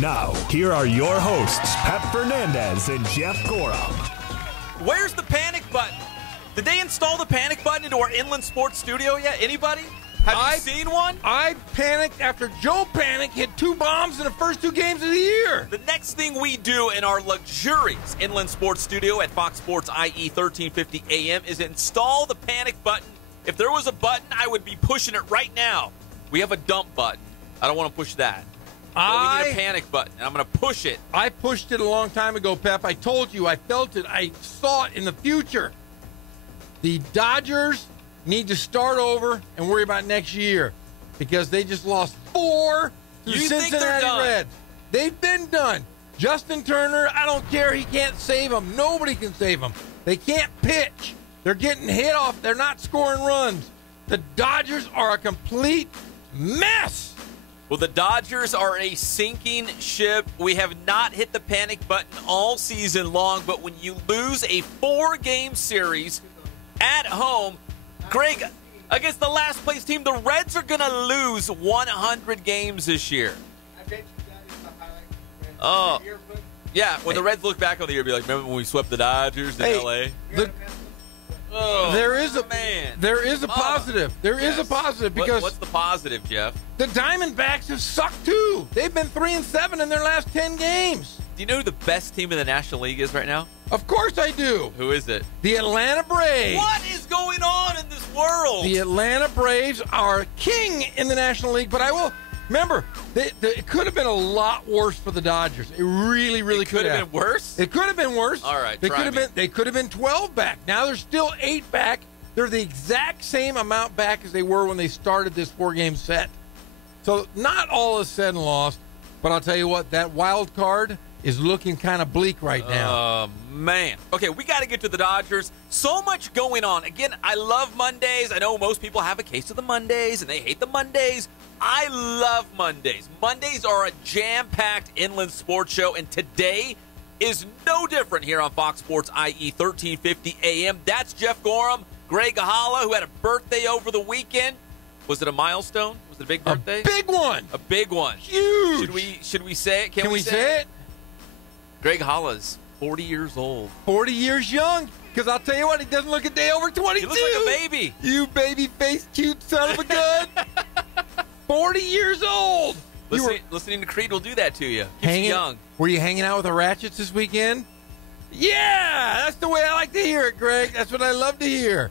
Now, here are your hosts, Pep Fernandez and Jeff Gorham. Where's the panic button? Did they install the panic button into our Inland Sports studio yet? Anybody? Have you seen one? I panicked after Joe Panic hit 2 bombs in the first 2 games of the year. The next thing we do in our luxurious Inland Sports studio at Fox Sports IE 1350 AM is install the panic button. If there was a button, I would be pushing it right now. We have a dump button. I don't want to push that. But we need a panic button, and I'm going to push it. I pushed it a long time ago, Pep. I told you. I felt it. I saw it in the future. The Dodgers need to start over and worry about next year because they just lost 4 to the Cincinnati Reds. They've been done. Justin Turner, I don't care. He can't save them. Nobody can save them. They can't pitch. They're getting hit off. They're not scoring runs. The Dodgers are a complete mess. Well, the Dodgers are a sinking ship. We have not hit the panic button all season long, but when you lose a 4-game series at home, Greg, against the last place team, the Reds are going to lose 100 games this year. I bet you that is the highlight. Oh, yeah. When the Reds look back on the year, be like, remember when we swept the Dodgers in L.A.? There is a positive. There is a positive because what's the positive, Jeff? The Diamondbacks have sucked too. They've been 3-7 in their last 10 games. Do you know who the best team in the National League is right now? Of course I do. Who is it? The Atlanta Braves. What is going on in this world? The Atlanta Braves are king in the National League, but I will remember it could have been a lot worse for the Dodgers. It really, really could have been worse. It could have been worse. All right, they could have been 12 back. Now they're still 8 back. They're the exact same amount back as they were when they started this 4-game set. So not all is said and lost, but I'll tell you what, that wild card is looking kind of bleak right now. Oh, man. Okay, we got to get to the Dodgers. So much going on. Again, I love Mondays. I know most people have a case of the Mondays, and they hate the Mondays. I love Mondays. Mondays are a jam-packed Inland Sports show, and today is no different here on Fox Sports IE 1350 AM. That's Jeff Gorham, Greg Gahala, who had a birthday over the weekend. Was it a milestone? Was it a big birthday? A big one. A big one. Huge. Should we say it? Can we say it? Greg Galla's 40 years old. 40 years young. Because I'll tell you what, he doesn't look a day over 22. He looks like a baby. You baby-faced, cute son of a gun. 40 years old. Listening to Creed will do that to you. Keeps you young. Were you hanging out with the Ratchets this weekend? Yeah, that's the way I like to hear it, Greg. That's what I love to hear.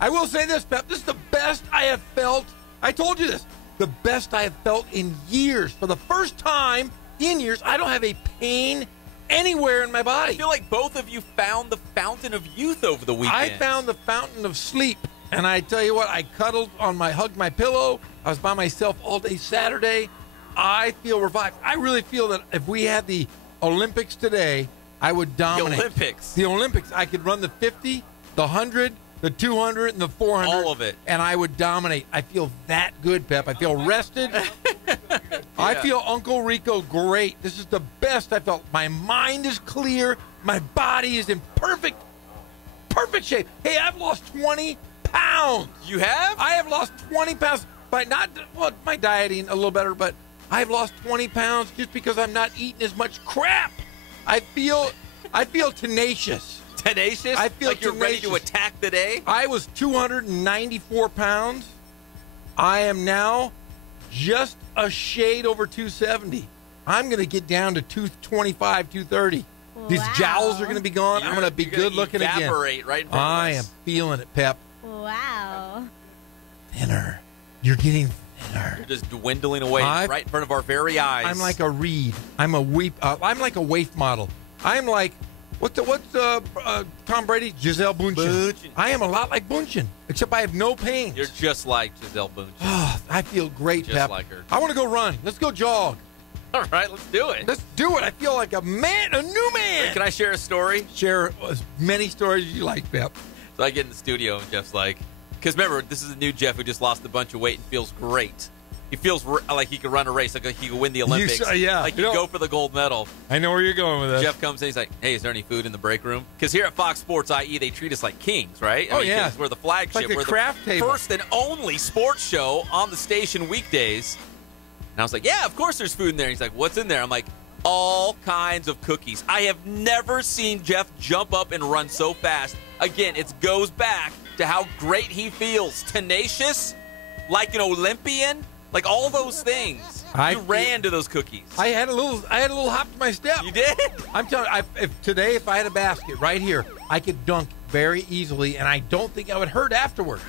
I will say this, Pep. This is the best I have felt. I told you this. The best I have felt in years. For the first time in years, I don't have a pain anywhere in my body. I feel like both of you found the fountain of youth over the weekend. I found the fountain of sleep. And I tell you what, I hugged my pillow. I was by myself all day Saturday. I feel revived. I really feel that if we had the Olympics today, I would dominate. The Olympics. I could run the 50, the 100, the 200, and the 400. All of it. And I would dominate. I feel that good, Pep. I feel rested. Yeah. I feel Uncle Rico great. This is the best I felt. My mind is clear. My body is in perfect shape. Hey, I've lost 20 pounds. You have? I have lost 20 pounds. By my dieting a little better, but I've lost 20 pounds just because I'm not eating as much crap. I feel tenacious. Tenacious? I feel like you're tenacious. ready to attack the day? I was 294 pounds. I am now just a shade over 270. I'm going to get down to 225, 230. Wow. These jowls are going to be gone. I'm going to be good looking again. Evaporate right in front of us. I am feeling it, Pep. Wow. Thinner. You're getting thinner. You're just dwindling away right in front of our very eyes. I'm like a reed. I'm like a waif model. I'm like what's Tom Brady? Giselle Bundchen. I am a lot like Bundchen, except I have no pain. You're just like Giselle Bundchen. Oh, I feel great, just Pep. like her. I want to go run. Let's go jog. All right, let's do it. Let's do it. I feel like a man, a new man. Can I share a story? Share as many stories as you like, Pep. So I get in the studio and Jeff's like, because remember, this is a new Jeff who just lost a bunch of weight and feels great. He feels like he could run a race, like he could win the Olympics. Like he'd go for the gold medal. I know where you're going with this. Jeff comes in, he's like, hey, is there any food in the break room? Because here at Fox Sports IE, they treat us like kings, right? Yeah. We're the flagship. Like we're craft the table. first and only sports show on the station weekdays. And I was like, yeah, of course there's food in there. He's like, what's in there? I'm like, all kinds of cookies. I have never seen Jeff jump up and run so fast. Again, it goes back to how great he feels. Tenacious, like an Olympian, like all those things. You ran to those cookies. I had a little hop to my step. You did? I'm telling you, if I had a basket right here, I could dunk very easily, and I don't think I would hurt afterward.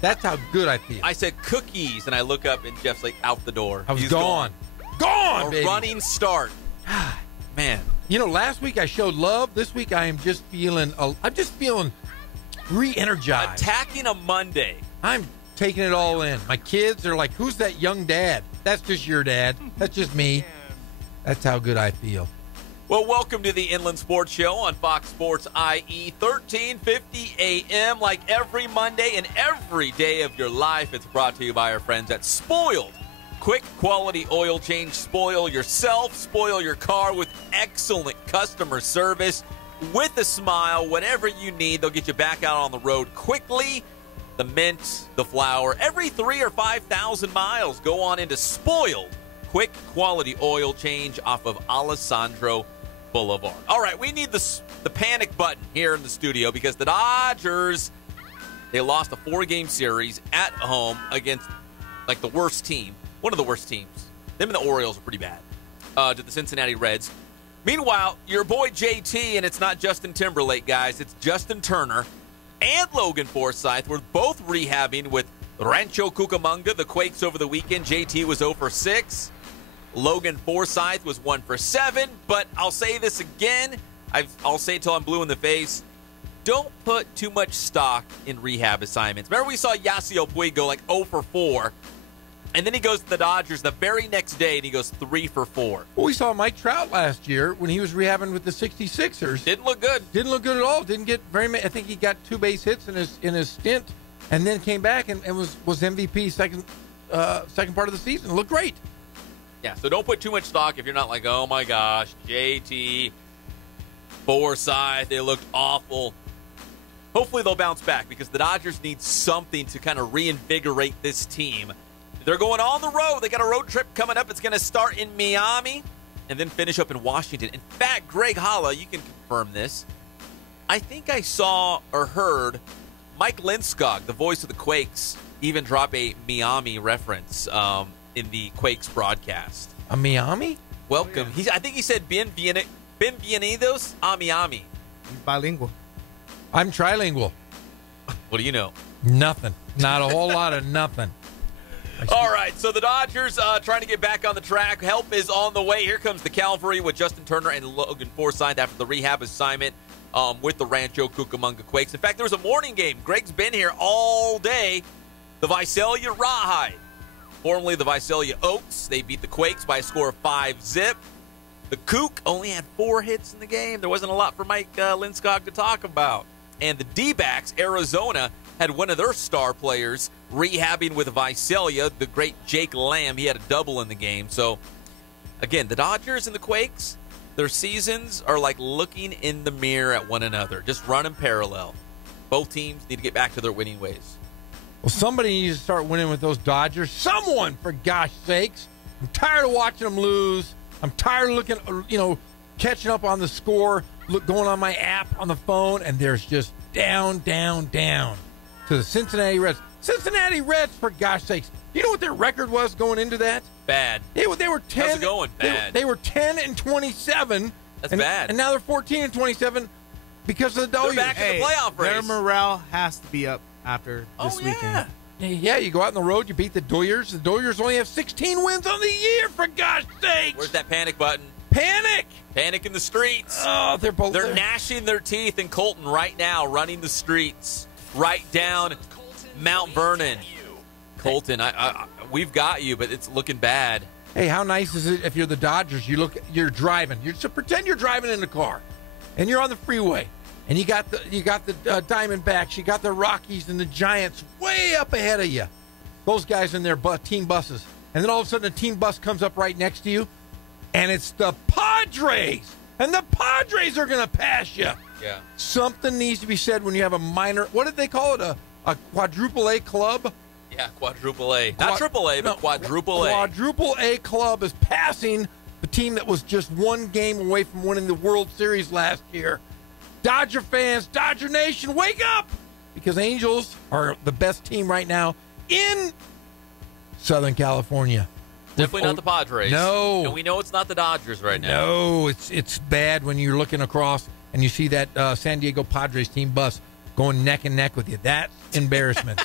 That's how good I feel. I said cookies, and I look up, and Jeff's like out the door. I was He's gone, baby. A running start. Man. You know, last week I showed love. This week I'm just feeling re-energized. Attacking a Monday. I'm taking it all in. My kids are like, who's that young dad? That's just your dad. That's just me. That's how good I feel. Well, welcome to the Inland Sports Show on Fox Sports IE, 1350 a.m. Like every Monday and every day of your life, it's brought to you by our friends at Spoiled. Quick quality oil change. Spoil yourself, spoil your car with excellent customer service. With a smile, whatever you need, they'll get you back out on the road quickly. The mint, the flour, every 3,000 or 5,000 miles, go on into Spoiled. Quick quality oil change off of Alessandro Boulevard. All right, we need the panic button here in the studio because the Dodgers, they lost a 4-game series at home against like the worst team, one of the worst teams. Them and the Orioles are pretty bad, to the Cincinnati Reds. Meanwhile, your boy JT, and it's not Justin Timberlake, guys, it's Justin Turner and Logan Forsythe were both rehabbing with Rancho Cucamonga, the Quakes, over the weekend. JT was 0 for 6. Logan Forsythe was 1 for 7. But I'll say this again. I'll say it till I'm blue in the face. Don't put too much stock in rehab assignments. Remember we saw Yasiel Puig go like 0 for 4. And then he goes to the Dodgers the very next day, and he goes 3 for 4. Well, we saw Mike Trout last year when he was rehabbing with the 66ers. Didn't look good. Didn't look good at all. Didn't get very many. I think he got 2 base hits in his stint, and then came back and was MVP second part of the season. Looked great. Yeah, so don't put too much stock if you're not like, oh my gosh, JT, Forsythe, they looked awful. Hopefully they'll bounce back because the Dodgers need something to kind of reinvigorate this team. They're going on the road. They got a road trip coming up. It's going to start in Miami and then finish up in Washington. In fact, Greg Holla, you can confirm this. I think I saw or heard Mike Lindskog, the voice of the Quakes, even drop a Miami reference in the Quakes broadcast. A Miami? Welcome. Oh, yeah. I think he said bienvenidos a Miami. He's bilingual. I'm trilingual. What do you know? Nothing. Not a whole lot of nothing. All right, so the Dodgers trying to get back on the track. Help is on the way. Here comes the cavalry with Justin Turner and Logan Forsythe after the rehab assignment with the Rancho Cucamonga Quakes. In fact, there was a morning game. Greg's been here all day. The Visalia Rawhide, formerly the Visalia Oaks, they beat the Quakes by a score of 5-0. The Kook only had 4 hits in the game. There wasn't a lot for Mike Lindskog to talk about. And the D-backs, Arizona, had one of their star players rehabbing with Visalia, the great Jake Lamb. He had a double in the game. So, again, the Dodgers and the Quakes, their seasons are like looking in the mirror at one another, just running parallel. Both teams need to get back to their winning ways. Well, somebody needs to start winning with those Dodgers. Someone, for gosh sakes. I'm tired of watching them lose. I'm tired of looking, catching up on the score, going on my app on the phone, and there's just down to the Cincinnati Reds. Cincinnati Reds, for gosh sakes. You know what their record was going into that? Bad. They were 10. How's it going? Bad. They were 10-27. That's bad. And now they're 14-27 because of the W. They're back in the playoff race. Their morale has to be up after this weekend. Yeah, you go out on the road, you beat the Doyers. The Doyers only have 16 wins on the year, for gosh sakes. Where's that panic button? Panic! Panic in the streets. Oh, They're gnashing their teeth in Colton right now, running the streets right down Mount Vernon. Colton, we've got you, but it's looking bad. Hey, how nice is it if you're the Dodgers? You're driving. So pretend you're driving in the car, and you're on the freeway, and you got the Diamondbacks, you got the Rockies and the Giants way up ahead of you. Those guys in their team buses, and then all of a sudden a team bus comes up right next to you, and it's the Padres, and the Padres are going to pass you. Yeah. Something needs to be said when you have a minor. What did they call it? A quadruple A club? Yeah, quadruple A. Not triple A, but quadruple A. Quadruple A club is passing the team that was just one game away from winning the World Series last year. Dodger fans, Dodger Nation, wake up! Because Angels are the best team right now in Southern California. Definitely not the Padres. No. And we know it's not the Dodgers right now. No, it's bad when you're looking across and you see that San Diego Padres team bus going neck and neck with you. That's embarrassment.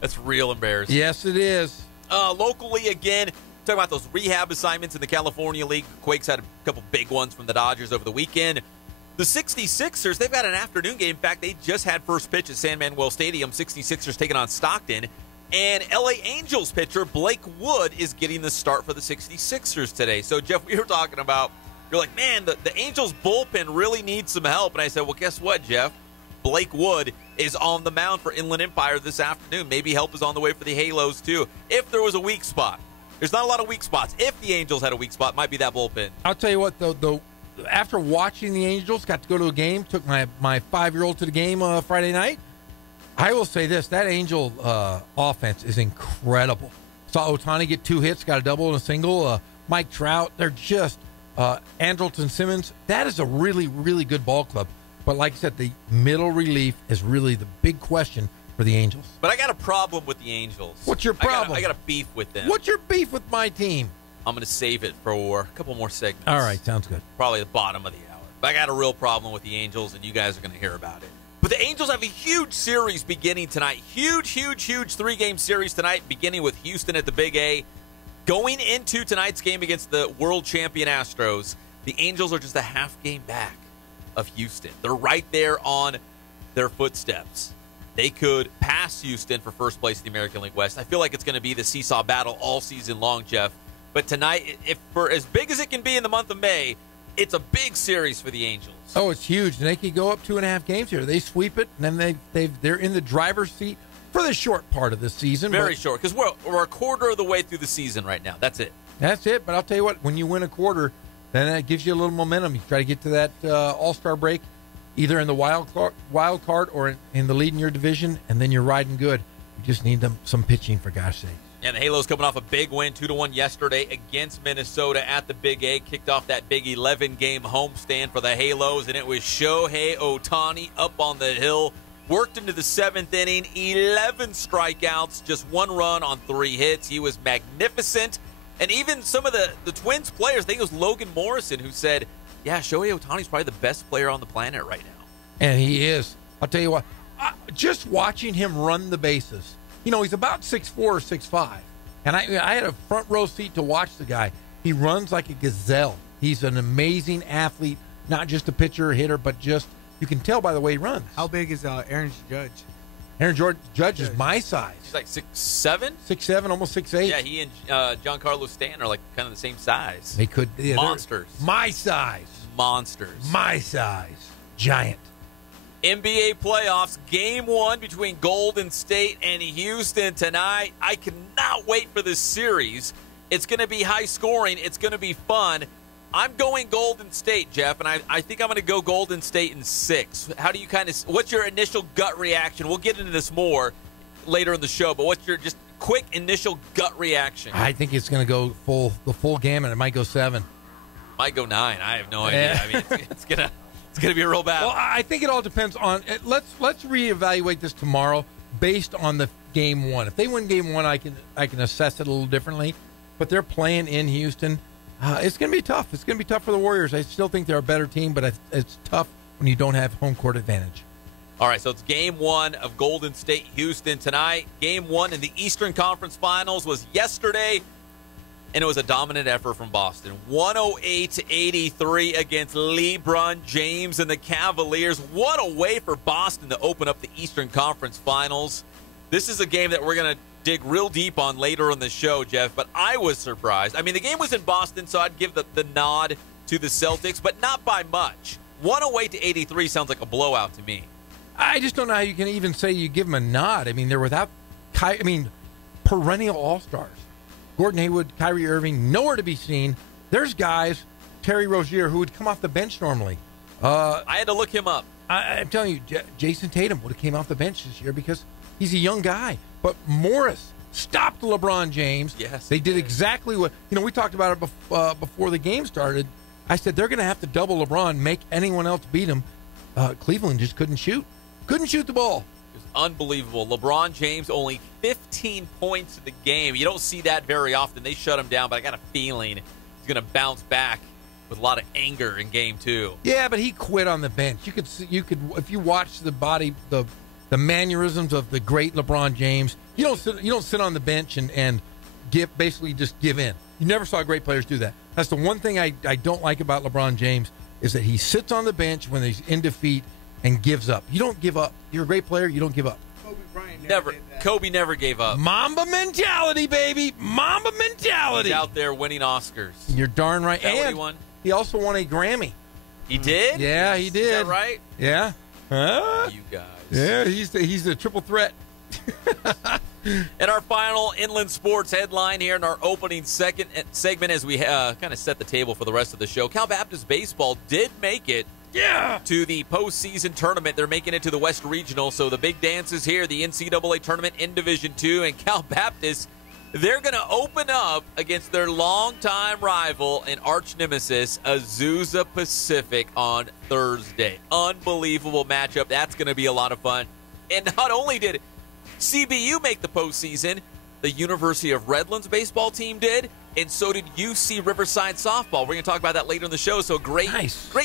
That's real embarrassing. Yes, it is. Locally, again, talking about those rehab assignments in the California League. Quakes had a couple big ones from the Dodgers over the weekend. The 66ers, they've got an afternoon game. In fact, they just had first pitch at San Manuel Stadium. 66ers taking on Stockton. And LA Angels pitcher Blake Wood is getting the start for the 66ers today. So, Jeff, we were talking about, you're like, man, the Angels bullpen really needs some help. And I said, well, guess what, Jeff? Blake Wood is on the mound for Inland Empire this afternoon. Maybe help is on the way for the Halos, too, if there was a weak spot. There's not a lot of weak spots. If the Angels had a weak spot, it might be that bullpen. I'll tell you what, though, after watching the Angels, got to go to a game, took my 5-year-old to the game Friday night. I will say this, that Angel offense is incredible. Saw Ohtani get 2 hits, got a double and a single. Mike Trout, they're just Andrelton Simmons. That is a really, really good ball club. But like I said, the middle relief is really the big question for the Angels. But I got a problem with the Angels. What's your problem? I got a beef with them. What's your beef with my team? I'm going to save it for a couple more segments. All right, sounds good. Probably the bottom of the hour. But I got a real problem with the Angels, and you guys are going to hear about it. But the Angels have a huge series beginning tonight. Huge 3-game series tonight, beginning with Houston at the Big A. Going into tonight's game against the world champion Astros, the Angels are just a half game back of Houston. They're right there on their footsteps. They could pass Houston for first place in the American League West. I feel like it's going to be the seesaw battle all season long, Jeff. But tonight, if for as big as it can be in the month of May, it's a big series for the Angels. Oh, it's huge. And they could go up 2.5 games here. They sweep it, and then they're in the driver's seat for the short part of the season. Very short, because we're a quarter of the way through the season right now. That's it. That's it. But I'll tell you what, when you win a quarter, then that gives you a little momentum. You try to get to that All-Star break, either in the wild card or in the lead in your division, and then you're riding good. You just need some pitching, for gosh sake. And the Halos coming off a big win, 2-1 yesterday against Minnesota at the Big A. Kicked off that big 11-game homestand for the Halos, and it was Shohei Ohtani up on the hill. Worked into the 7th inning, 11 strikeouts, just 1 run on 3 hits. He was magnificent. And even some of the Twins players, I think it was Logan Morrison who said, yeah, Shohei Ohtani's probably the best player on the planet right now. And he is. I'll tell you what, just watching him run the bases, you know, he's about 6'4" or 6'5", and I had a front row seat to watch the guy. He runs like a gazelle. He's an amazing athlete, not just a pitcher or hitter, but just, you can tell by the way he runs. How big is Aaron Judge? Aaron Judge is my size. He's like 6'7"? 6'7", almost 6'8". Yeah, he and Giancarlo Stanton are like kind of the same size. They could. Yeah, monsters. My size. Monsters. My size. Giant. NBA playoffs, game 1 between Golden State and Houston tonight. I cannot wait for this series. It's going to be high scoring. It's going to be fun. I'm going Golden State, Jeff, and I think I'm going to go Golden State in 6. How do you what's your initial gut reaction? We'll get into this more later in the show, but what's your just quick initial gut reaction? I think it's going to go the full gamut. It might go 7. Might go 9. I have no idea. I mean, it's gonna be a real battle. Well, I think it all depends on. Let's reevaluate this tomorrow based on the game 1. If they win game 1, I can assess it a little differently. But they're playing in Houston. It's going to be tough. It's going to be tough for the Warriors. I still think they're a better team, but it's tough when you don't have home court advantage. All right, so it's game 1 of Golden State Houston tonight. Game 1 in the Eastern Conference Finals was yesterday, and it was a dominant effort from Boston. 108-83 against LeBron James and the Cavaliers. What a way for Boston to open up the Eastern Conference Finals. This is a game that we're going to dig real deep on later in the show, Jeff, but I was surprised. I mean, the game was in Boston, so I'd give the nod to the Celtics, but not by much. 108-83 sounds like a blowout to me. I just don't know how you can even say you give them a nod. I mean, they're without perennial all-stars. Gordon Hayward, Kyrie Irving, nowhere to be seen. There's guys, Terry Rozier, who would come off the bench normally. I had to look him up. I'm telling you, Jason Tatum would have came off the bench this year because he's a young guy. But Morris, stopped LeBron James. Yes, They did exactly what, we talked about it before the game started. I said they're going to have to double LeBron, make anyone else beat him. Cleveland just couldn't shoot. Couldn't shoot the ball. It was unbelievable. LeBron James only 15 points in the game. You don't see that very often. They shut him down, but I got a feeling he's going to bounce back with a lot of anger in game 2. Yeah, but he quit on the bench. You could if you watch the mannerisms of the great LeBron James, you don't sit on the bench and basically just give in. You never saw great players do that. That's the one thing I don't like about LeBron James is that he sits on the bench when he's in defeat and gives up. You don't give up. You're a great player. You don't give up. Kobe Bryant Never. did that. Kobe never gave up. Mamba mentality, baby. Mamba mentality. He's out there winning Oscars. You're darn right. Is that what he And won? he also won a Grammy. He did? Yeah, he did. Is that right? Yeah. Huh? You guys. Yeah, he's the triple threat. And our final Inland Sports headline here in our opening second segment as we kind of set the table for the rest of the show. Cal Baptist Baseball did make it to the postseason tournament. They're making it to the West Regional, so the big dance is here, the NCAA tournament in Division II, and Cal Baptist, they're going to open up against their longtime rival and arch nemesis, Azusa Pacific, on Thursday. Unbelievable matchup. That's going to be a lot of fun. And not only did CBU make the postseason, the University of Redlands baseball team did, and so did UC Riverside softball. We're going to talk about that later in the show. So great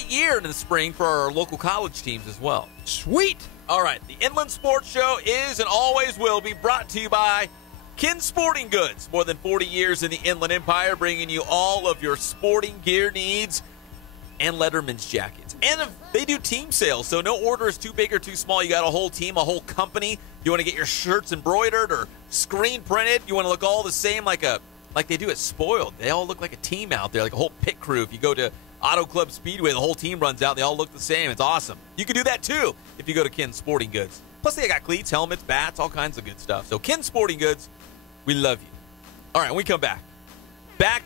year in the spring for our local college teams as well. Sweet. All right, the Inland Sports Show is and always will be brought to you by Ken Sporting Goods. More than 40 years in the Inland Empire, bringing you all of your sporting gear needs and Letterman's jackets. And they do team sales, so no order is too big or too small. You got a whole team, a whole company. You want to get your shirts embroidered or screen printed. You want to look all the same like they do at Spoiled. They all look like a team out there, like a whole pit crew. If you go to Auto Club Speedway, the whole team runs out. They all look the same. It's awesome. You can do that, too, if you go to Ken Sporting Goods. Plus, they got cleats, helmets, bats, all kinds of good stuff. So, Ken Sporting Goods, we love you. All right, when we come back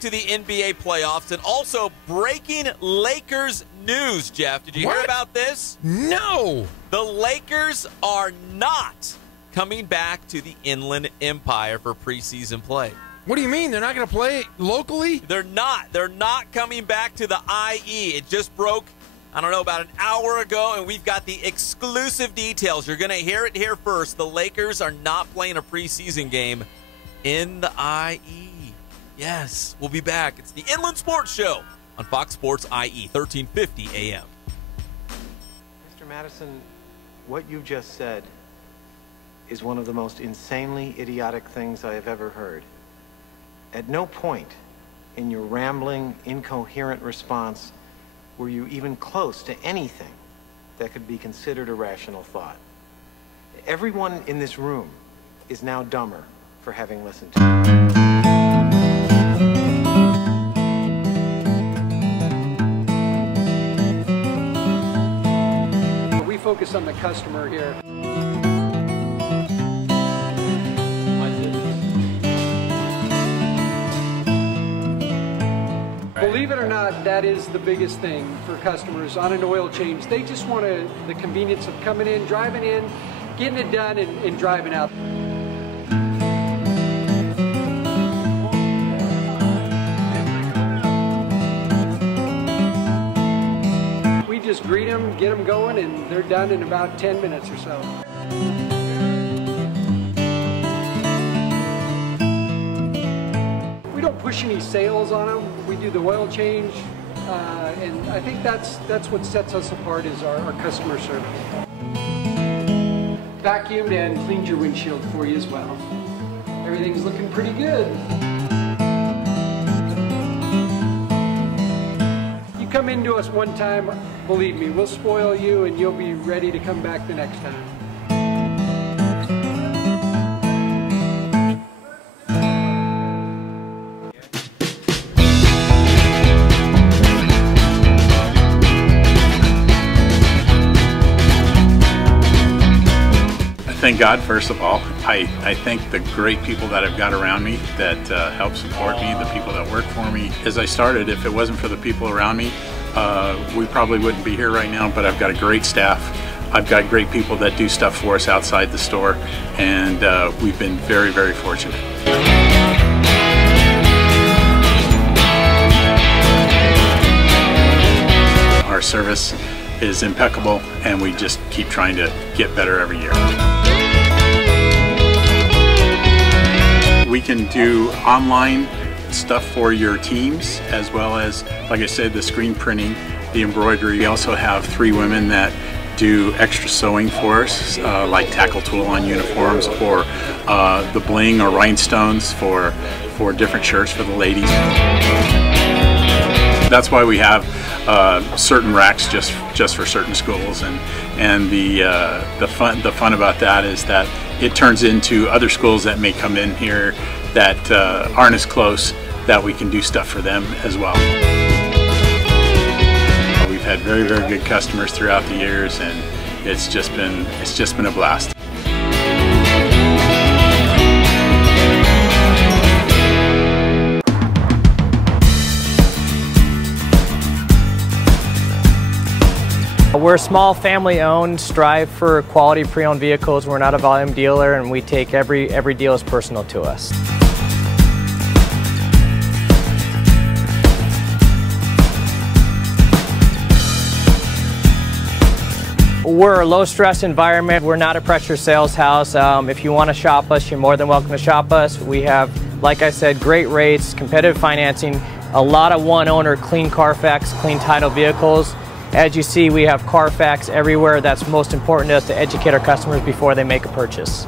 to the NBA playoffs and also breaking Lakers news, Jeff. Did you hear about this? No. The Lakers are not coming back to the Inland Empire for preseason play. What do you mean? They're not going to play locally? They're not. They're not coming back to the IE. It just broke, I don't know, about an hour ago, and we've got the exclusive details. You're going to hear it here first. The Lakers are not playing a preseason game in the IE. Yes, we'll be back. It's the Inland Sports Show on Fox Sports IE, 1350 AM. Mr. Madison, what you just said is one of the most insanely idiotic things I have ever heard. At no point in your rambling, incoherent response were you even close to anything that could be considered a rational thought. Everyone in this room is now dumber for having listened to you. We focus on the customer here. Believe it or not, that is the biggest thing for customers on an oil change. They just want the convenience of coming in, driving in, getting it done, and driving out. We just greet them, get them going, and they're done in about 10 minutes or so. We don't push any sales on them. We do the oil change, and I think that's what sets us apart is our customer service. Vacuumed and cleaned your windshield for you as well. Everything's looking pretty good. You come into us one time, believe me, we'll spoil you and you'll be ready to come back the next time. Thank God, first of all. I thank the great people that I've got around me that help support me, the people that work for me. As I started, if it wasn't for the people around me, we probably wouldn't be here right now, but I've got a great staff. I've got great people that do stuff for us outside the store, and we've been very, very fortunate. Our service is impeccable, and we just keep trying to get better every year. We can do online stuff for your teams, as well as, like I said, the screen printing, the embroidery. We also have 3 women that do extra sewing for us, like tackle tool on uniforms, or the bling or rhinestones for different shirts for the ladies. That's why we have certain racks just for certain schools, and the fun about that is that it turns into other schools that may come in here that aren't as close, that we can do stuff for them as well. We've had very, very good customers throughout the years, and it's just been a blast. We're a small family-owned, strive for quality pre-owned vehicles. We're not a volume dealer, and we take every deal as personal to us. We're a low-stress environment. We're not a pressure sales house. If you want to shop us, you're more than welcome to shop us. We have, like I said, great rates, competitive financing, a lot of one-owner, clean Carfax, clean title vehicles. As you see, we have Carfax everywhere. That's most important to us, to educate our customers before they make a purchase.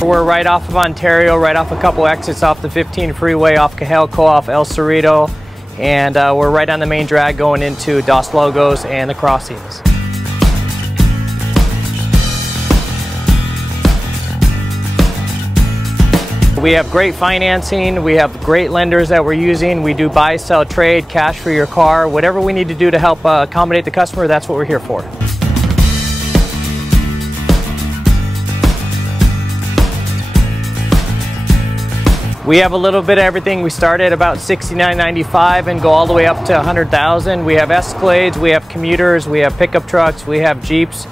We're right off of Ontario, right off a couple exits off the 15 freeway, off Cajelco, off El Cerrito, and we're right on the main drag going into Dos Logos and the crossings. We have great financing, we have great lenders that we're using. We do buy, sell, trade, cash for your car. Whatever we need to do to help accommodate the customer, that's what we're here for. We have a little bit of everything. We start at about $69.95 and go all the way up to $100,000. We have Escalades, we have commuters, we have pickup trucks, we have Jeeps,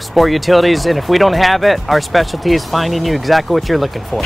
sport utilities, and if we don't have it, our specialty is finding you exactly what you're looking for.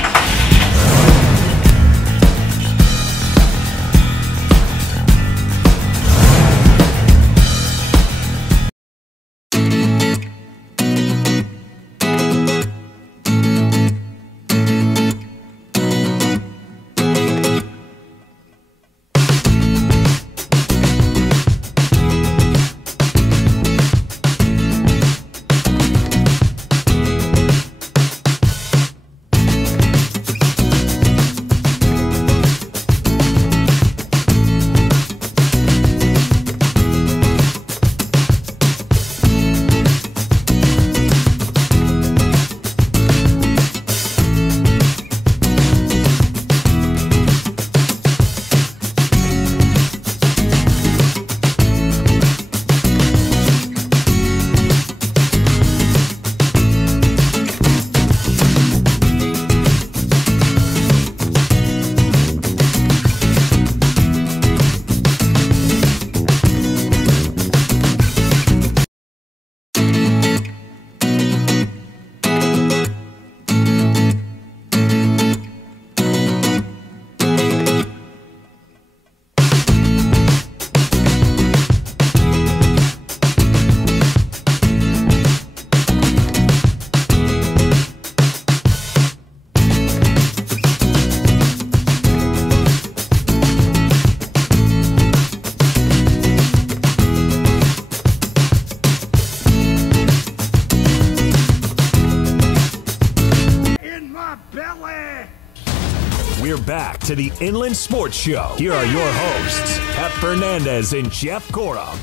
We're back to the Inland Sports Show. Here are your hosts, Pep Fernandez and Jeff Gorham.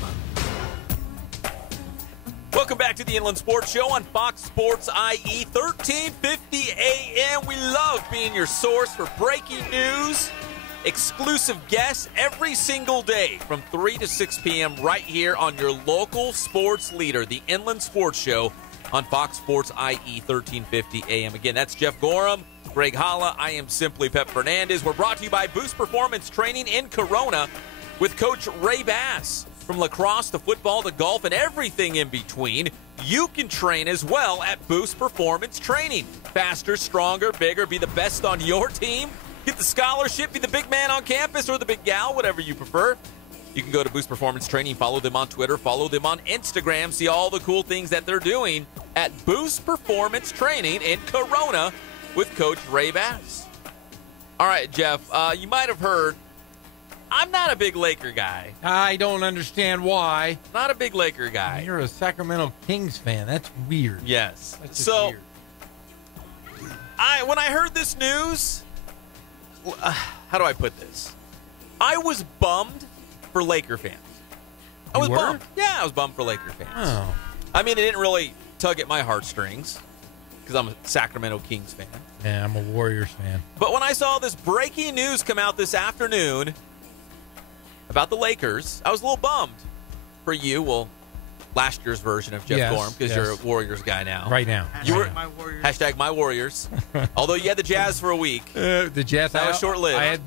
Welcome back to the Inland Sports Show on Fox Sports IE 1350 AM. We love being your source for breaking news, exclusive guests every single day from 3 to 6 p.m. right here on your local sports leader, the Inland Sports Show on Fox Sports IE 1350 AM. Again, that's Jeff Gorham. Greg Holla. I am Simply Pep Fernandez. We're brought to you by Boost Performance Training in Corona with Coach Ray Bass. From lacrosse to football to golf and everything in between, you can train as well at Boost Performance Training. Faster, stronger, bigger, be the best on your team. Get the scholarship, be the big man on campus or the big gal, whatever you prefer. You can go to Boost Performance Training, follow them on Twitter, follow them on Instagram, see all the cool things that they're doing at Boost Performance Training in Corona with Coach Ray Bass. All right, Jeff, you might have heard, I'm not a big Laker guy. I don't understand why. Not a big Laker guy. You're a Sacramento Kings fan. That's weird. Yes. That's just So, weird. when I heard this news, how do I put this? I was bummed for Laker fans. I was You were? bummed. Yeah, I was bummed for Laker fans. Oh. I mean, it didn't really tug at my heartstrings because I'm a Sacramento Kings fan. Yeah, I'm a Warriors fan. But when I saw this breaking news come out this afternoon about the Lakers, I was a little bummed for you. Well, last year's version of Jeff Yes, Gorham because yes. you're a Warriors guy now. Right now. You were My Warriors. hashtag my Warriors. Although you had the Jazz for a week. The Jazz. That was short-lived. I had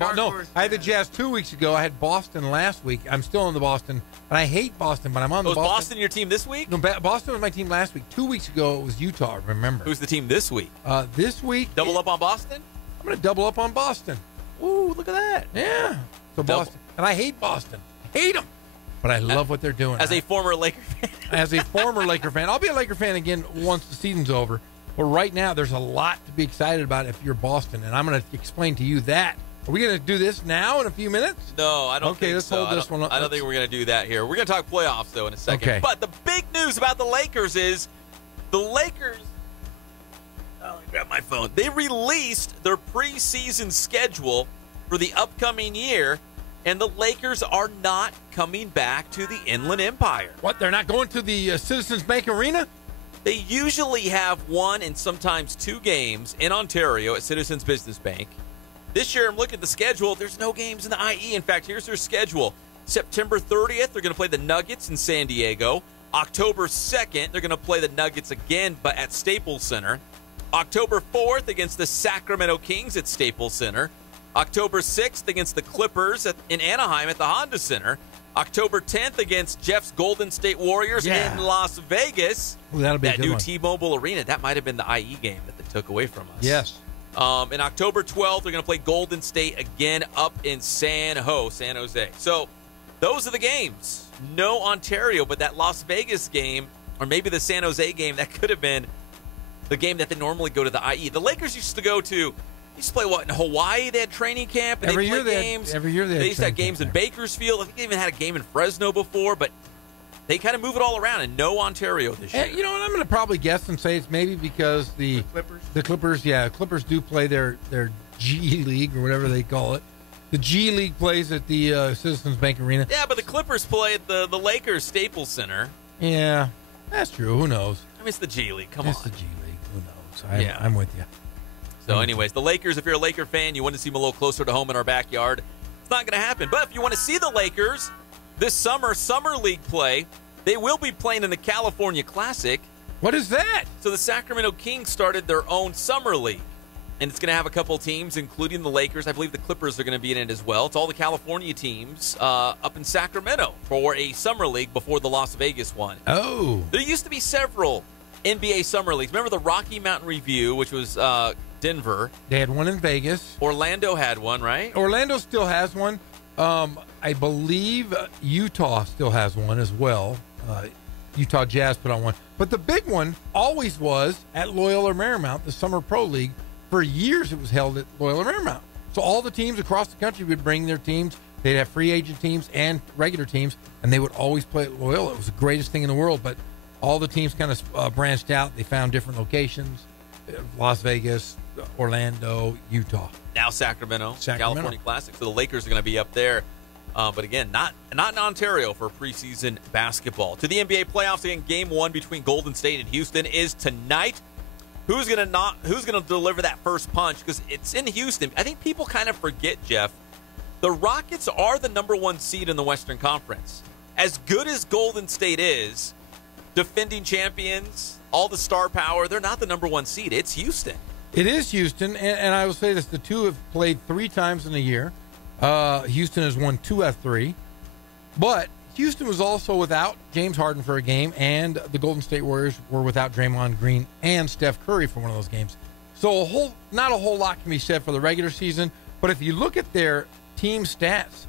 I had the Jazz 2 weeks ago. I had Boston last week. I'm still on the Boston, and I hate Boston, but I'm on the Was Boston your team this week? No, Boston was my team last week. 2 weeks ago, it was Utah. Remember? Who's the team this week? This week, Double up on Boston? I'm going to double up on Boston. Ooh, look at that. Yeah. So Double. Boston, and I hate Boston. I hate them, but I love what they're doing. As a former Laker fan. As a former Laker fan, I'll be a Laker fan again once the season's over. But right now, there's a lot to be excited about if you're Boston, and I'm going to explain to you that. Are we going to do this now in a few minutes? No, I don't Okay, think let's so. hold this one up. I don't think we're going to do that here. We're going to talk playoffs, though, in a second. Okay. But the big news about the Lakers is the Lakers... Oh, let me grab my phone. They released their preseason schedule for the upcoming year, and the Lakers are not coming back to the Inland Empire. What? They're not going to the Citizens Bank Arena? They usually have one and sometimes two games in Ontario at Citizens Business Bank. This year, I'm looking at the schedule. There's no games in the IE. In fact, here's their schedule. September 30th, they're going to play the Nuggets in San Diego. October 2nd, they're going to play the Nuggets again, but at Staples Center. October 4th against the Sacramento Kings at Staples Center. October 6th against the Clippers in Anaheim at the Honda Center. October 10th against Jeff's Golden State Warriors in Las Vegas. Ooh, that'll be a that good new one. T-Mobile Arena. That might have been the IE game that they took away from us. Yes. In October 12th, they're going to play Golden State again up in San Jose. So those are the games. No Ontario, but that Las Vegas game, or maybe the San Jose game, that could have been the game that they normally go to the IE. The Lakers used to go to, play what, in Hawaii? They had training camp, and Every they year played they had- games. every year they had used to have training games in camp there. Bakersfield. I think they even had a game in Fresno before, but they kind of move it all around, and no Ontario this year. You know what? I'm going to probably guess and say it's maybe because the Clippers do play their G League or whatever they call it. The G League plays at the Citizens Bank Arena. Yeah, but the Clippers play at the Lakers Staples Center. Yeah, that's true. Who knows? I mean, it's the G League. Come It's on. the G League. Who knows? I'm with you. So, anyways, the Lakers, if you're a Laker fan, you want to see them a little closer to home in our backyard, it's not going to happen. But if you want to see the Lakers this summer, Summer League play, they will be playing in the California Classic. What is that? So the Sacramento Kings started their own Summer League. And it's going to have a couple teams, including the Lakers. I believe the Clippers are going to be in it as well. It's all the California teams up in Sacramento for a Summer League before the Las Vegas one. Oh. There used to be several NBA Summer Leagues. Remember the Rocky Mountain Review, which was Denver. They had one in Vegas. Orlando had one, right? Orlando still has one. I believe Utah still has one as well. Utah Jazz put on one. But the big one always was at Loyola Marymount, the Summer Pro League. For years, it was held at Loyola Marymount. So all the teams across the country would bring their teams. They'd have free agent teams and regular teams, and they would always play at Loyola. It was the greatest thing in the world, but all the teams kind of branched out. They found different locations, Las Vegas, Orlando, Utah. Now Sacramento. California Classic. So the Lakers are going to be up there. But again, not in Ontario for preseason basketball. To the NBA playoffs, again, game one between Golden State and Houston is tonight. Who's going to deliver that first punch? Because it's in Houston. I think people kind of forget, Jeff, the Rockets are the number one seed in the Western Conference. As good as Golden State is, defending champions, all the star power, they're not the number one seed. It's Houston. It is Houston, and I will say this: the two have played 3 times in a year. Houston has won 2 out of 3, but Houston was also without James Harden for a game, and the Golden State Warriors were without Draymond Green and Steph Curry for one of those games. So not a whole lot can be said for the regular season, but if you look at their team stats,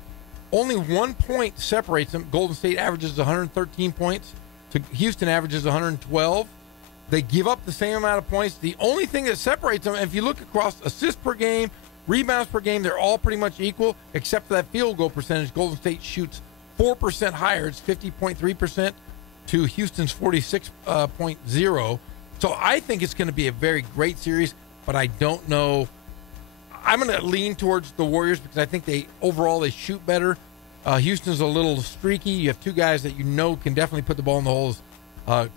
only 1 point separates them. Golden State averages 113 points to Houston averages 112. They give up the same amount of points. The only thing that separates them, if you look across assists per game, rebounds per game, they're all pretty much equal, except for that field goal percentage. Golden State shoots 4% higher. It's 50.3% to Houston's 46.0. So I think it's going to be a very great series, but I don't know. I'm going to lean towards the Warriors because I think they shoot better. Houston's a little streaky. You have 2 guys that you know can definitely put the ball in the holes.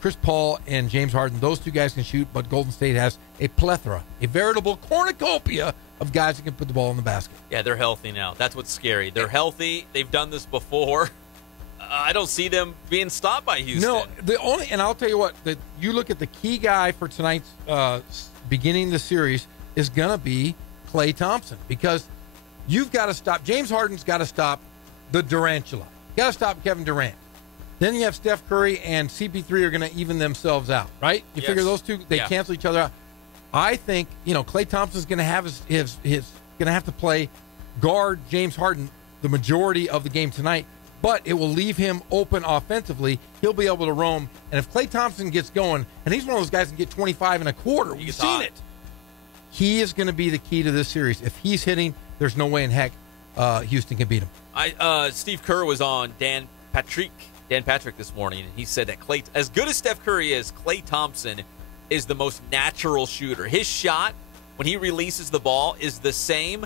Chris Paul and James Harden, those 2 guys can shoot, but Golden State has a plethora, a veritable cornucopia of guys that can put the ball in the basket. Yeah, they're healthy now. That's what's scary. They're healthy. They've done this before. I don't see them being stopped by Houston. No, and I'll tell you what, you look at the key guy for tonight's beginning the series is going to be Klay Thompson, because you've got to stop. James Harden's got to stop the Durantula. Got to stop Kevin Durant. Then you have Steph Curry and CP3 are going to even themselves out, right? You figure those two, they cancel each other out. I think, Klay Thompson's going to have his going to have to play guard James Harden the majority of the game tonight, but it will leave him open offensively. He'll be able to roam. And if Klay Thompson gets going, and he's one of those guys that can get 25 and a quarter, we've seen it. He is going to be the key to this series. If he's hitting, there's no way in heck Houston can beat him. Steve Kerr was on Dan Patrick this morning, and he said that as good as Steph Curry is, Klay Thompson is the most natural shooter. His shot, when he releases the ball, is the same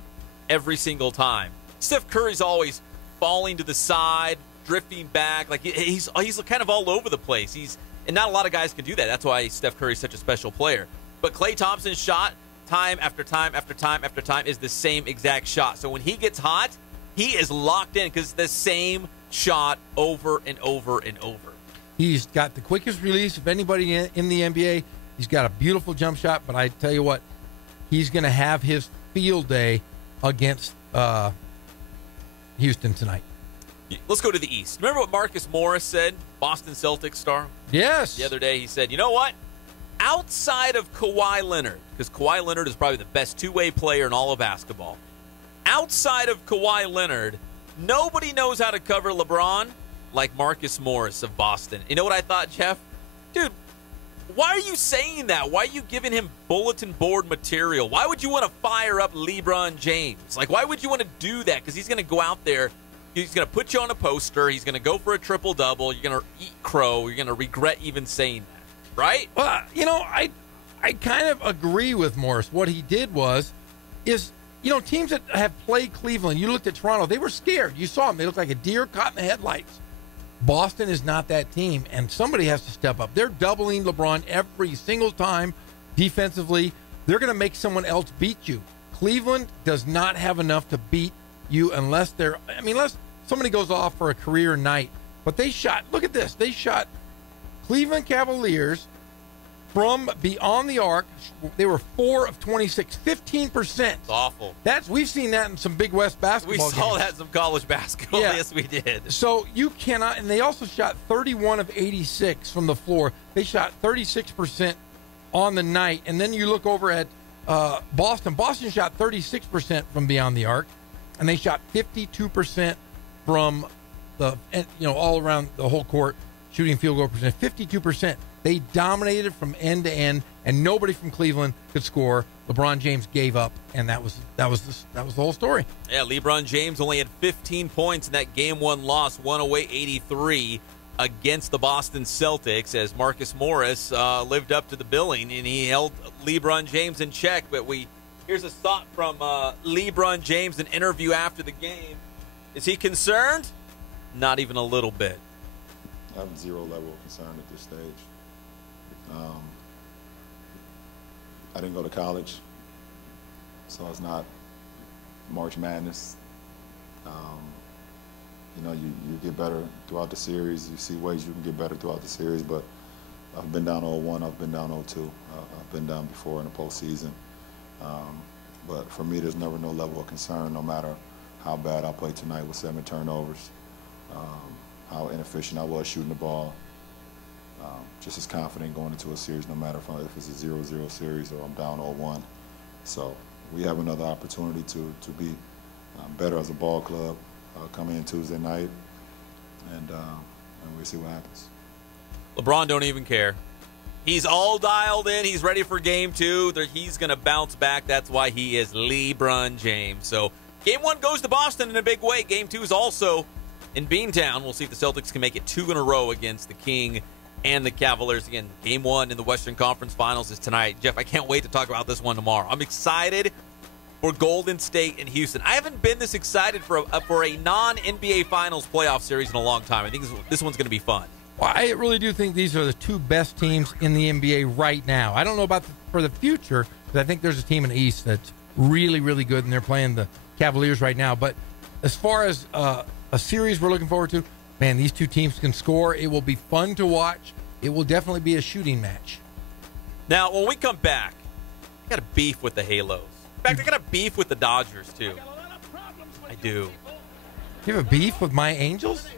every single time. Steph Curry's always falling to the side, drifting back. Like he's kind of all over the place. And not a lot of guys can do that. That's why Steph Curry's such a special player. But Klay Thompson's shot, time after time after time after time, is the same exact shot. So when he gets hot, he is locked in because it's the same shot over and over and over. He's got the quickest release of anybody in the NBA. He's got a beautiful jump shot, but I tell you what, he's going to have his field day against Houston tonight. Let's go to the East. Remember what Marcus Morris said, Boston Celtics star? Yes. The other day he said, you know what? Outside of Kawhi Leonard, because Kawhi Leonard is probably the best two-way player in all of basketball, outside of Kawhi Leonard, nobody knows how to cover LeBron like Marcus Morris of Boston. You know what I thought, Jeff? Dude, why are you saying that? Why are you giving him bulletin board material? Why would you want to fire up LeBron James? Like, why would you want to do that? Because he's going to go out there, he's going to put you on a poster, he's going to go for a triple-double, you're going to eat crow, you're going to regret even saying that, right? Well, I kind of agree with Morris. What he did is teams that have played Cleveland, you looked at Toronto, they were scared. You saw them. They looked like a deer caught in the headlights. Boston is not that team, and somebody has to step up. They're doubling LeBron every single time defensively. They're going to make someone else beat you. Cleveland does not have enough to beat you unless somebody goes off for a career night. But they shot, look at this, they shot Cleveland Cavaliers from beyond the arc. They were 4 of 26, 15%. It's awful. We've seen that in some Big West basketball games. We saw that in some college basketball. Yeah. Yes, we did. So you cannot, and they also shot 31 of 86 from the floor. They shot 36% on the night. And then you look over at Boston. Boston shot 36% from beyond the arc, and they shot 52% from all around the whole court, shooting field goal percentage, 52%. They dominated from end to end, and nobody from Cleveland could score. LeBron James gave up, and that was the whole story. Yeah, LeBron James only had 15 points in that Game 1 loss, 108-83 against the Boston Celtics, as Marcus Morris lived up to the billing, and he held LeBron James in check. But here's a thought from LeBron James, an interview after the game. Is he concerned? Not even a little bit. I have zero level of concern at this stage. I didn't go to college, so it's not March Madness. You get better throughout the series. You see ways you can get better throughout the series, but I've been down 0-1, I've been down 0-2. I've been down before in the postseason. But for me, there's never no level of concern, no matter how bad I played tonight with 7 turnovers, how inefficient I was shooting the ball. Just as confident going into a series, no matter if it's a 0-0 series or I'm down 0-1. So we have another opportunity to be better as a ball club coming in Tuesday night, and we'll see what happens. LeBron don't even care. He's all dialed in. He's ready for Game 2. He's going to bounce back. That's why he is LeBron James. So Game 1 goes to Boston in a big way. Game 2 is also in Beantown. We'll see if the Celtics can make it 2 in a row against the King and the Cavaliers. Again, Game 1 in the Western Conference Finals is tonight. Jeff, I can't wait to talk about this one tomorrow. I'm excited for Golden State and Houston. I haven't been this excited for a non-NBA Finals playoff series in a long time. I think this one's going to be fun. Well, I really do think these are the 2 best teams in the NBA right now. I don't know about for the future, but I think there's a team in the East that's really, really good, and they're playing the Cavaliers right now. But as far as a series we're looking forward to, man, these 2 teams can score. It will be fun to watch. It will definitely be a shooting match. Now, when we come back, I got a beef with the Halos. In fact, I got a beef with the Dodgers, too. I do. You have a beef with my Angels?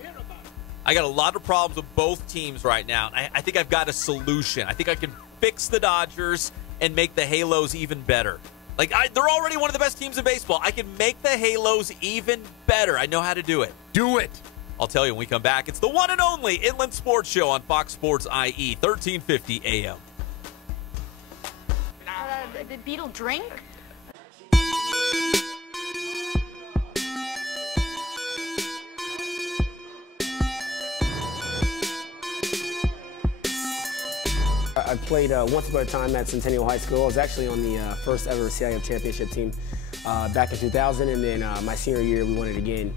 I got a lot of problems with both teams right now. I think I've got a solution. I think I can fix the Dodgers and make the Halos even better. They're already one of the best teams in baseball. I can make the Halos even better. I know how to do it. Do it. I'll tell you when we come back. It's the one and only Inland Sports Show on Fox Sports IE, 1350 AM. Did Beetle drink? I played once upon a time at Centennial High School. I was actually on the first ever CIF championship team back in 2000, and then my senior year we won it again.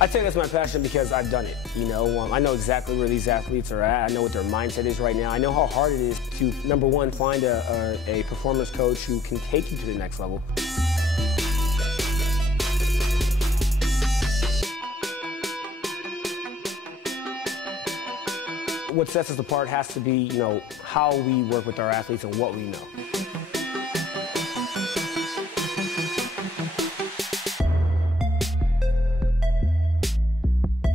I'd say that's my passion because I've done it. You know, I know exactly where these athletes are at. I know what their mindset is right now. I know how hard it is to, number one, find a performance coach who can take you to the next level. What sets us apart has to be, you know, how we work with our athletes and what we know.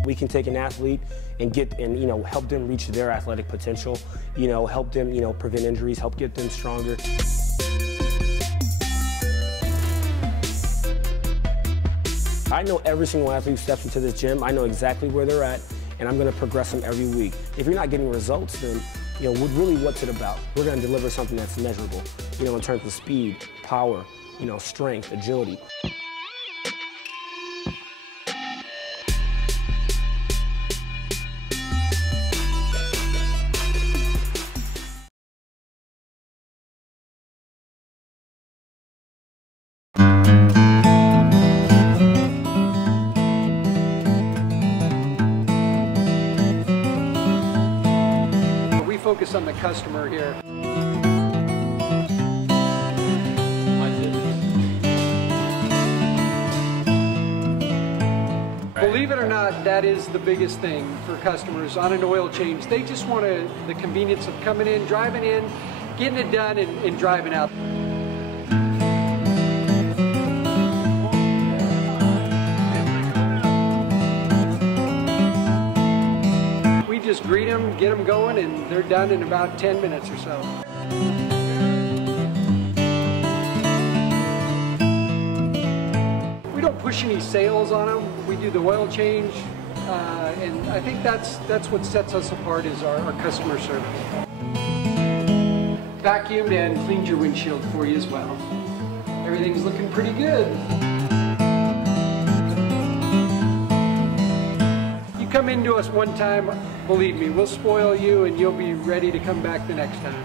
We can take an athlete and you know, help them reach their athletic potential, you know, help them, you know, prevent injuries, help get them stronger. I know every single athlete who steps into this gym. I know exactly where they're at, and I'm going to progress them every week. If you're not getting results, then, you know, really what's it about? We're going to deliver something that's measurable, you know, in terms of speed, power, you know, strength, agility. Focus on the customer here. Believe it or not, that is the biggest thing for customers on an oil change. They just want the convenience of coming in, driving in, getting it done, and driving out. Just greet them, get them going, and they're done in about 10 minutes or so. We don't push any sales on them. We do the oil change, and I think that's what sets us apart is our customer service. Vacuumed and cleaned your windshield for you as well. Everything's looking pretty good. Come into us one time, believe me, we'll spoil you and you'll be ready to come back the next time.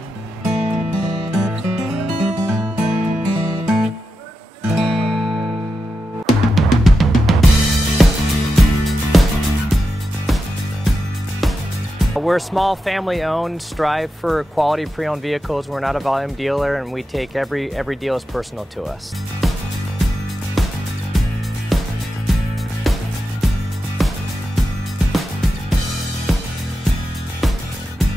We're small, family-owned, strive for quality pre-owned vehicles. We're not a volume dealer, and we take every deal as personal to us.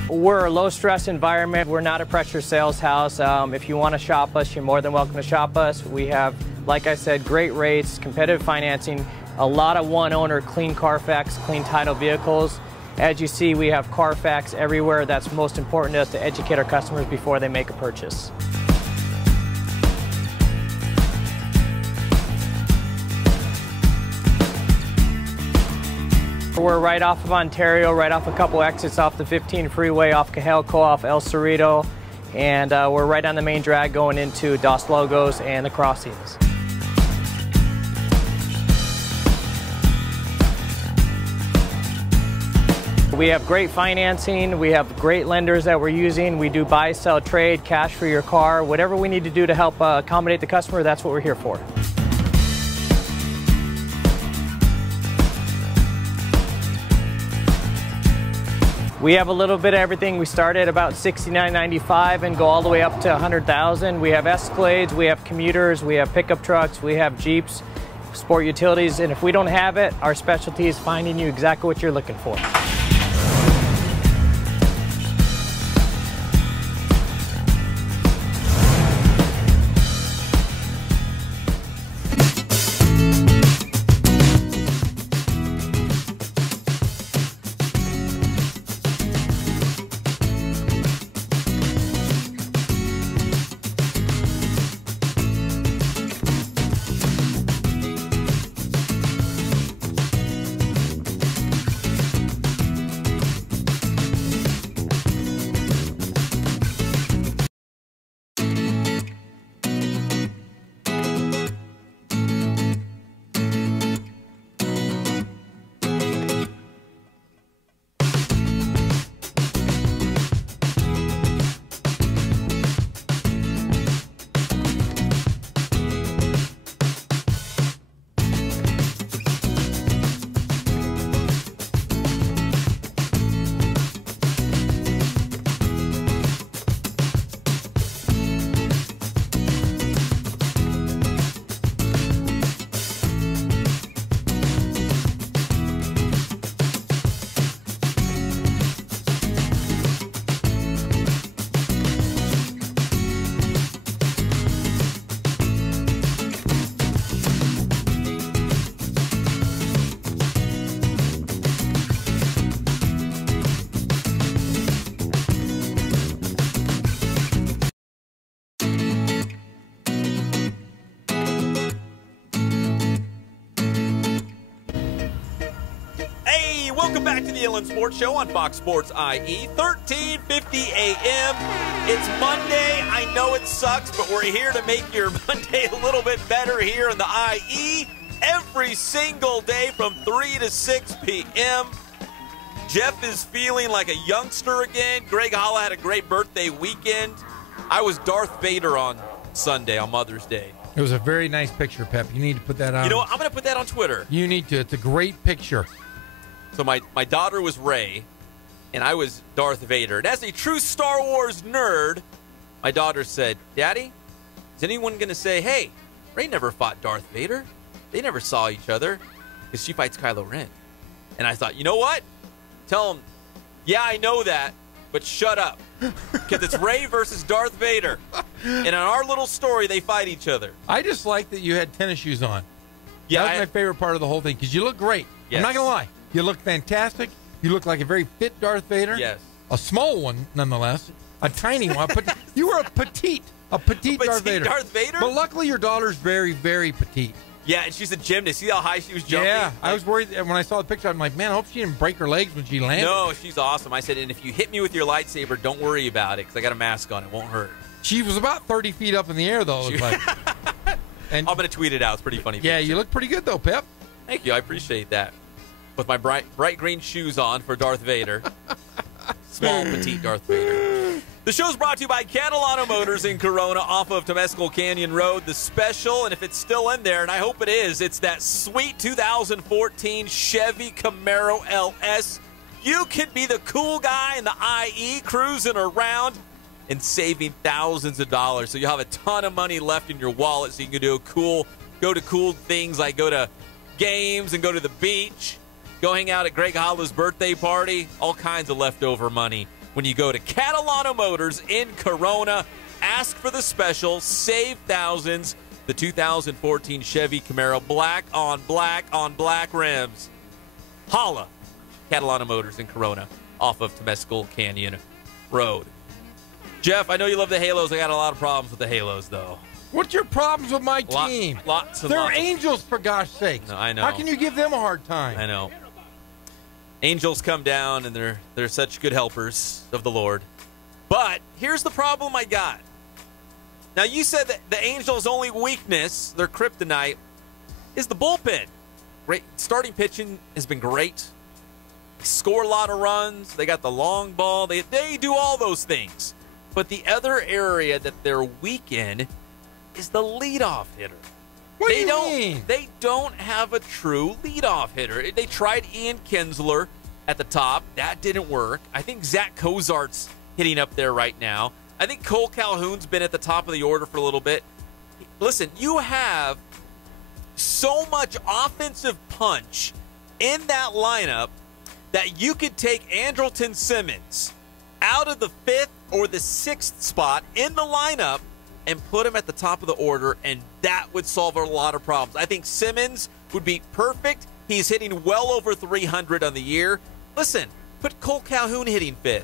We're a low-stress environment. We're not a pressure sales house. If you want to shop us, you're more than welcome to shop us. We have, like I said, great rates, competitive financing, a lot of one-owner clean Carfax, clean title vehicles. As you see, we have Carfax everywhere. That's most important to us, to educate our customers before they make a purchase. We're right off of Ontario, right off a couple exits off the 15 freeway, off Cajalco, off El Cerrito, and we're right on the main drag going into Dos Logos and the Crossings. We have great financing, we have great lenders that we're using. We do buy, sell, trade, cash for your car, whatever we need to do to help accommodate the customer, that's what we're here for. We have a little bit of everything. We start at about $69.95 and go all the way up to $100,000. We have Escalades, we have commuters, we have pickup trucks, we have Jeeps, sport utilities, and if we don't have it, our specialty is finding you exactly what you're looking for. Welcome back to the Inland Sports Show on Fox Sports IE, 1350 AM. It's Monday. I know it sucks, but we're here to make your Monday a little bit better here in the IE every single day from 3 to 6 p.m. Jeff is feeling like a youngster again. Greg Holla had a great birthday weekend. I was Darth Vader on Sunday, on Mother's Day. It was a very nice picture, Pep. You need to put that on. You know what? I'm going to put that on Twitter. You need to. It's a great picture. So my daughter was Rey, and I was Darth Vader. And as a true Star Wars nerd, my daughter said, Daddy, is anyone going to say, hey, Rey never fought Darth Vader? They never saw each other because she fights Kylo Ren. And I thought, you know what? Tell them, yeah, I know that, but shut up. Because it's Rey versus Darth Vader. And in our little story, they fight each other. I just like that you had tennis shoes on. Yeah, that was my favorite part of the whole thing because you look great. Yes. I'm not going to lie. You look fantastic. You look like a very fit Darth Vader. Yes. A small one, nonetheless. A tiny one. You were a petite Darth Vader. Darth Vader? But luckily your daughter's very, very petite. Yeah, and she's a gymnast. See how high she was jumping? Yeah, I was worried when I saw the picture. I'm like, man, I hope she didn't break her legs when she landed. No, she's awesome. I said, and if you hit me with your lightsaber, don't worry about it because I got a mask on. It won't hurt. She was about 30 feet up in the air, though. It like. And I'm going to tweet it out. It's pretty funny. Yeah, picture. you look pretty good, though, Pep. Thank you. I appreciate that. With my bright green shoes on for Darth Vader. Small, petite Darth Vader. The show's brought to you by Catalano Motors in Corona off of Temescal Canyon Road. The special, and if it's still in there, and I hope it is, it's that sweet 2014 Chevy Camaro LS. You could be the cool guy in the IE cruising around and saving thousands of dollars. So you'll have a ton of money left in your wallet so you can go to cool things like go to games and go to the beach. Go hang out at Greg Holla's birthday party. All kinds of leftover money when you go to Catalano Motors in Corona. Ask for the special, save thousands. The 2014 Chevy Camaro, black on black rims. Holla, Catalano Motors in Corona, off of Temescal Canyon Road. Jeff, I know you love the Halos. I got a lot of problems with the Halos, though. What's your problems with my team? They're Angels, for gosh sakes. No, I know. How can you give them a hard time? I know. Angels come down, and they're such good helpers of the Lord. But here's the problem I got. Now, you said that the Angels' only weakness, their kryptonite, is the bullpen. Great. Starting pitching has been great. They score a lot of runs. They got the long ball. They do all those things. But the other area that they're weak in is the leadoff hitter. What do you mean? They don't have a true leadoff hitter. They tried Ian Kinsler at the top. That didn't work. I think Zach Cozart's hitting up there right now. I think Cole Calhoun's been at the top of the order for a little bit. Listen, you have so much offensive punch in that lineup that you could take Andrelton Simmons out of the 5th or the 6th spot in the lineup and put him at the top of the order, and that would solve a lot of problems. I think Simmons would be perfect. He's hitting well over 300 on the year. Listen, put Cole Calhoun hitting 5th.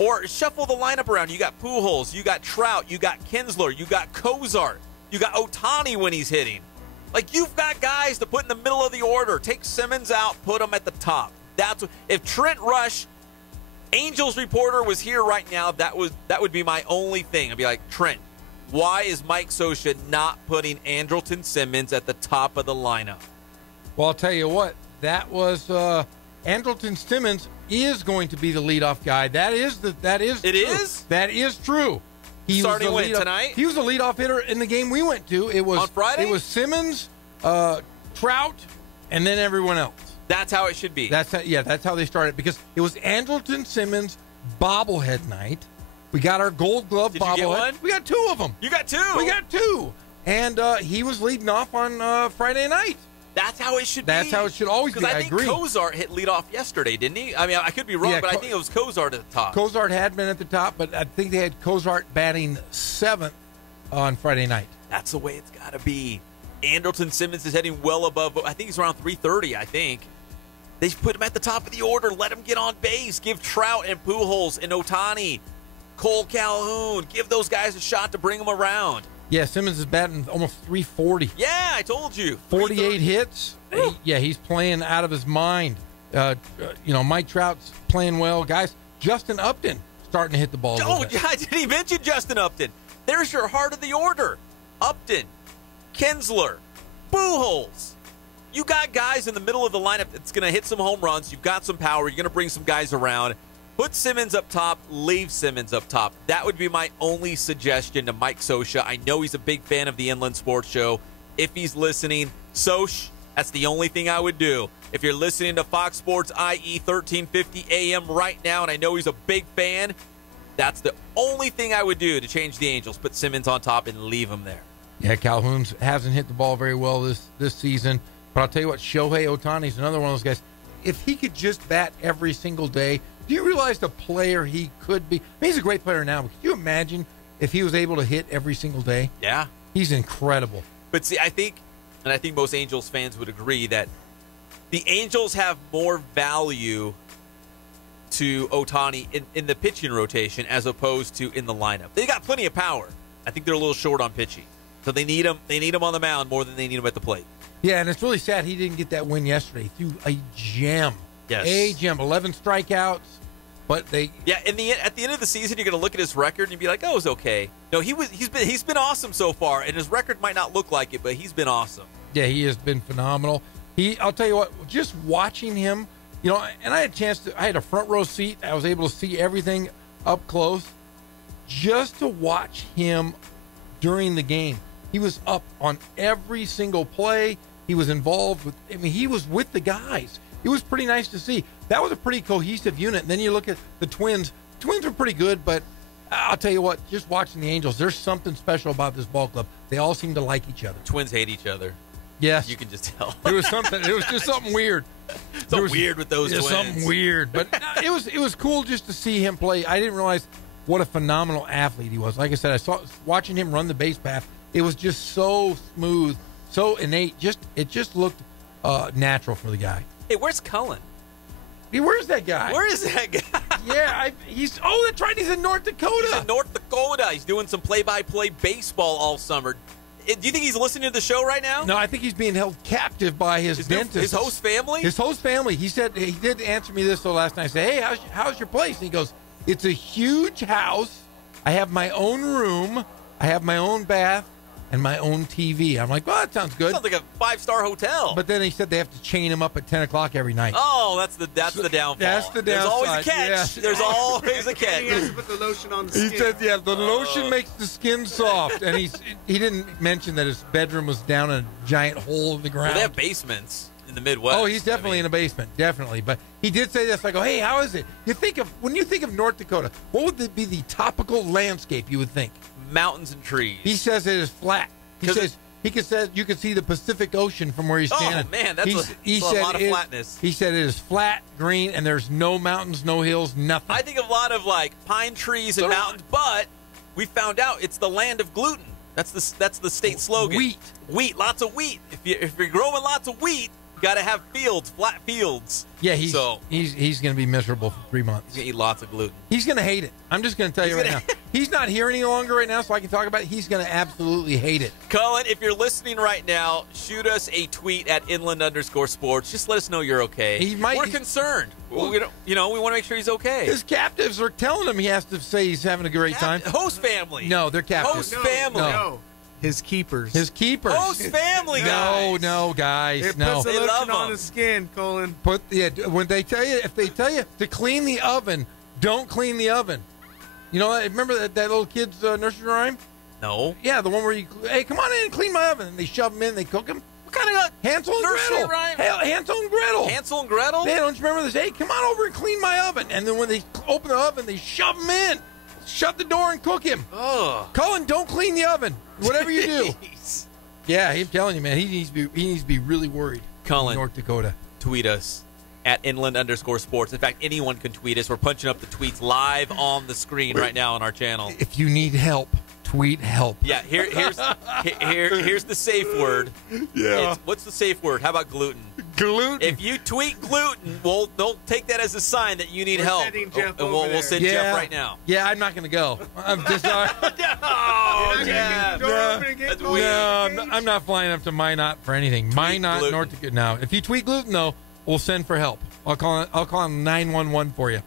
Or shuffle the lineup around. You got Pujols, you got Trout, you got Kinsler, you got Cozart, you got Ohtani when he's hitting. Like, you've got guys to put in the middle of the order. Take Simmons out, put him at the top. That's what, if Trent Rush, Angels reporter, was here right now, that would be my only thing. I'd be like, Trent, why is Mike Scioscia not putting Andrelton Simmons at the top of the lineup? Well, I'll tell you what, that was Andrelton Simmons is going to be the leadoff guy. That is true. That is true. Starting when, tonight? He was the leadoff hitter in the game we went to. It was on Friday. It was Simmons, Trout, and then everyone else. That's how it should be. That's how they started, because it was Andrelton Simmons bobblehead night. We got our Gold Glove bobblehead. Did you get one? We got 2 of them. You got 2. We got 2, and he was leading off on Friday night. That's how it should be. That's how it should always be. I agree. Cozart hit leadoff yesterday, didn't he? I mean, I could be wrong, but I think it was Cozart at the top. Cozart had been at the top, but I think they had Cozart batting 7th on Friday night. That's the way it's got to be. Andrelton Simmons is heading well above. I think he's around 330, I think. They put him at the top of the order. Let him get on base. Give Trout and Pujols and Ohtani, Cole Calhoun. Give those guys a shot to bring them around. Yeah, Simmons is batting almost 340. Yeah, I told you. 48 hits. He's playing out of his mind. Mike Trout's playing well. Guys, Justin Upton starting to hit the ball. Oh, yeah, I didn't even mention Justin Upton. There's your heart of the order. Upton, Kinsler, Pujols. You got guys in the middle of the lineup that's going to hit some home runs. You've got some power. You're going to bring some guys around. Put Simmons up top, leave Simmons up top. That would be my only suggestion to Mike Scioscia. I know he's a big fan of the Inland Sports Show. If he's listening, Soch, that's the only thing I would do. If you're listening to Fox Sports IE 1350 AM right now, and I know he's a big fan, that's the only thing I would do to change the Angels. Put Simmons on top and leave him there. Yeah, Calhoun hasn't hit the ball very well this season. But I'll tell you what, Shohei Ohtani's another one of those guys. If he could just bat every single day, do you realize the player he could be? I mean, he's a great player now, but can you imagine if he was able to hit every single day? Yeah. He's incredible. But see, I think most Angels fans would agree that the Angels have more value to Ohtani in the pitching rotation as opposed to in the lineup. They got plenty of power. I think they're a little short on pitching. So they need him. They need him on the mound more than they need him at the plate. Yeah, and it's really sad he didn't get that win yesterday. He threw a gem. Yes. A gem. 11 strikeouts. But they at the end of the season, you're going to look at his record and you'd be like, "Oh, it's okay." No, he's been awesome so far, and his record might not look like it, but he's been awesome. Yeah, he has been phenomenal. I'll tell you what, just watching him, and I had a front row seat. I was able to see everything up close. Just to watch him during the game, he was up on every single play. He was involved with. I mean, he was with the guys. It was pretty nice to see. That was a pretty cohesive unit. And then you look at the Twins. The Twins are pretty good, but I'll tell you what, just watching the Angels, there's something special about this ball club. They all seem to like each other. Twins hate each other. Yes. You can just tell. It was something. It was just something weird. Something weird with those twins. Something weird, but it was cool just to see him play. I didn't realize what a phenomenal athlete he was. Like I said, I saw watching him run the base path. It was just so smooth, so innate. It just looked natural for the guy. Hey, where's Cullen? Hey, where's that guy? Where is that guy? Yeah, that's right. He's in North Dakota. He's in North Dakota. He's doing some play-by-play baseball all summer. Do you think he's listening to the show right now? No, I think he's being held captive by his dentist. His host family? His host family. He said he did answer me this last night. I said, "Hey, how's your place?" And he goes, "It's a huge house. I have my own room. I have my own bath and my own TV." I'm like, "Well, that sounds good." Sounds like a 5-star hotel. But then he said they have to chain him up at 10 o'clock every night. Oh, that's the downfall. That's the downside. There's always a catch. Yeah. There's always a catch. He has to put the lotion on the skin. He said, "Yeah, the lotion makes the skin soft." And he didn't mention that his bedroom was down in a giant hole in the ground. Well, they have basements in the Midwest. Oh, he's definitely in a basement, definitely. But he did say this. I go, "Hey, how is it? When you think of North Dakota, what would be the topical landscape you would think?" Mountains and trees. He says it is flat. He says you can see the Pacific Ocean from where he's standing. Oh man, that's a lot of flatness. He said it is flat, green, and there's no mountains, no hills, nothing. I think of a lot of like pine trees and mountains, but we found out it's the land of gluten. That's the state slogan. Wheat, lots of wheat. If you're growing lots of wheat, you got to have flat fields. Yeah, he's going to be miserable for 3 months. He's going to eat lots of gluten. He's going to hate it. I'm just going to tell you right now. He's not here any longer right now, so I can talk about it. He's going to absolutely hate it. Cullen, if you're listening right now, shoot us a tweet at @inland_sports. Just let us know you're okay. We're concerned. We want to make sure he's okay. His captives are telling him he has to say he's having a great time. Host family. No, they're captives. Host family. No. His keepers. Host family, guys. No, guys. It no. puts the lotion on the skin, Colin. When they tell you, if they tell you to clean the oven, don't clean the oven. You know, remember that little kid's nursery rhyme? No. Yeah, the one where hey, come on in and clean my oven. And they shove them in, they cook them. What kind of Hansel and nursery Gretel? rhyme? Hansel and Gretel. Hansel and Gretel? Yeah, don't you remember this? Hey, come on over and clean my oven. And then when they open the oven, they shove them in. Shut the door and cook him. Oh. Cullen, don't clean the oven. Whatever you do. Yeah, I'm telling you, man, he needs to be really worried. Cullen, North Dakota. Tweet us at @inland_sports. In fact, anyone can tweet us. We're punching up the tweets live on the screen right now on our channel. If you need help, tweet help. Yeah, here's the safe word. Yeah. What's the safe word? How about gluten? Gluten. If you tweet gluten, they'll take that as a sign that you need help. Sending Jeff and we'll send Jeff right now. Yeah, I'm not going to go. I'm just sorry. Jeff. No, I'm not flying up to Minot for anything. Minot, North Dakota. No, if you tweet gluten, though, we'll send for help. I'll call 911 for you.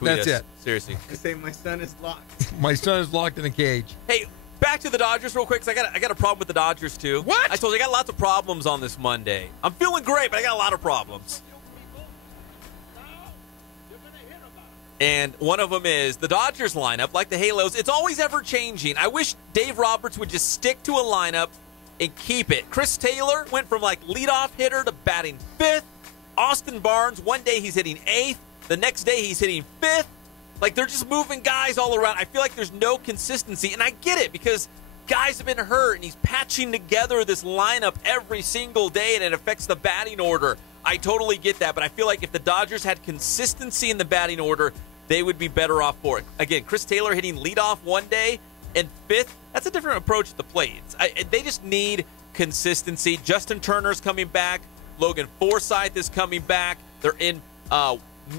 That's it. Seriously. I say my son is locked. My son is locked in a cage. Hey, back to the Dodgers real quick, because I got a problem with the Dodgers, too. What? I told you I got lots of problems on this Monday. I'm feeling great, but I got a lot of problems. And one of them is the Dodgers lineup, like the Halos, it's always ever-changing. I wish Dave Roberts would just stick to a lineup and keep it. Chris Taylor went from, leadoff hitter to batting 5th. Austin Barnes, one day he's hitting 8th. The next day he's hitting 5th. They're just moving guys all around. I feel like there's no consistency. And I get it because guys have been hurt, and he's patching together this lineup every single day, and it affects the batting order. I totally get that, but I feel like if the Dodgers had consistency in the batting order, they would be better off for it. Again, Chris Taylor hitting leadoff one day and 5th, that's a different approach at the plate. They just need consistency. Justin Turner's coming back. Logan Forsythe is coming back. They're in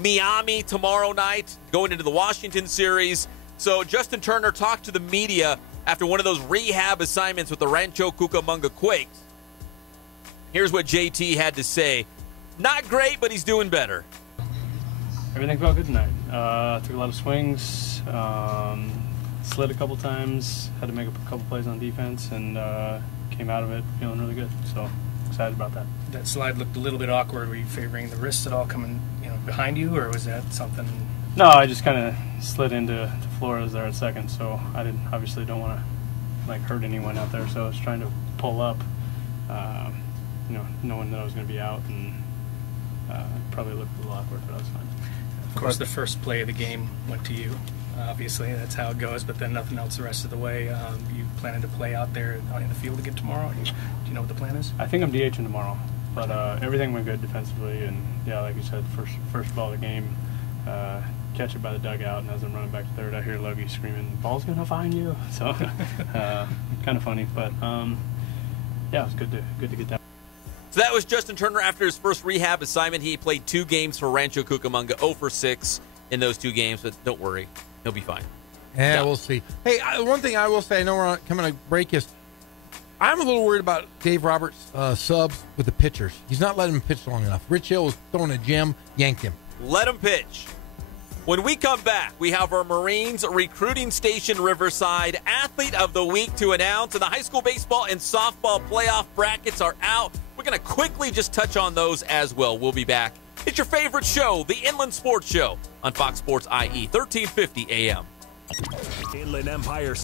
Miami tomorrow night, going into the Washington series. So Justin Turner talked to the media after one of those rehab assignments with the Rancho Cucamonga Quakes. Here's what JT had to say. Not great, but he's doing better. Everything felt good tonight. Took a lot of swings, slid a couple times, had to make a couple plays on defense, and came out of it feeling really good. So excited about that. That slide looked a little bit awkward. Were you favoring the wrists at all coming behind you, or was that something? No, I just kind of slid into Flores there at second, so I obviously don't want to hurt anyone out there. So I was trying to pull up, knowing that I was going to be out, and probably looked a little awkward, but I was fine. Of course, the first play of the game went to you. Obviously, that's how it goes, but then nothing else the rest of the way. You planning to play out there in the field again tomorrow? Do you know what the plan is? I think I'm DHing tomorrow, but everything went good defensively, and yeah, like you said, first ball of the game, catch it by the dugout, and as I'm running back to third, I hear Logie screaming, "Ball's gonna find you!" So kind of funny, but yeah, it was good to get that. So that was Justin Turner after his first rehab assignment. He played 2 games for Rancho Cucamonga, 0 for 6 in those 2 games, but don't worry, he'll be fine. Yeah, we'll see. Hey, one thing I will say, I know we're coming to break, is I'm a little worried about Dave Roberts' subs with the pitchers. He's not letting him pitch long enough. Rich Hill was throwing a gem, yanked him. Let him pitch. When we come back, we have our Marines Recruiting Station Riverside Athlete of the Week to announce, and the high school baseball and softball playoff brackets are out. We're going to quickly just touch on those as well. We'll be back. It's your favorite show, the Inland Sports Show, on Fox Sports IE, 1350 AM. Inland Empire.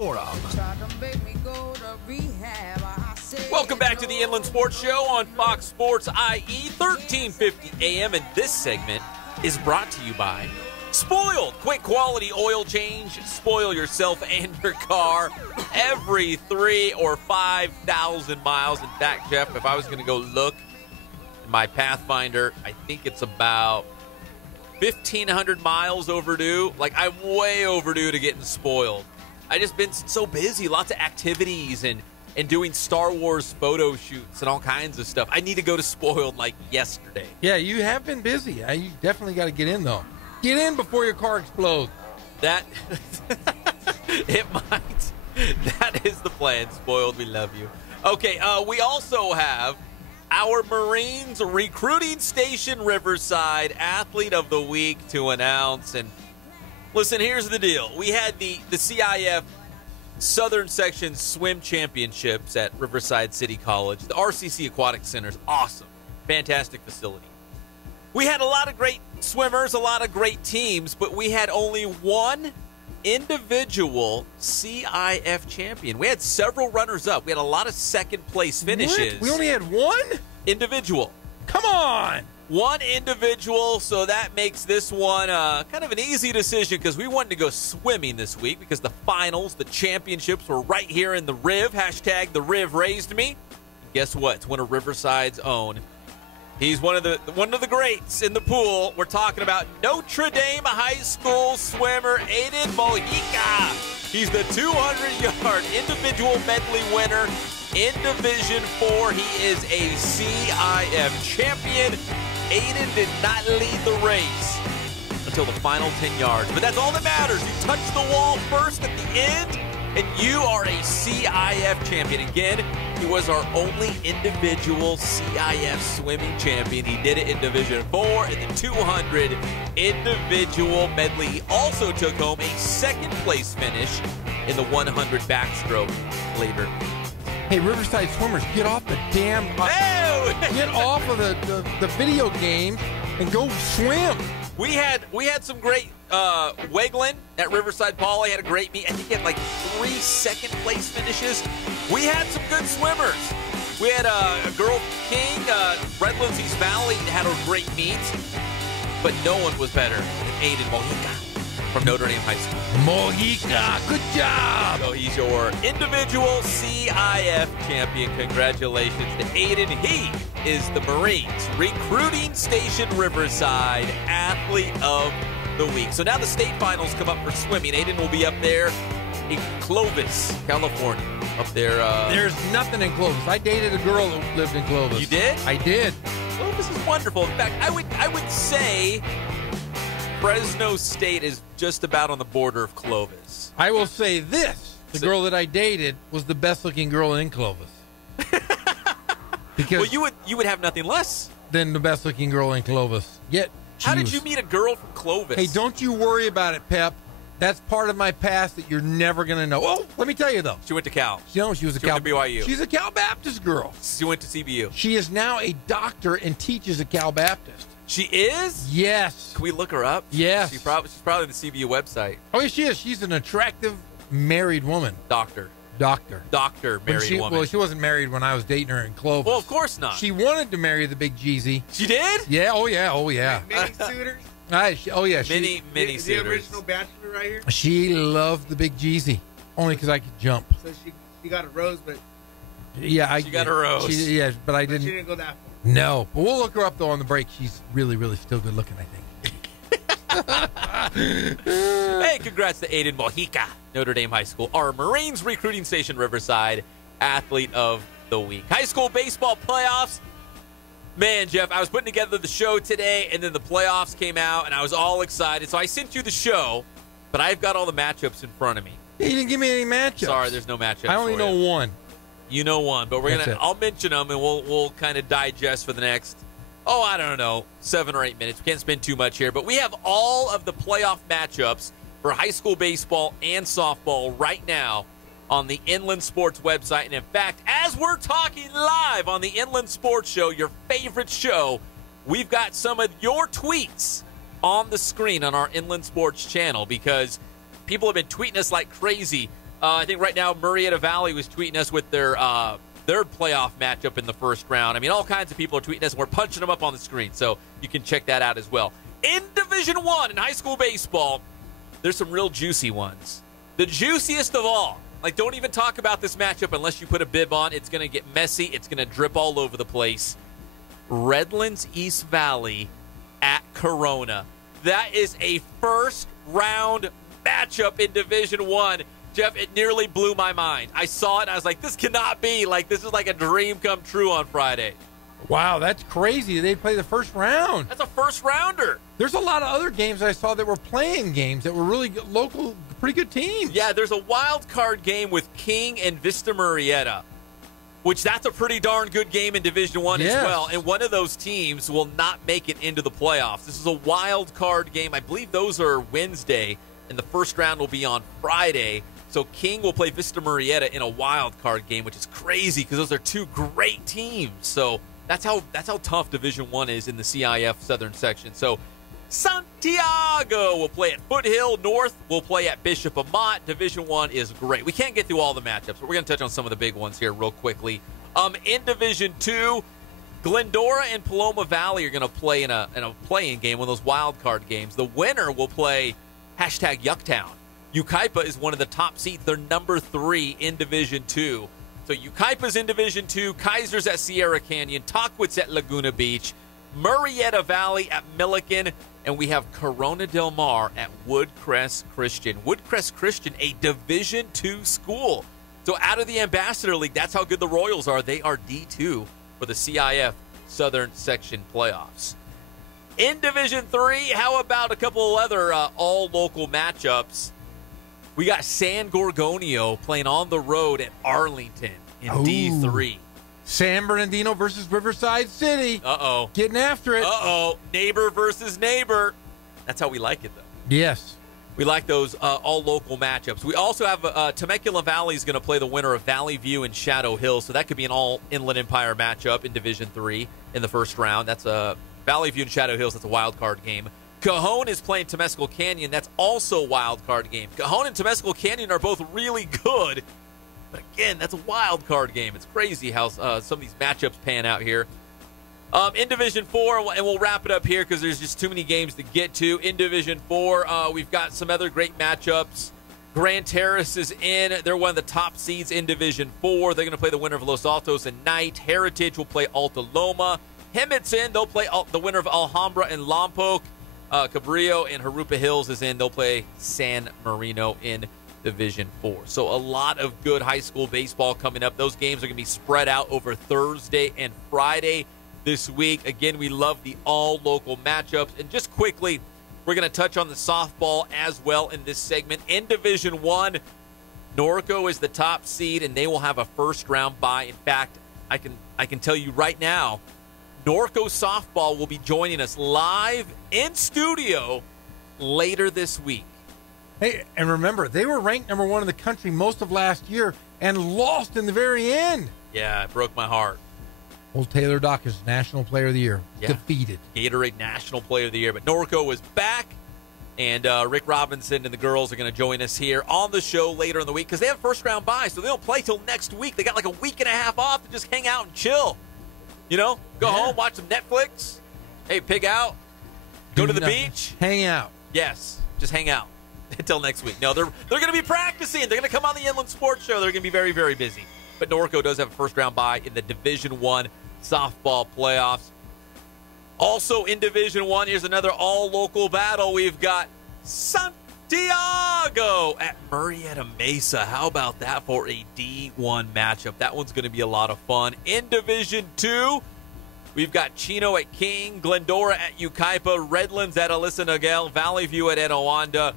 Gorham. Welcome back to the Inland Sports Show on Fox Sports IE 1350 AM, and this segment is brought to you by Spoiled. Quick quality oil change. Spoil yourself and your car every 3,000 or 5,000 miles. In fact, Jeff, if I was going to go look in my Pathfinder, I think it's about 1,500 miles overdue. Like, I'm way overdue to getting spoiled. I just been so busy, lots of activities and doing Star Wars photo shoots and all kinds of stuff. I need to go to Spoiled like yesterday. Yeah, you have been busy. You definitely got to get in, though. Get in before your car explodes. That, it might. That is the plan. Spoiled, we love you. Okay, we also have our Marines Recruiting Station Riverside Athlete of the Week to announce. And listen, here's the deal. We had the CIF Southern Section Swim Championships at Riverside City College. The RCC Aquatic Center is awesome. Fantastic facility. We had a lot of great swimmers, a lot of great teams, but we had only one individual CIF champion. We had several runners-up. We had a lot of second-place finishes. What? We only had one? Individual. Come on! One individual, so that makes this one kind of an easy decision because we wanted to go swimming this week because the finals, the championships were right here in the Riv. Hashtag the Riv raised me. Guess what? It's one of Riverside's own. He's one of the greats in the pool. We're talking about Notre Dame High School swimmer Aiden Mojica. He's the 200-yard individual medley winner in Division 4. He is a CIF champion. Aiden did not lead the race until the final 10 yards. But that's all that matters. You touch the wall first at the end, and you are a CIF champion. Again, he was our only individual CIF swimming champion. He did it in Division 4 in the 200 individual medley. He also took home a second-place finish in the 100 backstroke later. Hey, Riverside swimmers, get off the damn... Get off of the video games and go swim. We had some great Wegland at Riverside Poly had a great meet. I think he had like 3 second-place finishes. We had some good swimmers. We had a girl king, Redlands East Valley had a great meet, but no one was better than Aiden Mojica from Notre Dame High School. Mojica, good job! So he's your individual CIF champion. Congratulations to Aiden. He is the Marines Recruiting Station Riverside Athlete of the Week. So now the state finals come up for swimming. Aiden will be up there in Clovis, California. Up there. There's nothing in Clovis. I dated a girl that lived in Clovis. You did? I did. Clovis is wonderful. In fact, I would say Fresno State is just about on the border of Clovis. I will say this. The girl that I dated was the best-looking girl in Clovis. Because well, you would have nothing less than the best-looking girl in Clovis. Yet, how did you meet a girl from Clovis? Hey, don't you worry about it, Pep. That's part of my past that you're never going to know. Oh, let me tell you, though. She went to Cal. She was a Cal. Went to BYU. She's a Cal Baptist girl. She went to CBU. She is now a doctor and teaches at Cal Baptist. She is? Yes. Can we look her up? Yes. She's probably on the CBU website. Oh, yeah, she is. She's an attractive married woman. Doctor, married woman. Well, she wasn't married when I was dating her in Clovis. Well, of course not. She wanted to marry the big Jeezy. She did? Yeah. Oh, yeah. Oh, yeah. Many suitors? Many suitors. The original bachelor right here? She loved the big Jeezy, only because I could jump. So she got a rose, but... Yeah, she got a rose. But I didn't. She didn't go that far. No, but we'll look her up, though, on the break. She's really, really still good looking, I think. Hey, congrats to Aiden Mojica, Notre Dame High School, our Marines Recruiting Station Riverside Athlete of the Week. High school baseball playoffs. Man, Jeff, I was putting together the show today, and then the playoffs came out, and I was all excited. So I sent you the show, but I've got all the matchups in front of me. Yeah, you didn't give me any matchups. Sorry, there's no matchups. I only know one. You know one, but I'll mention them, and we'll kind of digest for the next, I don't know, 7 or 8 minutes. We can't spend too much here, but we have all of the playoff matchups for high school baseball and softball right now on the Inland Sports website. And in fact, as we're talking live on the Inland Sports Show, your favorite show, we've got some of your tweets on the screen on our Inland Sports channel because people have been tweeting us like crazy. I think right now Murrieta Valley was tweeting us with their playoff matchup in the first round. I mean, all kinds of people are tweeting us, and we're punching them up on the screen, so you can check that out as well. In Division I in high school baseball, there's some real juicy ones. The juiciest of all. Like, don't even talk about this matchup unless you put a bib on. It's going to get messy. It's going to drip all over the place. Redlands East Valley at Corona. That is a first-round matchup in Division I. Jeff, it nearly blew my mind. I saw it, and I was like, this cannot be. Like, this is like a dream come true on Friday. Wow, that's crazy. They play the first round. That's a first-rounder. There's a lot of other games I saw that were playing games that were really good, local, pretty good teams. Yeah, there's a wild card game with King and Vista Murrieta, which that's a pretty darn good game in Division I as well. And one of those teams will not make it into the playoffs. This is a wild card game. I believe those are Wednesday, and the first round will be on Friday. So King will play Vista Murrieta in a wild card game, which is crazy because those are two great teams. So that's how tough Division I is in the CIF Southern section. So Santiago will play at Foothill. North will play at Bishop Amat. Division I is great. We can't get through all the matchups, but we're going to touch on some of the big ones here real quickly. In Division II, Glendora and Paloma Valley are going to play in a play-in game, one of those wild card games. The winner will play #Yucktown. Yucaipa is one of the top seeds. They're number 3 in Division II. So Yucaipa's in Division II, Kaiser's at Sierra Canyon, Tahquitz at Laguna Beach, Murrieta Valley at Milliken, and we have Corona Del Mar at Woodcrest Christian. Woodcrest Christian, a Division II school. So out of the Ambassador League, that's how good the Royals are. They are D2 for the CIF Southern Section playoffs. In Division III, how about a couple of other all-local matchups? We got San Gorgonio playing on the road at Arlington in D3. San Bernardino versus Riverside City. Uh-oh. Getting after it. Uh-oh. Neighbor versus neighbor. That's how we like it, though. Yes. We like those all-local matchups. We also have Temecula Valley is going to play the winner of Valley View and Shadow Hill, so that could be an all-Inland Empire matchup in Division III in the first round. That's Valley View and Shadow Hills. That's a wild card game. Cajon is playing Temescal Canyon. That's also a wild card game. Cajon and Temescal Canyon are both really good. But again, that's a wild card game. It's crazy how some of these matchups pan out here. In Division 4, and we'll wrap it up here because there's just too many games to get to. In Division 4, we've got some other great matchups. Grand Terrace is in. They're one of the top seeds in Division 4. They're going to play the winner of Los Altos and Knight. Heritage will play Alta Loma. Hemet's in. They'll play the winner of Alhambra and Lompoc. Cabrillo and Jurupa Hills is in. They'll play San Marino in Division 4. So a lot of good high school baseball coming up. Those games are going to be spread out over Thursday and Friday this week. Again, we love the all-local matchups. And just quickly, we're going to touch on the softball as well in this segment. In Division 1, Norco is the top seed, and they will have a first-round bye. In fact, I can tell you right now, Norco softball will be joining us live in studio later this week. Hey, and remember, they were ranked number 1 in the country most of last year and lost in the very end. Yeah, it broke my heart. Old Taylor Dock is National Player of the Year. Yeah. Defeated. Gatorade National Player of the Year. But Norco is back, and Rick Robinson and the girls are going to join us here on the show later in the week because they have a first-round bye, so they don't play till next week. They got like a week and a half off to just hang out and chill. You know, go home, watch some Netflix. Hey, pig out. Go to the beach. Hang out. Yes, just hang out until next week. No, they're going to be practicing. They're going to come on the Inland Sports Show. They're going to be very, very busy. But Norco does have a first-round bye in the Division I softball playoffs. Also in Division I, here's another all-local battle. We've got Santiago at Murrieta Mesa. How about that for a D1 matchup? That one's going to be a lot of fun. In Division II, we've got Chino at King, Glendora at Yucaipa, Redlands at Alyssa Nogel, Valley View at Etiwanda.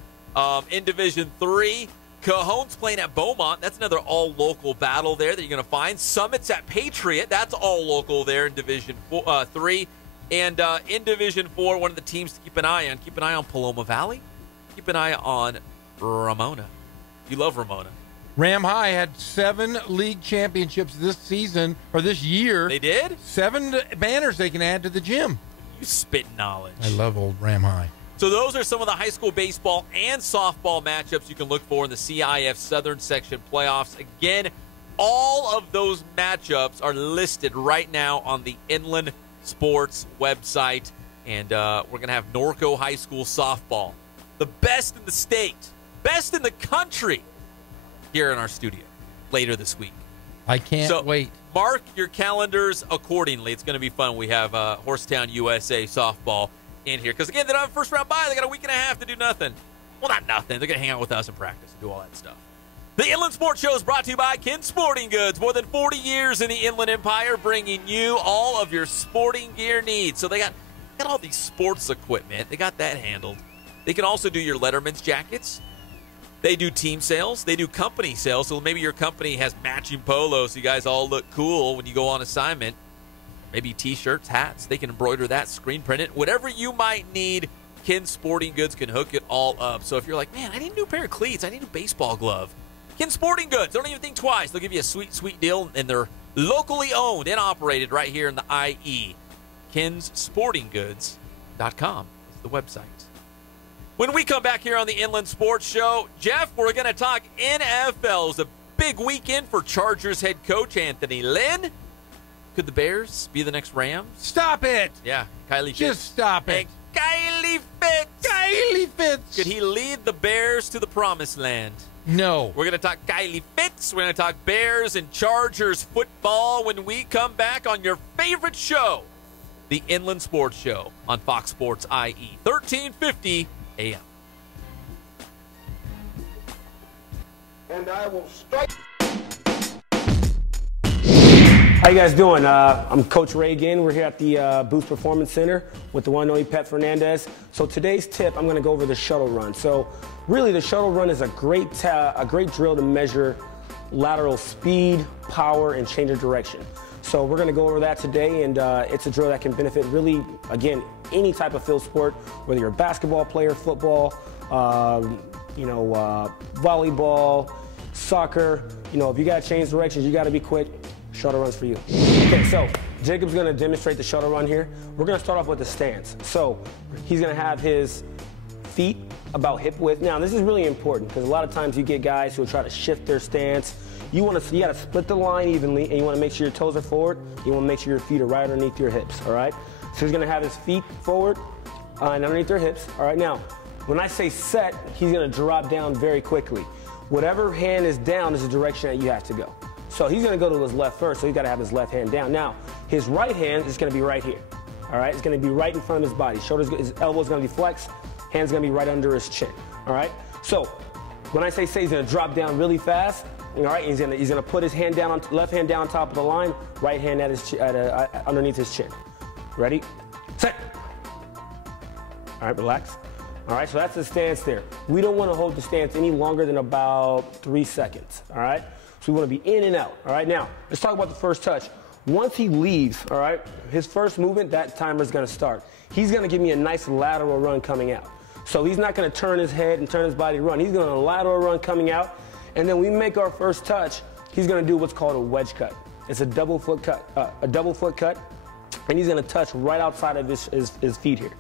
In Division III, Cajon's playing at Beaumont. That's another all-local battle there that you're going to find. Summit's at Patriot. That's all-local there in Division 3. And in Division 4, one of the teams to keep an eye on. Keep an eye on Paloma Valley. Keep an eye on Ramona. You love Ramona. Ram High had 7 league championships this season, or this year. They did? 7 banners they can add to the gym. You spit knowledge. I love old Ram High. So those are some of the high school baseball and softball matchups you can look for in the CIF Southern Section playoffs. Again, all of those matchups are listed right now on the Inland Sports website. And we're going to have Norco High School softball, the best in the state, best in the country, here in our studio later this week. I can't wait. Mark your calendars accordingly. It's going to be fun. We have Horsetown USA softball in here. Because, again, they don't have a first-round bye. They got a week and a half to do nothing. Well, not nothing. They're going to hang out with us and practice and do all that stuff. The Inland Sports Show is brought to you by Ken Sporting Goods. More than 40 years in the Inland Empire, bringing you all of your sporting gear needs. So they got all these sports equipment. They got that handled. They can also do your Letterman's jackets. They do team sales. They do company sales. So maybe your company has matching polos so you guys all look cool when you go on assignment. Maybe T-shirts, hats. They can embroider that, screen print it. Whatever you might need, Ken Sporting Goods can hook it all up. So if you're like, man, I need a new pair of cleats. I need a baseball glove. Ken Sporting Goods. Don't even think twice. They'll give you a sweet, sweet deal. And they're locally owned and operated right here in the IE. KenSportingGoods.com is the website. When we come back here on the Inland Sports Show, Jeff, we're going to talk NFL. It's a big weekend for Chargers head coach Anthony Lynn. Could the Bears be the next Rams? Stop it. Yeah, Kylie Fitz. Just stop it. Kylie Fitz. Kylie Fitz. Could he lead the Bears to the promised land? No. We're going to talk Kylie Fitz. We're going to talk Bears and Chargers football when we come back on your favorite show, the Inland Sports Show on Fox Sports IE, 1350 AM. And I will strike. How you guys doing? I'm Coach Ray again. We're here at the Boost Performance Center with the one and only Pep Fernandez. So today's tip, I'm going to go over the shuttle run. So really, the shuttle run is a great drill to measure lateral speed, power, and change of direction. So we're going to go over that today, and it's a drill that can benefit really, again, any type of field sport, whether you're a basketball player, football, volleyball, soccer. You know, if you got to change directions, you got to be quick. Shuttle runs for you. Okay, so Jacob's going to demonstrate the shuttle run here. We're going to start off with the stance. So he's going to have his feet about hip width. Now, this is really important because a lot of times you get guys who try to shift their stance. You got to split the line evenly, and you want to make sure your toes are forward. You want to make sure your feet are right underneath your hips, all right? So he's going to have his feet forward and underneath their hips. All right, now, when I say set, he's going to drop down very quickly. Whatever hand is down is the direction that you have to go. So he's going to go to his left first, so he's got to have his left hand down. Now, his right hand is going to be right here. All right, it's going to be right in front of his body. His elbow's going to be flexed. Hand's going to be right under his chin. All right. So when I say he's going to drop down really fast. All right, he's going to put his hand down, left hand down on top of the line, right hand at his underneath his chin. Ready, set. All right, relax. All right, so that's the stance there. We don't want to hold the stance any longer than about 3 seconds. All right. So we want to be in and out. All right, now let's talk about the first touch. Once he leaves, all right, his first movement, that timer is going to start. He's going to give me a nice lateral run coming out. So he's not going to turn his head and turn his body to run. He's going to lateral run coming out. And then we make our first touch. He's going to do what's called a wedge cut. It's a double foot cut, and he's going to touch right outside of his feet here.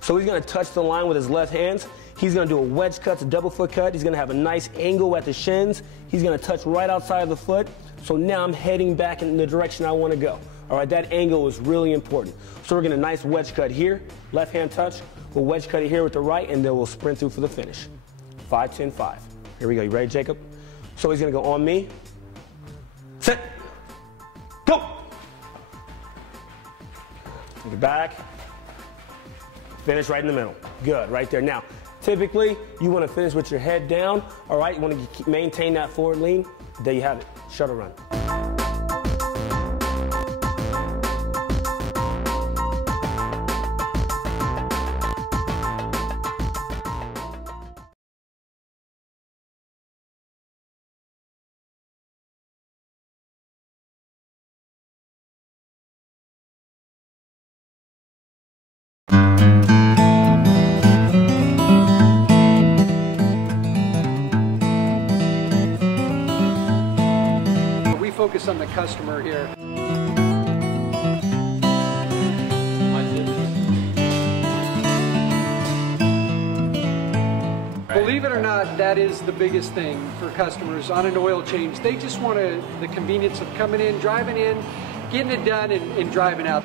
So he's going to touch the line with his left hands. He's going to do a wedge cut, a double foot cut. He's going to have a nice angle at the shins. He's going to touch right outside of the foot. So now I'm heading back in the direction I want to go. All right, that angle is really important. So we're going to nice wedge cut here, left hand touch. We'll wedge cut it here with the right, and then we'll sprint through for the finish. 5, 10, 5. Here we go. You ready, Jacob? So he's going to go on me. Set. Go. Take it back. Finish right in the middle. Good, right there. Now, typically, you want to finish with your head down. All right, you want to maintain that forward lean. There you have it. Shuttle run. Focus on the customer here. Believe it or not, that is the biggest thing for customers on an oil change. They just want the convenience of coming in, driving in, getting it done, and driving out.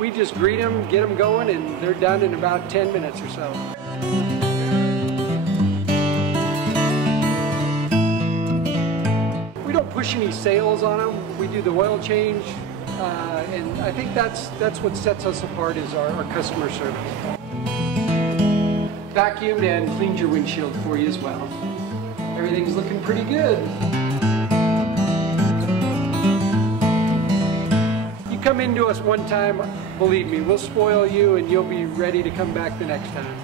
We just greet them, get them going, and they're done in about 10 minutes or so. We don't push any sales on them. We do the oil change, and I think that's what sets us apart is our customer service. Vacuumed and cleaned your windshield for you as well. Everything's looking pretty good. You come into us one time, believe me, we'll spoil you and you'll be ready to come back the next time.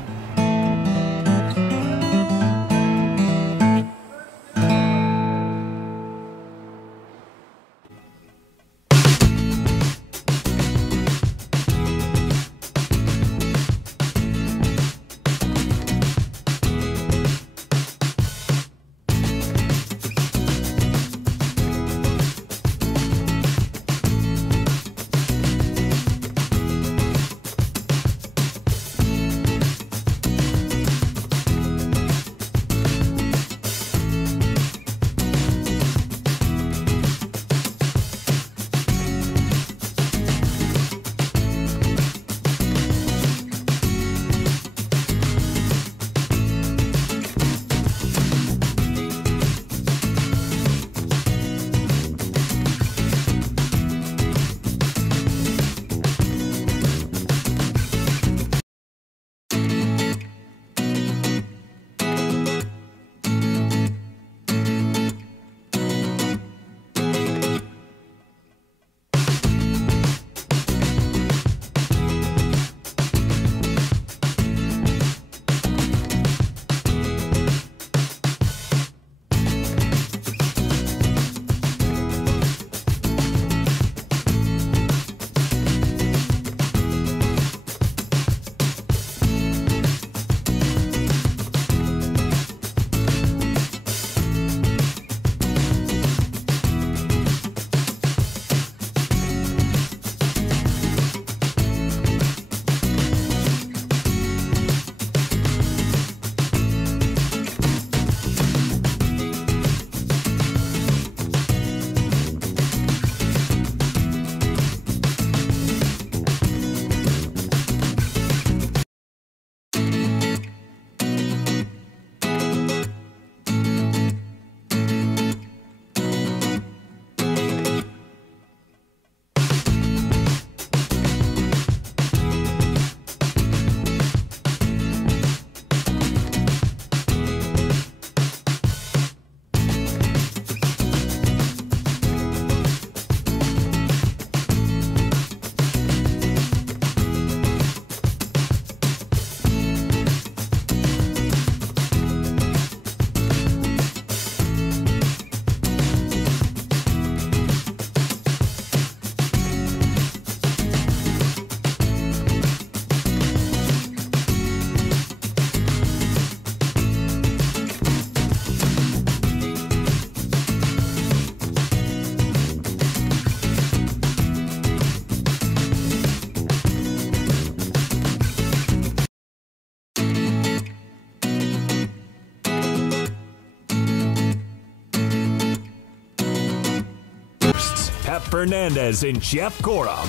Pep Fernandez and Jeff Corum.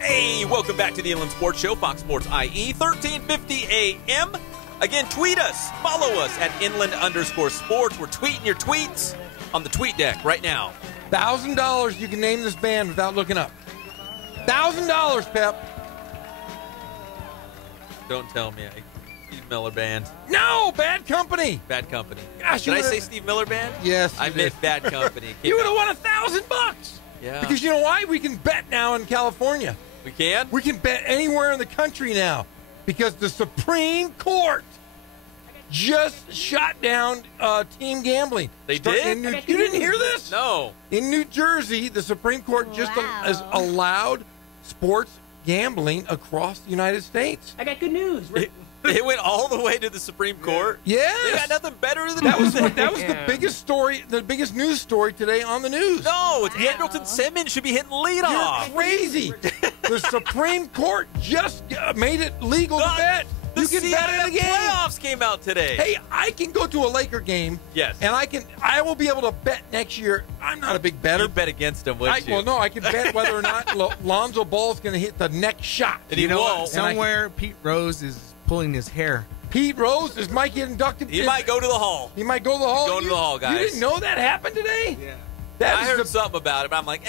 Hey, welcome back to the Inland Sports Show, Fox Sports IE, 1350 AM. Again, tweet us, follow us at Inland_sports. We're tweeting your tweets on the tweet deck right now. $1,000 you can name this band without looking up. $1,000, Pep. Don't tell me. Steve Miller Band. No, Bad Company. Bad Company. Gosh, did I say Steve Miller Band? Yes, I meant Bad Company. You would have won $1,000. Yeah. Because you know why? We can bet now in California. We can? We can bet anywhere in the country now because the Supreme Court just shot down team gambling. They did? You didn't hear this? No. In New Jersey, the Supreme Court just has allowed sports gambling across the United States. I got good news. It went all the way to the Supreme Court. Yes. They got nothing better than That was that. the biggest story, the biggest news story today on the news. No, it's Andrelton Simmons should be hitting leadoff. You're crazy. The Supreme Court just made it legal to bet. The You can bet in CIF the game. playoffs came out today. Hey, I can go to a Laker game. Yes. And I will be able to bet next year. I'm not a big better. You'd bet against him, wouldn't you? Well, no, I can bet whether or not Lonzo Ball's going to hit the next shot. And he won't. Somewhere Pete Rose is pulling his hair. Pete Rose might get inducted. He might go to the Hall. He might go to the Hall. Go to the Hall, guys. You didn't know that happened today? Yeah. I heard something about it, but I'm like,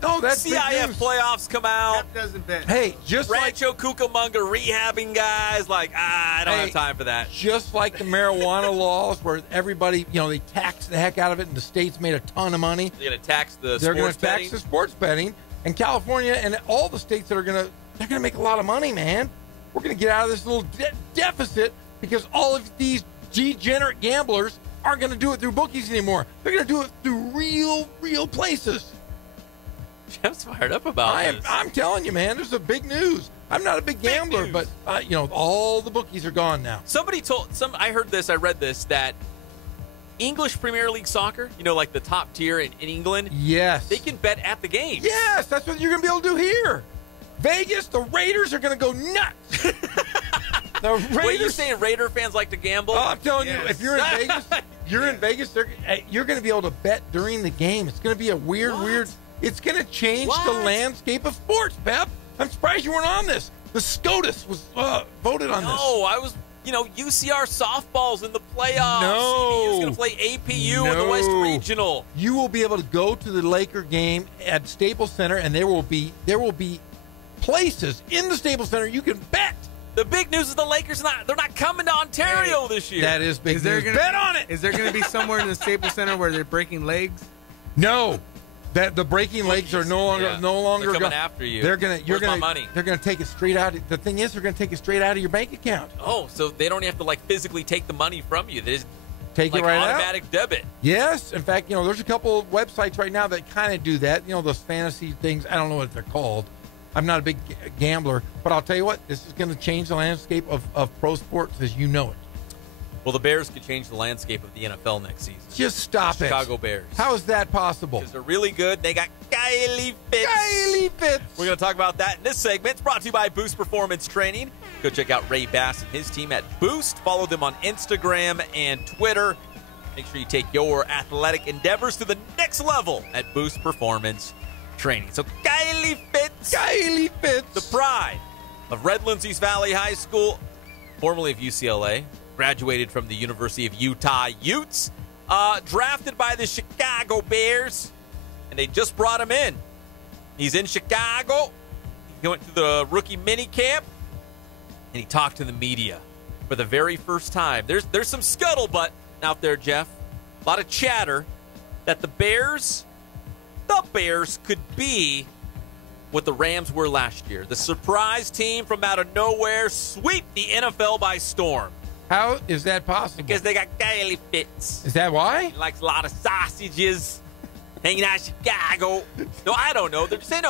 No, that's big CIF news. playoffs come out. Pep doesn't bet. Hey, just Rancho Cucamonga rehabbing guys. Like, I don't have time for that. Just like the marijuana laws where everybody, they tax the heck out of it and the states made a ton of money. They're going to tax the They're sports to tax betting. the sports betting. And California and all the states that are they're going to make a lot of money, man. We're going to get out of this little deficit because all of these degenerate gamblers aren't going to do it through bookies anymore. They're going to do it through real places. Jeff's fired up about this. I'm telling you, man, there's a big news. I'm not a big gambler, but all the bookies are gone now. Somebody I read this, that English Premier League soccer, like the top tier in England. Yes. They can bet at the games. Yes, that's what you're going to be able to do here. Vegas, the Raiders are going to go nuts. The Raiders, Wait, you're saying Raider fans like to gamble? Oh, I'm telling you, if you're in Vegas, you're going to be able to bet during the game. It's going to be a weird. It's going to change the landscape of sports, Pep. I'm surprised you weren't on this. The SCOTUS was voted on this. No, I was. UCR softball's in the playoffs. No. CBU's going to play APU in the West Regional. You will be able to go to the Laker game at Staples Center, and there will be places in the Staples Center you can bet. The big news is the Lakers they're not coming to Ontario this year. That is big news. Bet on it. Is there going to be somewhere in the Staples Center where they're breaking legs? No. That the breaking legs are no longer They're coming after you. Where's my money? They're gonna take it straight out. The thing is, they're gonna take it straight out of your bank account. Oh, so they don't have to physically take the money from you. They just take it right out. Automatic debit. Yes, in fact, there's a couple of websites right now that kind of do that. Those fantasy things. I don't know what they're called. I'm not a big gambler, but I'll tell you what, this is going to change the landscape of pro sports as you know it. Well, the Bears could change the landscape of the NFL next season. Just stop it. Chicago Bears. How is that possible? Because they're really good. They got Kylie Fitz. Kylie Fitz. We're going to talk about that in this segment. It's brought to you by Boost Performance Training. Go check out Ray Bass and his team at Boost. Follow them on Instagram and Twitter. Make sure you take your athletic endeavors to the next level at Boost Performance Training. So Kylie Fitz. Kylie Fitz. The pride of Redlands East Valley High School, formerly of UCLA. Graduated from the University of Utah Utes, drafted by the Chicago Bears, and they just brought him in. He's in Chicago. He went to the rookie mini camp, and he talked to the media for the very first time. There's some scuttlebutt out there, Jeff. A lot of chatter that the Bears could be what the Rams were last year. The surprise team from out of nowhere sweep the NFL by storm. How is that possible? Because they got Kylie Fitz. Is that why? He likes a lot of sausages, hanging out in Chicago. No, I don't know. They're saying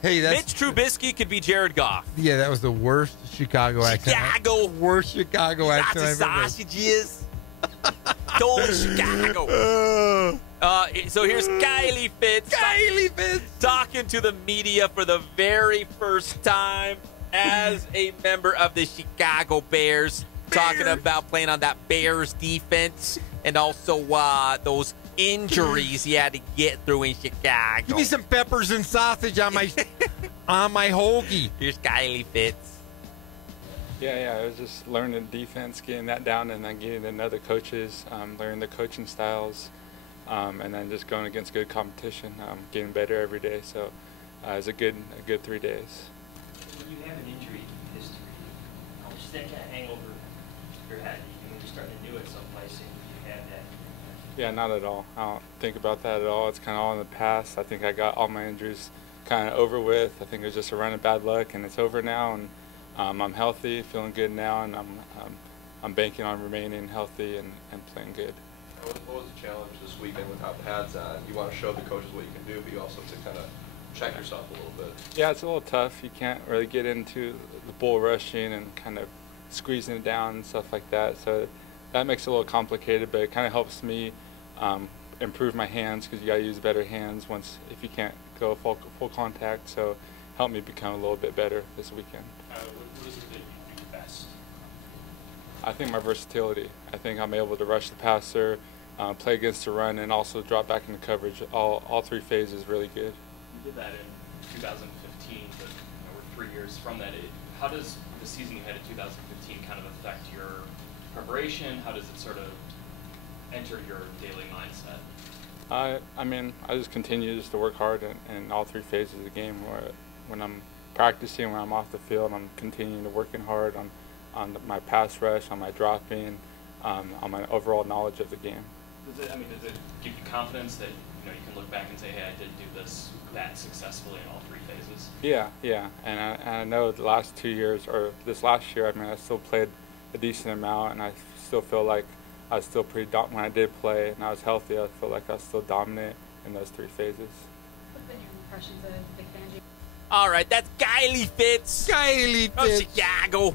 hey, Mitch Trubisky could be Jared Goff. Yeah, that was the worst Chicago accent. Chicago. Worst Chicago accent I've ever heard. Sausages. Cold Chicago. So here's Kylie Fitz. Kylie Fitz. Talking to the media for the very first time as a member of the Chicago Bears. Talking about playing on that Bears defense and also those injuries he had to get through in Chicago. Give me some peppers and sausage on my hoagie. Here's Kylie Fitz. Yeah, I was just learning defense, getting that down, and then getting to know the coaches, learning the coaching styles, and then just going against good competition, getting better every day. So it was a good 3 days. When you have an injury history, how much does that kind of hang over your head? When you start to do it someplace and you have that? Yeah, not at all. I don't think about that at all. It's kind of all in the past. I think I got all my injuries kind of over with. I think it was just a run of bad luck, and it's over now. And I'm healthy, feeling good now, and I'm banking on remaining healthy and playing good. What was the challenge this weekend without pads on? You want to show the coaches what you can do, but you also have to kind of check yourself a little bit. Yeah, it's a little tough. You can't really get into the bull rushing and kind of squeezing it down and stuff like that. So that makes it a little complicated, but it kind of helps me improve my hands, because you got to use better hands if you can't go full contact. So helped me become a little bit better this weekend. What is it that you do best? I think my versatility. I think I'm able to rush the passer, play against the run, and also drop back into coverage. All three phases really good. You did that in 2015, but we're 3 years from that. How does the season you had in 2015 kind of affect your preparation? How does it sort of enter your daily mindset? I mean, I just continue to work hard in all three phases of the game. When I'm practicing, when I'm off the field, I'm continuing to working hard on my pass rush, on my dropping, on my overall knowledge of the game. Does it give you confidence that you can look back and say, hey, I did do that successfully in all three phases? Yeah, and I know the last 2 years, or this last year, I mean, I still played a decent amount, and I still feel like I was still pretty dominant when I did play, and I was healthy. I feel like I was still dominant in those three phases. What have been your impressions of Vic Fangio? All right, that's Kylie Fitz. From Chicago.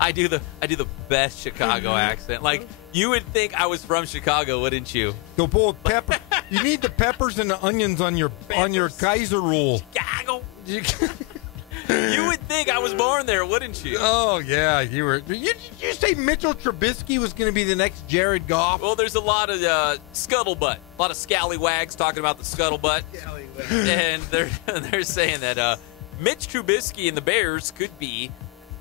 I do the best Chicago accent. Like, you would think I was from Chicago, wouldn't you? The bold pepper. You need the peppers and the onions on your Kaiser rule. Chicago. You would think I was born there, wouldn't you? Oh yeah, you were. Did you say Mitchell Trubisky was going to be the next Jared Goff? Well, there's a lot of scuttlebutt, a lot of scallywags talking about the scuttlebutt, and they're saying that Mitch Trubisky and the Bears could be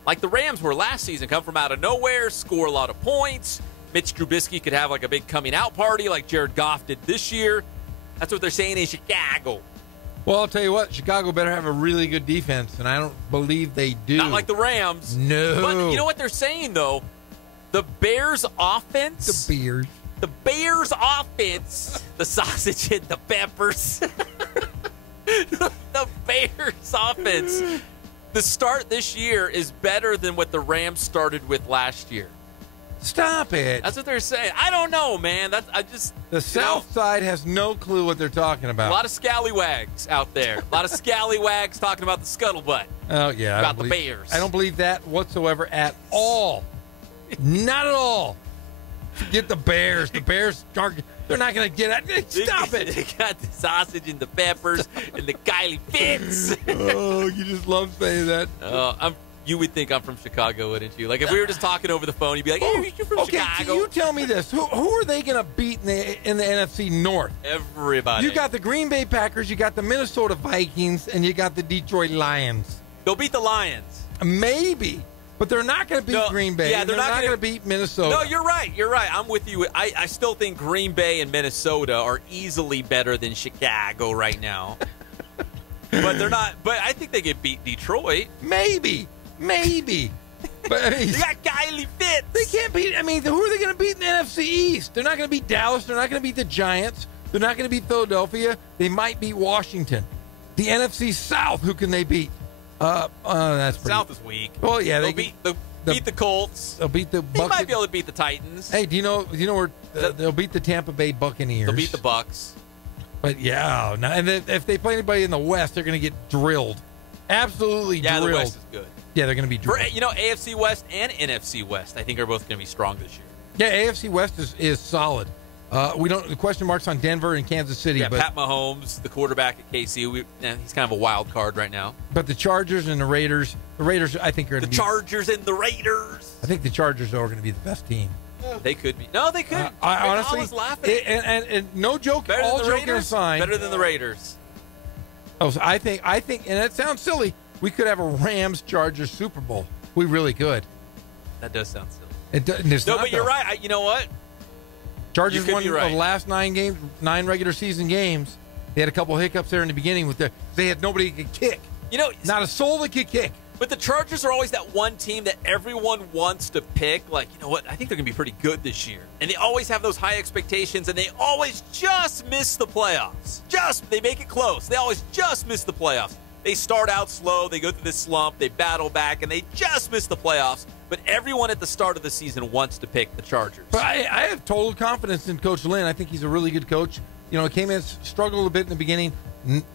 like the Rams were last season, come from out of nowhere, score a lot of points. Mitch Trubisky could have like a big coming out party like Jared Goff did this year. That's what they're saying in Chicago. Well, I'll tell you what, Chicago better have a really good defense, and I don't believe they do. Not like the Rams. No. But you know what they're saying, though? The Bears' offense. The Bears' offense. The sausage and the peppers. The Bears' offense. The start this year is better than what the Rams started with last year. Stop it. That's what they're saying. I don't know, man. The South Side has no clue what they're talking about. A lot of scallywags out there. A lot of scallywags talking about the scuttlebutt. Oh, yeah. About the Bears. I don't believe that whatsoever at all. Not at all. Forget the Bears. The Bears, they're not going to get it. Stop it. They got the sausage and the peppers and the Kylie Fitz. Oh, you just love saying that. You would think I'm from Chicago, wouldn't you? Like, if we were just talking over the phone, you'd be like, hey, you're from Chicago. Can you tell me this? Who are they going to beat in the NFC North? Everybody. You got the Green Bay Packers, you got the Minnesota Vikings, and you got the Detroit Lions. They'll beat the Lions. Maybe. But they're not going to beat Green Bay. Yeah, they're not going to beat Minnesota. No, you're right. I'm with you. I still think Green Bay and Minnesota are easily better than Chicago right now. But they're not. But I think they could beat Detroit. Maybe. But I mean, you got Kylie Fitz. They can't beat. I mean, who are they going to beat in the NFC East? They're not going to beat Dallas. They're not going to beat the Giants. They're not going to beat Philadelphia. They might beat Washington. The NFC South, who can they beat? That's pretty. South is weak. Well, yeah, they'll beat the Colts. They'll beat the Buccaneers. They might be able to beat the Titans. Hey, do you know where they'll beat the Tampa Bay Buccaneers? They'll beat the Bucks. But yeah, and if they play anybody in the West, they're going to get drilled. Absolutely drilled. Yeah, the West is good. Yeah, they're going to be drilled. AFC West and NFC West, I think, are both going to be strong this year. Yeah, AFC West is solid. The question marks on Denver and Kansas City. Yeah, but Pat Mahomes, the quarterback at KC, he's kind of a wild card right now. But the Chargers and the Raiders, I think are going to be. The Chargers and the Raiders. I think the Chargers are going to be the best team. They could be. No, they could. I honestly was laughing. And no joke, all joking aside. Better than the Raiders. Oh, so I think, and that sounds silly. We could have a Rams-Chargers Super Bowl. We really could. That does sound silly. But you're right. You know what? Chargers won the last 9 regular season games. They had a couple hiccups there in the beginning they had nobody who could kick. Not a soul that could kick. But the Chargers are always that one team that everyone wants to pick. Like, you know what? I think they're going to be pretty good this year. And they always have those high expectations, and they always just miss the playoffs. They make it close. They always just miss the playoffs. They start out slow. They go through this slump. They battle back, and they just miss the playoffs. But everyone at the start of the season wants to pick the Chargers. But I have total confidence in Coach Lynn. I think he's a really good coach. Came in, struggled a bit in the beginning.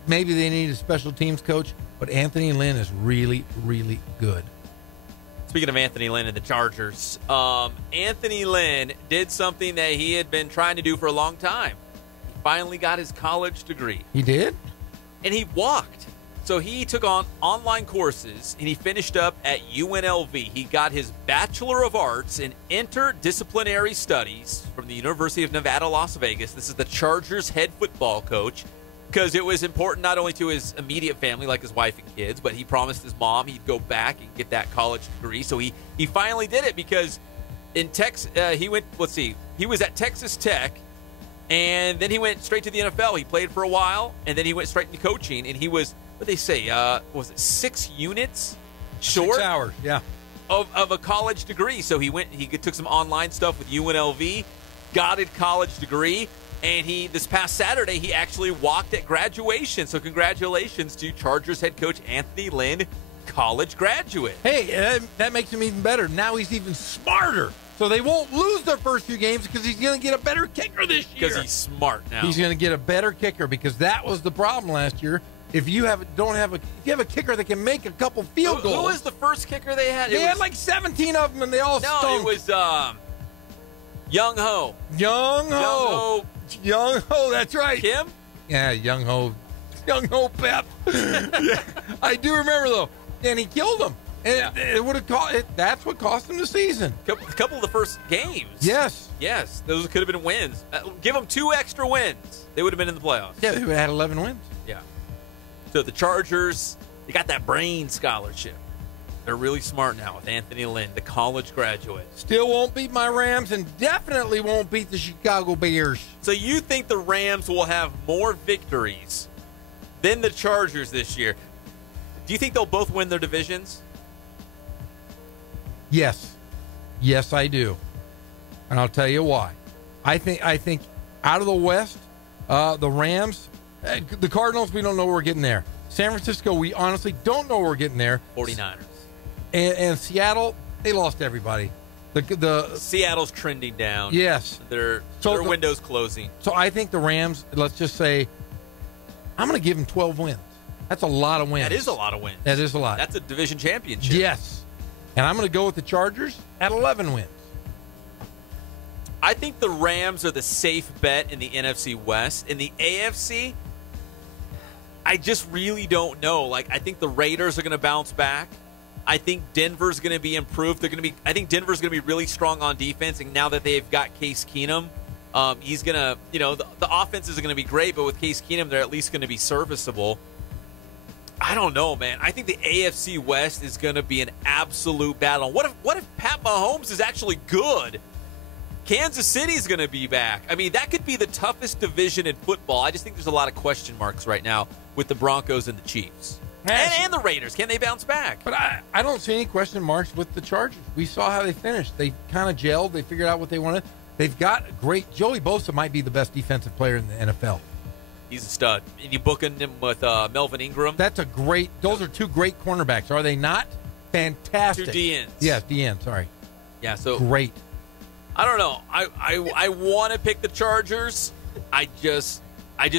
Maybe they need a special teams coach. But Anthony Lynn is really, really good. Speaking of Anthony Lynn and the Chargers, Anthony Lynn did something that he had been trying to do for a long time. He finally got his college degree. He did? And he walked. So he took on online courses, and he finished up at UNLV. He got his Bachelor of Arts in Interdisciplinary Studies from the University of Nevada, Las Vegas. This is the Chargers head football coach, because it was important not only to his immediate family, like his wife and kids, but he promised his mom he'd go back and get that college degree. So he finally did it, because in Texas, he was at Texas Tech, and then he went straight to the NFL. He played for a while, and then he went straight into coaching, and he was, what they say, was it 6 units short? 6 hours, yeah. Of a college degree. So he took some online stuff with UNLV, got a college degree, and this past Saturday, he actually walked at graduation. So congratulations to Chargers head coach Anthony Lynn, college graduate. Hey, that makes him even better. Now he's even smarter. So they won't lose their first 2 games because he's going to get a better kicker this year. Because he's smart now. He's going to get a better kicker, because that was the problem last year. If you have a kicker that can make a couple field goals. Who was the first kicker they had? They had like 17 of them, and they all stunk. No, it was Young Ho. Young Ho, that's right. Kim? Yeah, Young Ho Pep. Yeah, I do remember, though. And he killed him. And it would have cost. That's what cost him the season. A couple of the first games. Yes, those could have been wins. Give them 2 extra wins. They would have been in the playoffs. Yeah, they would have had 11 wins. Yeah. So the Chargers, they got that brain scholarship. They're really smart now with Anthony Lynn, the college graduate. Still won't beat my Rams, and definitely won't beat the Chicago Bears. So you think the Rams will have more victories than the Chargers this year? Do you think they'll both win their divisions? Yes, I do, and I'll tell you why. I think out of the West, the Rams, the Cardinals, we don't know where we're getting there. San Francisco, we honestly don't know where we're getting there. 49ers. And Seattle, they lost everybody. The Seattle's trending down. Yes. Their window's closing. So I think the Rams, let's just say, I'm going to give them 12 wins. That's a lot of wins. That is a lot of wins. That is a lot. That's a division championship. Yes. And I'm going to go with the Chargers at 11 wins. I think the Rams are the safe bet in the NFC West. In the AFC, I just really don't know. I think the Raiders are going to bounce back. I think Denver's going to be improved. I think Denver's going to be really strong on defense. And now that they've got Case Keenum, he's going to, the offenses are going to be great, but with Case Keenum, they're at least going to be serviceable. I don't know, man. I think the AFC West is going to be an absolute battle. What if Pat Mahomes is actually good? Kansas City's going to be back. I mean, that could be the toughest division in football. I just think there's a lot of question marks right now with the Broncos and the Chiefs. And the Raiders. Can they bounce back? But I don't see any question marks with the Chargers. We saw how they finished. They kind of gelled. They figured out what they wanted. They've got great. Joey Bosa might be the best defensive player in the NFL. He's a stud. And you booking him with Melvin Ingram? Those are 2 great cornerbacks, are they not? Fantastic. 2 DNs. Yes, DN, sorry. Yeah, so. Great. I don't know. I want to pick the Chargers. I just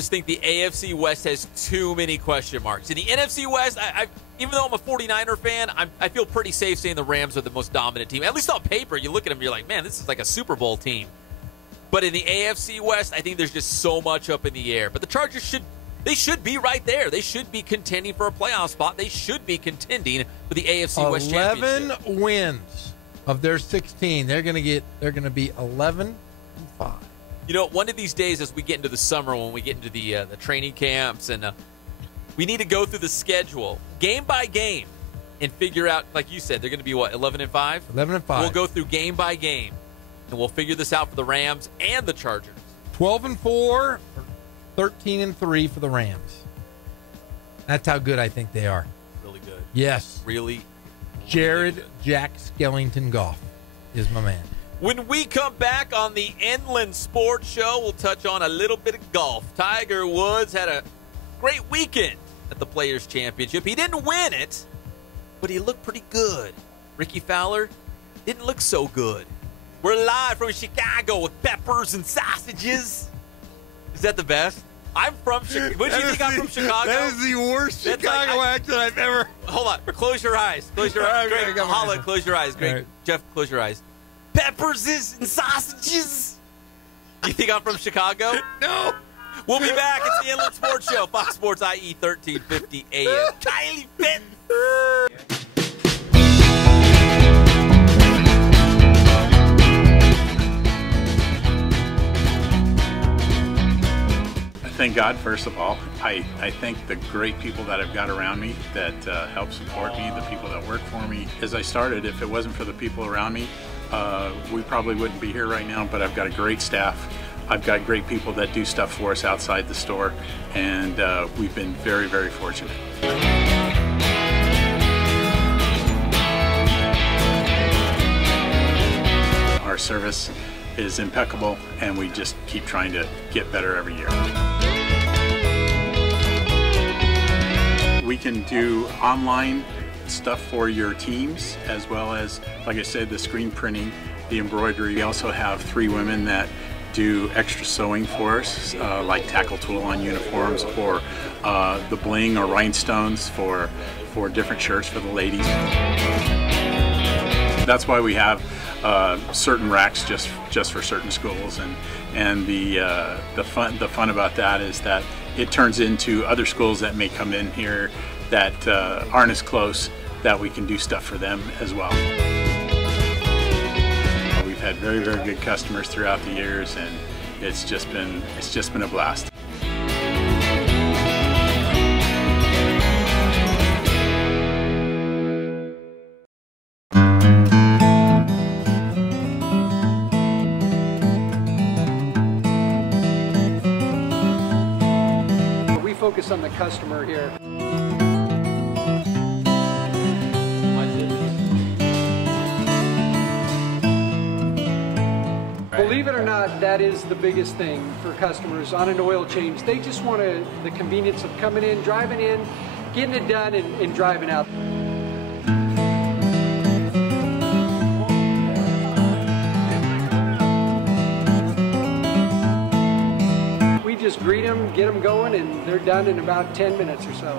think the AFC West has too many question marks. In the NFC West, even though I'm a 49er fan, I feel pretty safe saying the Rams are the most dominant team. At least on paper, you look at them, you're like, man, this is like a Super Bowl team. But in the AFC West, I think there's just so much up in the air. But the Chargers should be right there. They should be contending for a playoff spot. They should be contending for the AFC West championship. 11 wins of their 16. They're going to be 11-5. One of these days as we get into the summer, when we get into the training camps, and we need to go through the schedule game by game and figure out, like you said, they're going to be what, 11-5? 11-5. We'll go through game by game, and we'll figure this out for the Rams and the Chargers. 12-4, 13-3 for the Rams. That's how good I think they are. Really good. Yes. Really. Jared Jack Skellington Goff is my man. When we come back on the Inland Sports Show, we'll touch on a little bit of golf. Tiger Woods had a great weekend at the Players' Championship. He didn't win it, but he looked pretty good. Ricky Fowler didn't look so good. We're live from Chicago with peppers and sausages. Is that the best? I'm from Chicago. What do you think I'm from Chicago? That is the worst Chicago accent I've ever hold on. Close your eyes. Close your eyes. Greg, Holla, close your eyes. Greg, right. Jeff, close your eyes. Peppers and sausages. You think I'm from Chicago? No. We'll be back. It's the Inland Sports Show, Fox Sports IE 1350 AM. Kylie Fitz. Thank God, first of all. I thank the great people that I've got around me that help support me, the people that work for me. As I started, if it wasn't for the people around me, we probably wouldn't be here right now, but I've got a great staff. I've got great people that do stuff for us outside the store, and we've been very, very fortunate. Our service is impeccable, and we just keep trying to get better every year. We can do online stuff for your teams, as well as, like I said, the screen printing, the embroidery. We also have 3 women that do extra sewing for us, like tackle tool on uniforms, or the bling or rhinestones for different shirts for the ladies. That's why we have certain racks just for certain schools, and the fun about that is that it turns into other schools that may come in here that aren't as close, that we can do stuff for them as well. We've had very, very good customers throughout the years, and it's just been a blast. Focus on the customer here. Believe it or not, that is the biggest thing for customers on an oil change. They just want the convenience of coming in, driving in, getting it done, and driving out. Just greet them, get them going, and they're done in about 10 minutes or so.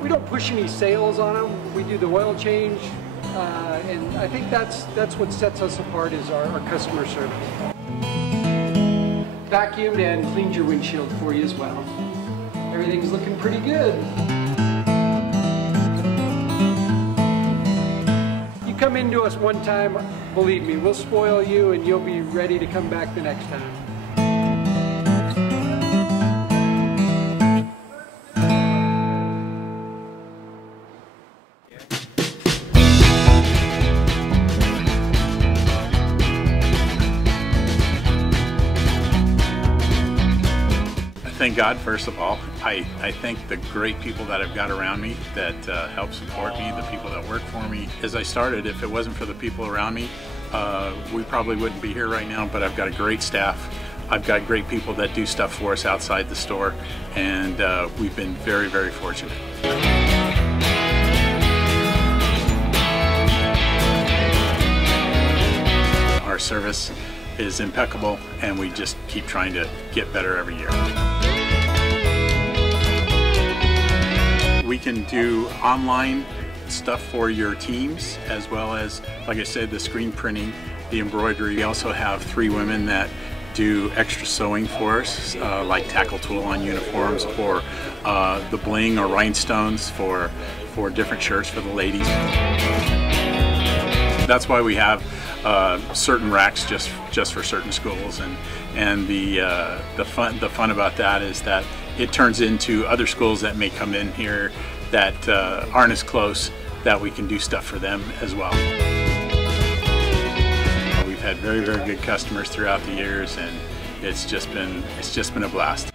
We don't push any sales on them. We do the oil change, and I think that's what sets us apart is our customer service. Vacuumed and cleaned your windshield for you as well. Everything's looking pretty good. Come into us one time, believe me, we'll spoil you and you'll be ready to come back the next time. Thank God, first of all. I thank the great people that I've got around me that help support me, the people that work for me. As I started, if it wasn't for the people around me, we probably wouldn't be here right now, but I've got a great staff. I've got great people that do stuff for us outside the store, and we've been very, very fortunate. Our service is impeccable, and we just keep trying to get better every year. We can do online stuff for your teams, as well as, like I said, the screen printing, the embroidery. We also have 3 women that do extra sewing for us, like tackle tool on uniforms, or the bling or rhinestones for different shirts for the ladies. That's why we have certain racks just for certain schools, and the fun about that is that it turns into other schools that may come in here that aren't as close, that we can do stuff for them as well. We've had very, very good customers throughout the years, and it's just been a blast.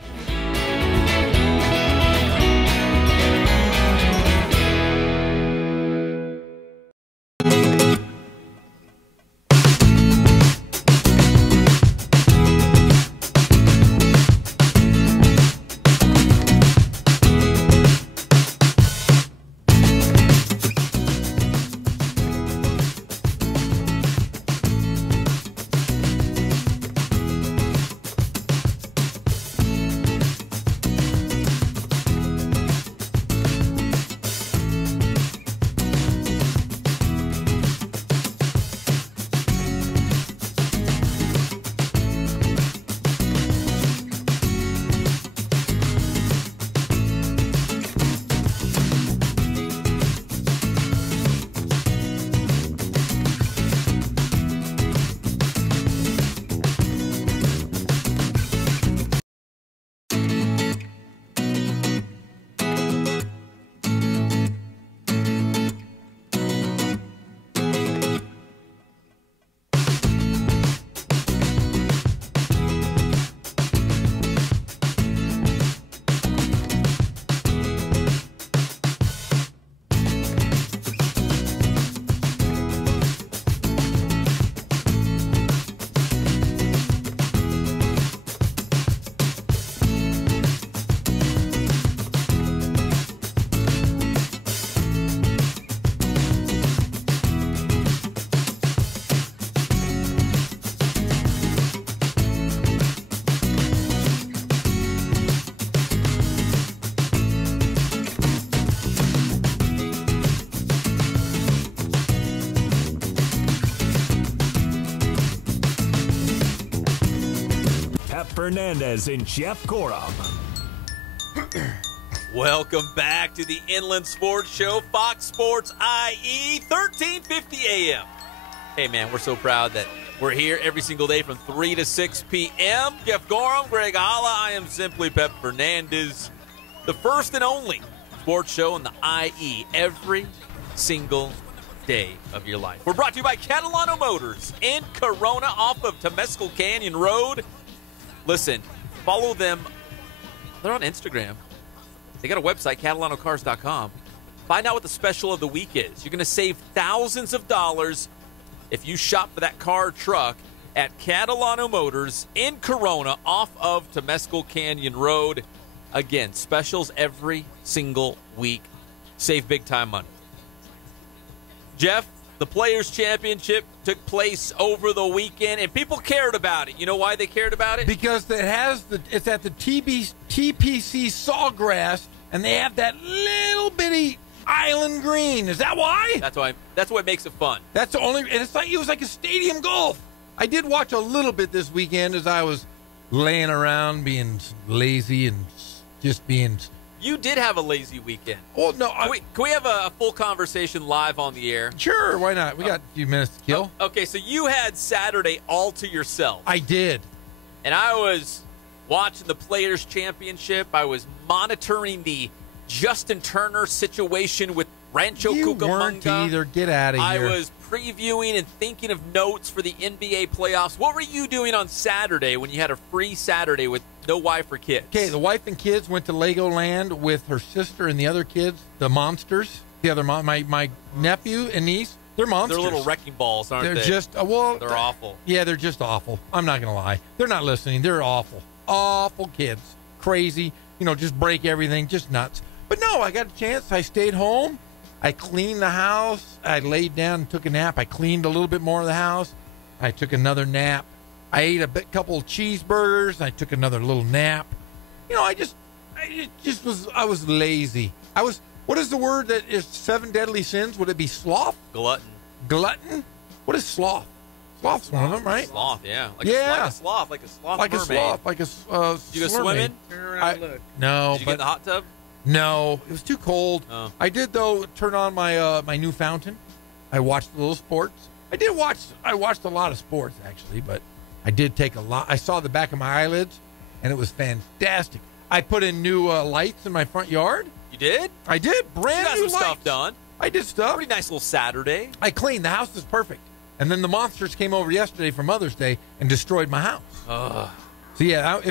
Fernandez and Jeff Corum. Welcome back to the Inland Sports Show, Fox Sports IE, 1350 AM. Hey, man, we're so proud that we're here every single day from 3 to 6 p.m. Jeff Corum, Greg Hala, I am simply Pep Fernandez. The first and only sports show in the IE every single day of your life. We're brought to you by Catalano Motors in Corona off of Temescal Canyon Road. Listen, follow them. They're on Instagram. They got a website, CatalanoCars.com. Find out what the special of the week is. You're going to save thousands of dollars if you shop for that car or truck at Catalano Motors in Corona off of Temescal Canyon Road. Again, specials every single week. Save big time money. Jeff, the Players' Championship took place over the weekend, and people cared about it. You know why they cared about it? Because it's at the TPC Sawgrass, and they have that little bitty island green. Is that why? That's why. That's what makes it fun. That's the only. And it was like a stadium golf. I did watch a little bit this weekend as I was laying around, being lazy and just being. You did have a lazy weekend. Oh, no. Can we have a full conversation live on the air? Sure, why not? We got a few minutes to kill. Okay, so you had Saturday all to yourself. I did. And I was watching the Players' Championship. I was monitoring the Justin Turner situation with Rancho You Cucamonga. weren't either. Get out of here. I was previewing and thinking of notes for the NBA playoffs. What were you doing on Saturday when you had a free Saturday with no wife or kids? Okay, the wife and kids went to Legoland with her sister and the other kids, the monsters. The other my nephew and niece, they're monsters. They're little wrecking balls, aren't they? They're just they're awful. Yeah, they're just awful. I'm not gonna lie. They're not listening. They're awful. Awful kids. Crazy. Just break everything. Just nuts. But no, I got a chance. I stayed home. I cleaned the house. I laid down and took a nap. I cleaned a little bit more of the house. I took another nap. I ate a couple of cheeseburgers. I took another little nap. I was lazy. What is the word that is 7 deadly sins? Would it be sloth? Glutton? What is sloth? Sloth's one of them, right? Sloth, yeah. Like Yeah. a sloth mermaid. Like a sloth. Did you go swimming? Turn around and look. No. Did you get in the hot tub? No, it was too cold. Oh. I did though turn on my new fountain. I watched a little sports. I watched a lot of sports actually, but I did take a lot. I saw the back of my eyelids, and it was fantastic. I put in new lights in my front yard. You did? I did. Brand you got new some lights. stuff done. I did stuff. Pretty nice little Saturday. I cleaned. The house is perfect. And then the monsters came over yesterday for Mother's Day and destroyed my house. So yeah,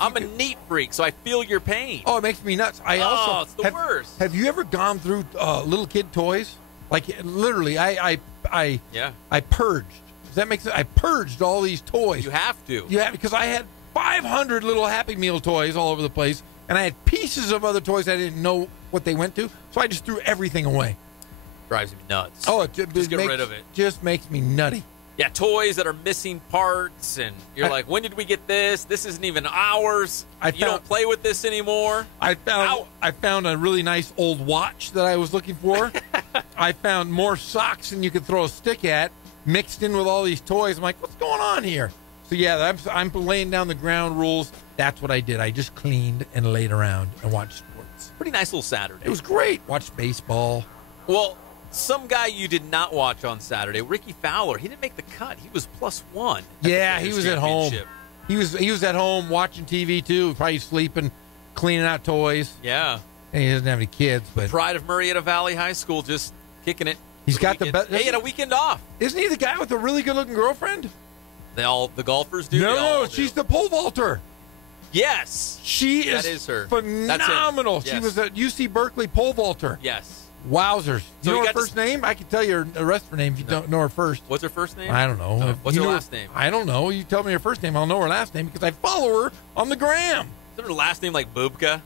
I'm a neat freak, so I feel your pain. Oh, it makes me nuts. It's the worst. Have you ever gone through little kid toys? Like literally, I purged. Does that make sense? I purged all these toys. You have to. Yeah, because I had 500 little Happy Meal toys all over the place, and I had pieces of other toys I didn't know what they went to, so I just threw everything away. Drives me nuts. Oh, just get rid of it. Just makes me nutty. Yeah, toys that are missing parts, and you're like, when did we get this? This isn't even ours. You don't play with this anymore. I found a really nice old watch that I was looking for. I found more socks than you could throw a stick at, mixed in with all these toys. I'm like, what's going on here? So yeah, I'm laying down the ground rules. That's what I did. I just cleaned and laid around and watched sports. Pretty nice little Saturday. It was great. Watched baseball. Well, some guy you did not watch on Saturday, Ricky Fowler, he didn't make the cut. He was +1. Yeah, he was at home. He was at home watching TV too, probably sleeping, cleaning out toys. Yeah. And he doesn't have any kids, but Pride of Marietta Valley High School, just kicking it. He's got the best. He had a weekend off. Isn't he the guy with the really good-looking girlfriend? The golfers do. No, she's the pole vaulter. Yes, that is her. Phenomenal. That's She was a UC Berkeley pole vaulter. Yes. Wowzers. So you know her first name? I can tell you the rest of her name if you don't know her first. What's her first name? I don't know. Oh, what's her last name? I don't know. You tell me her first name, I'll know her last name because I follow her on the gram. Isn't her last name like Boobka?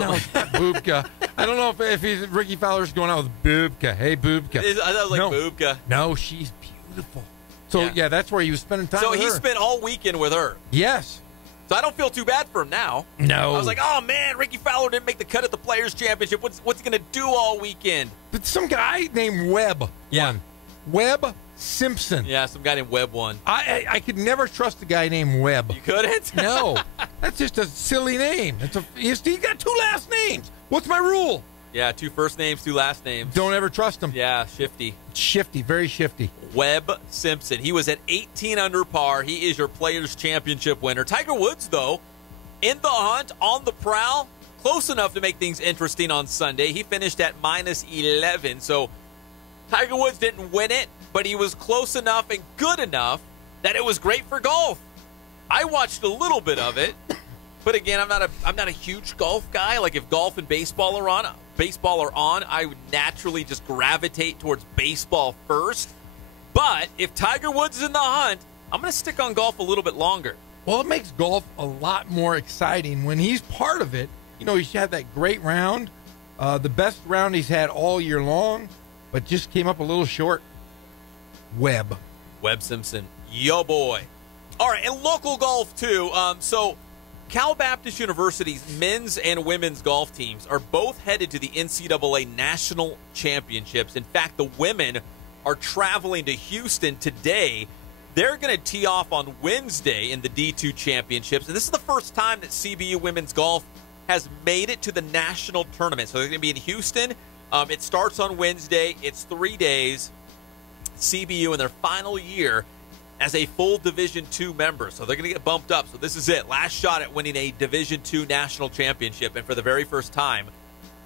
No, it's not Boobka. I don't know if Ricky Fowler's going out with Boobka. Hey, Boobka. I thought it was like Boobka. No, she's beautiful. So, yeah, that's where he was spending time with her. So he spent all weekend with her. Yes. So I don't feel too bad for him now. No. I was like, oh, man, Ricky Fowler didn't make the cut at the Players' Championship. What's he going to do all weekend? But some guy named Webb won. Webb Simpson. Yeah, some guy named Webb won. I could never trust a guy named Webb. You couldn't? No. That's just a silly name. He's got 2 last names. What's my rule? Yeah, 2 first names, 2 last names. Don't ever trust him. Yeah, shifty. Shifty, very shifty. Webb Simpson. He was at 18 under par. He is your Players' Championship winner. Tiger Woods, though, in the hunt, on the prowl, close enough to make things interesting on Sunday. He finished at -11, so Tiger Woods didn't win it, but he was close enough and good enough that it was great for golf. I watched a little bit of it, but again, I'm not a huge golf guy. Like if golf and baseball are on, I would naturally just gravitate towards baseball first. But if Tiger Woods is in the hunt, I'm going to stick on golf a little bit longer. Well, it makes golf a lot more exciting when he's part of it. You know, he's had that great round, the best round he's had all year long, but just came up a little short. Webb Simpson, yo boy. All right, and local golf too. So Cal Baptist University's men's and women's golf teams are both headed to the NCAA National Championships. In fact, the women are traveling to Houston today. They're going to tee off on Wednesday in the D2 Championships. And this is the first time that CBU women's golf has made it to the national tournament. So they're going to be in Houston. It starts on Wednesday. It's 3 days. CBU in their final year as a full Division II member. So they're going to get bumped up. So this is it. Last shot at winning a Division II national championship. And for the very first time,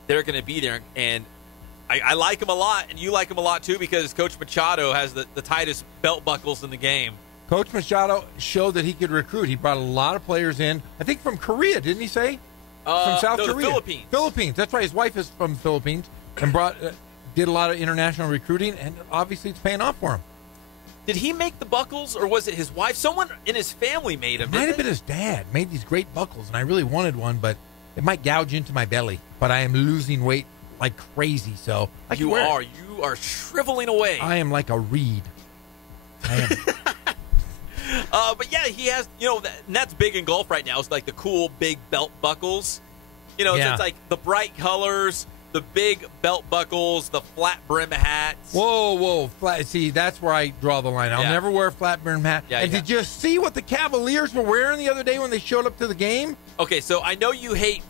they're going to be there. And I like him a lot, and you like him a lot too, because Coach Machado has the tightest belt buckles in the game. Coach Machado showed that he could recruit. He brought a lot of players in, I think from Korea, didn't he say? From South Korea. The Philippines. Philippines. That's right. His wife is from the Philippines and did a lot of international recruiting, and obviously it's paying off for him. Did he make the buckles, or was it his wife? Someone in his family made them. It might have been his dad. Made these great buckles, and I really wanted one, but it might gouge into my belly. But I am losing weight like crazy, so you are shriveling away. I am like a reed. I am. But yeah, he has, and that's big in golf right now. It's like the cool big belt buckles. So it's like the bright colors, the big belt buckles, the flat brim hats. Whoa, flat. See, that's where I draw the line. I'll never wear a flat brim hat. Yeah, and did you see what the Cavaliers were wearing the other day when they showed up to the game? Okay, so I know you hate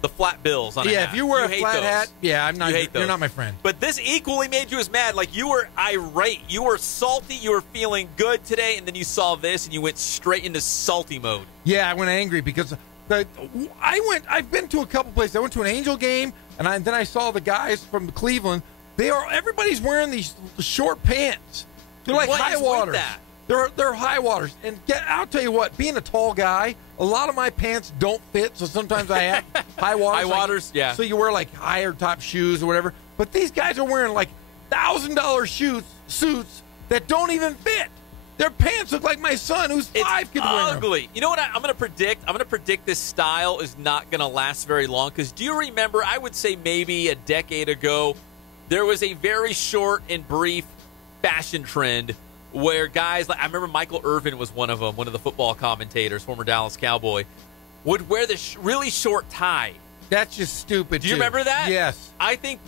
the flat bills on a hat. If you wear a flat hat, I'm not. You're not my friend. But this equally made you as mad. Like, you were irate, you were salty, you were feeling good today, and then you saw this and you went straight into salty mode. Yeah, I went angry because I've been to a couple places. I went to an Angel game, and then I saw the guys from Cleveland. Everybody's wearing these short pants. They're like high waters. They're high waters. And I'll tell you what, being a tall guy, a lot of my pants don't fit, so sometimes I have high waters. High waters, yeah. So you wear like higher top shoes or whatever. But these guys are wearing like $1,000 suits that don't even fit. Their pants look like my son, who's 5, could wear them. Ugly. You know what I'm going to predict? I'm going to predict this style is not going to last very long. Because do you remember, I would say maybe a decade ago, there was a very short and brief fashion trend where guys, like I remember Michael Irvin was one of them, one of the football commentators, former Dallas Cowboy, would wear this really short tie. That's just stupid. Do you remember that? Yes. I think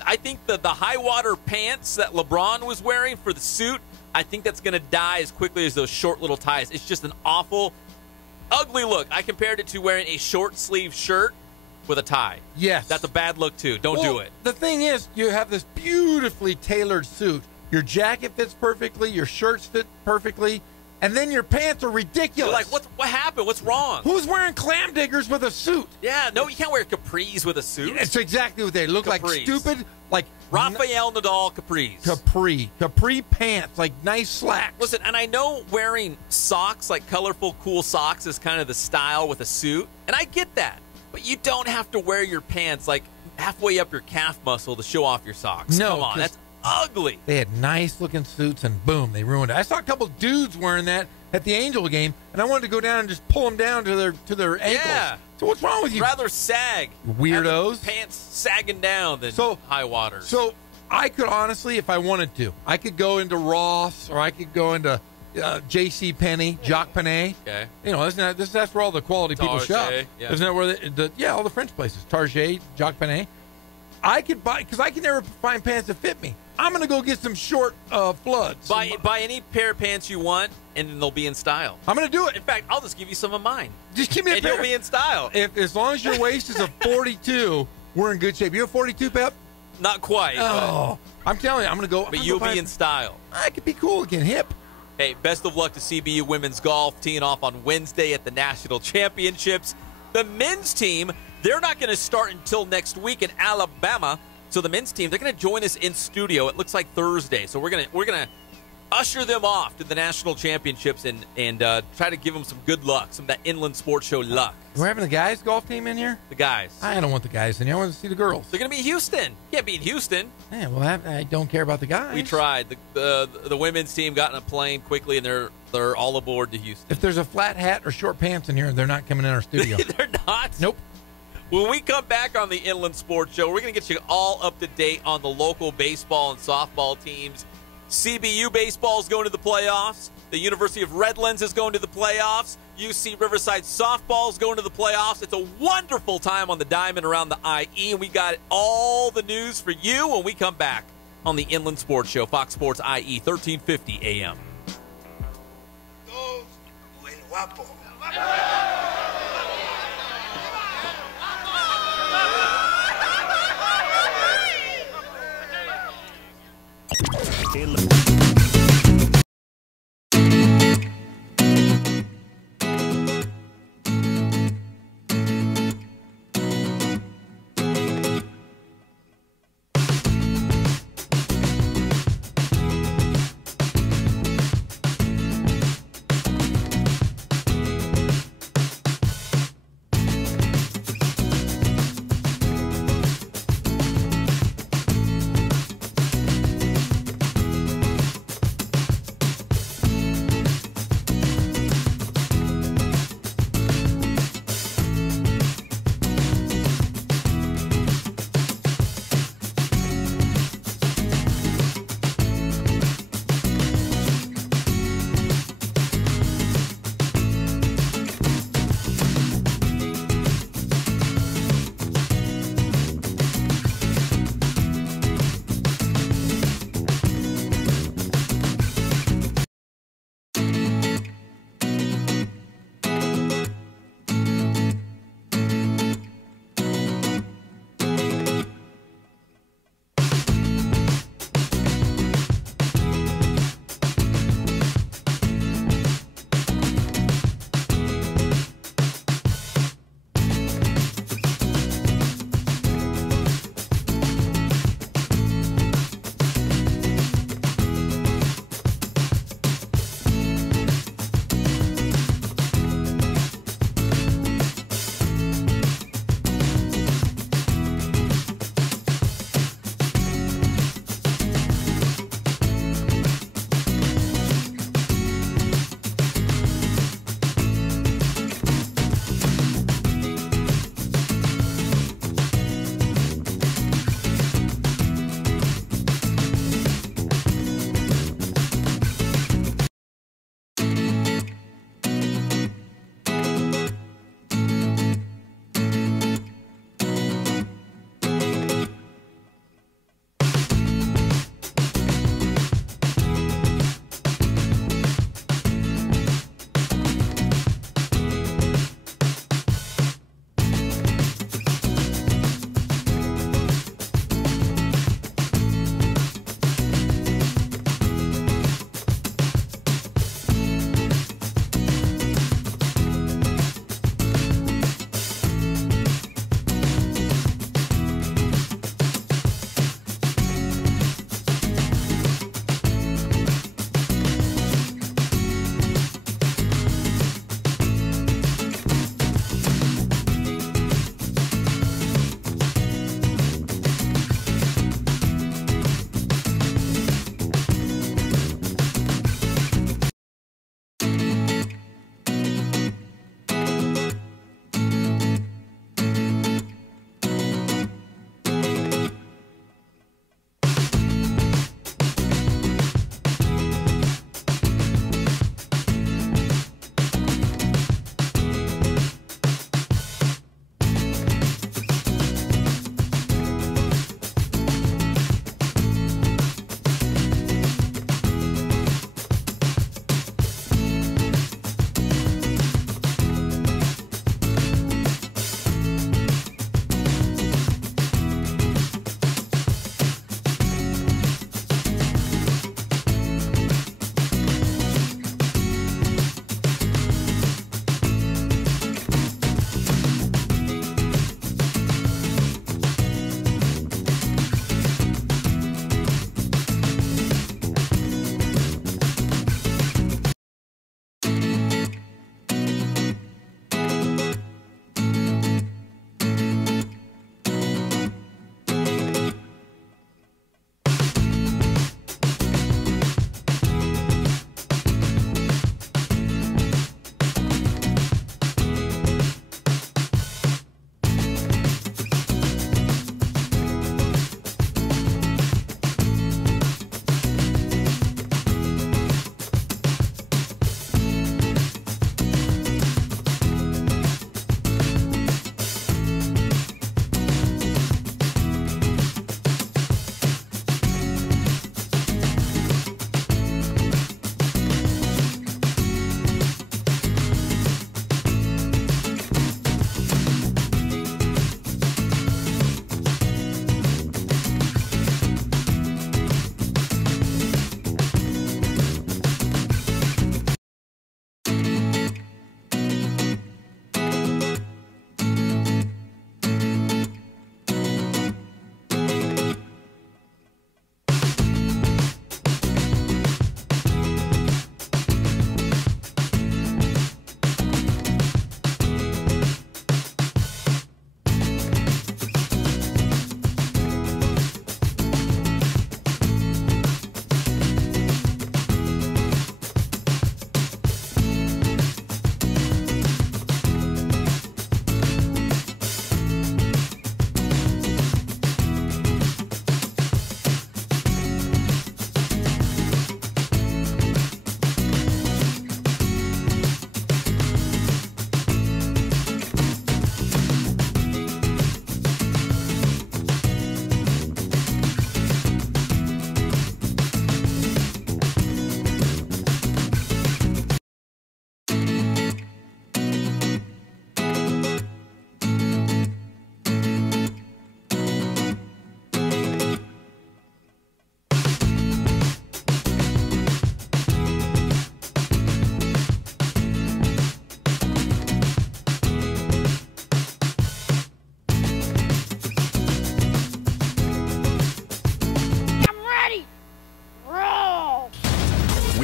the high water pants that LeBron was wearing for the suit, I think that's going to die as quickly as those short little ties. It's just an awful, ugly look. I compared it to wearing a short sleeve shirt with a tie. Yes. That's a bad look too. Don't do it. The thing is, you have this beautifully tailored suit. Your jacket fits perfectly, your shirts fit perfectly, and then your pants are ridiculous. You're like, what happened? What's wrong? Who's wearing clam diggers with a suit? Yeah, no, you can't wear capris with a suit. It's exactly what they look like. Stupid, like Rafael Nadal capris. Capri pants, like nice slacks. Listen, and I know wearing socks, like colorful, cool socks, is kind of the style with a suit, and I get that. But you don't have to wear your pants like halfway up your calf muscle to show off your socks. No, come on, that's ugly. They had nice looking suits, and boom, they ruined it. I saw a couple dudes wearing that at the Angel game, and I wanted to go down and just pull them down to their ankles. Yeah. So what's wrong with you? Rather sag. Weirdos. Pants sagging down than high waters. So I could honestly, if I wanted to, I could go into Ross, or I could go into J.C. Penney, Jacques Penney. Okay. You know, that's where all the quality people shop. Yeah. Isn't that where all the French places, Target, Jacques Penney. I could buy, because I can never find pants that fit me. I'm going to go get some short floods. Buy any pair of pants you want, and then they'll be in style. I'm going to do it. In fact, I'll just give you some of mine. Just give me a and pair. you'll be in style. As long as your waist is a 42, we're in good shape. You have 42, Pep? Not quite. Oh, I'm telling you, I'm going to go. But you'll be in style. I could be cool again, hip. Hey, best of luck to CBU women's golf, teeing off on Wednesday at the National Championships. The men's team, they're not going to start until next week in Alabama. So the men's team, they're going to join us in studio. It looks like Thursday. So we're gonna usher them off to the National Championships and try to give them some good luck, some of that Inland Sports Show luck. We're having the guys' golf team in here? The guys. I don't want the guys in here. I want to see the girls. They're going to be in Houston. Can't be in Houston. Yeah, well, I don't care about the guys. We tried. The women's team got in a plane quickly, and they're all aboard to Houston. If there's a flat hat or short pants in here, they're not coming in our studio. They're not? Nope. When we come back on the Inland Sports Show, we're going to get you all up to date on the local baseball and softball teams. CBU baseball is going to the playoffs. The University of Redlands is going to the playoffs. UC Riverside softball is going to the playoffs. It's a wonderful time on the diamond around the IE, and we got all the news for you when we come back on the Inland Sports Show, Fox Sports IE, 1350 AM.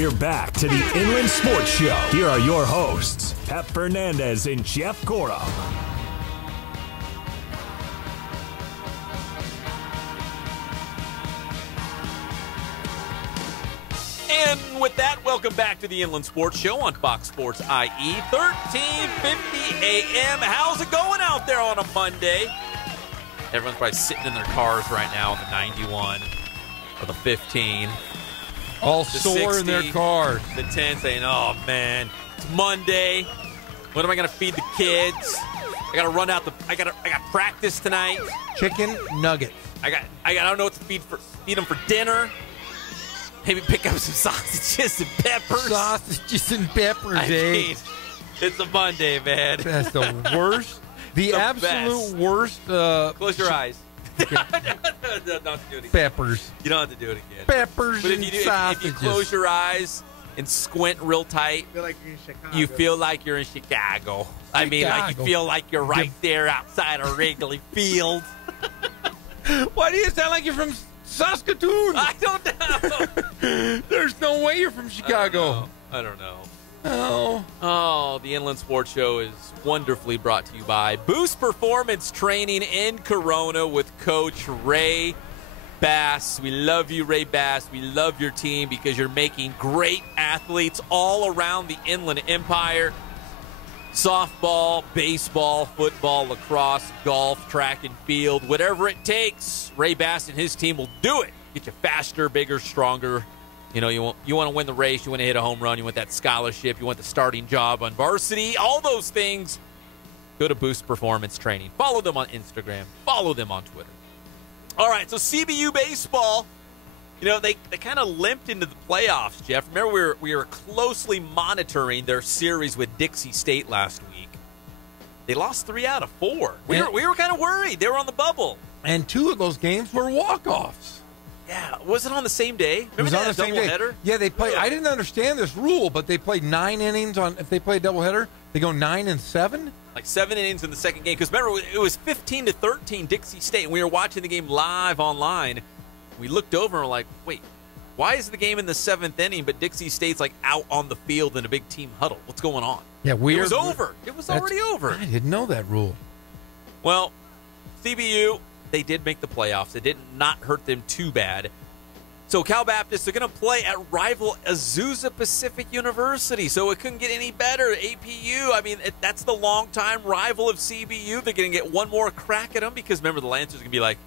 We're back to the Inland Sports Show. Here are your hosts, Pep Fernandez and Jeff Gorham. And with that, welcome back to the Inland Sports Show on Fox Sports IE, 1350 a.m. How's it going out there on a Monday? Everyone's probably sitting in their cars right now on the 91 or the 15. All the sore 60, in their cars. The 10 saying, oh, man, it's Monday. When am I going to feed the kids? I got to run out I got practice tonight. Chicken nuggets. I don't know what to feed them for dinner. Maybe pick up some sausages and peppers. Sausages and peppers, I mean, it's a Monday, man. That's the worst. The absolute worst. Close your eyes. Okay. Don't do it again. Peppers. You don't have to do it again. Peppers but and if you sausages. if you close your eyes and squint real tight, you feel like you're in Chicago. you feel like you're in Chicago. I mean, like you feel like you're right there outside of Wrigley Field. Why do you sound like you're from Saskatoon? I don't know. There's no way you're from Chicago. I don't know. Oh, the Inland Sports Show is wonderfully brought to you by Boost Performance Training in Corona with Coach Ray Bass. We love you, Ray Bass. We love your team because you're making great athletes all around the Inland Empire. Softball, baseball, football, lacrosse, golf, track and field, whatever it takes, Ray Bass and his team will do it. Get you faster, bigger, stronger. You know, you want to win the race, you want to hit a home run, you want that scholarship, you want the starting job on varsity, all those things. Go to Boost Performance Training. Follow them on Instagram. Follow them on Twitter. All right, so CBU baseball, you know, they kind of limped into the playoffs, Jeff. Remember, we were closely monitoring their series with Dixie State last week. They lost 3 out of 4. We were kind of worried. They were on the bubble. And 2 of those games were walk-offs. Yeah, was it on the same day? It was on the same day. Doubleheader? Yeah, they played. I didn't understand this rule, but they played 9 innings on. If they play a doubleheader, they go 9 and 7. Like 7 innings in the second game. Because remember, it was 15-13 Dixie State, and we were watching the game live online. We looked over and were like, wait, why is the game in the 7th inning, but Dixie State's like out on the field in a big team huddle? What's going on? Yeah, weird. It was over. It was already over. I didn't know that rule. Well, CBU, they did make the playoffs. It did not hurt them too bad. So Cal Baptist, they're going to play at rival Azusa Pacific University. So it couldn't get any better. APU, I mean, that's the longtime rival of CBU. They're going to get one more crack at them because, remember, the Lancers are going to be like,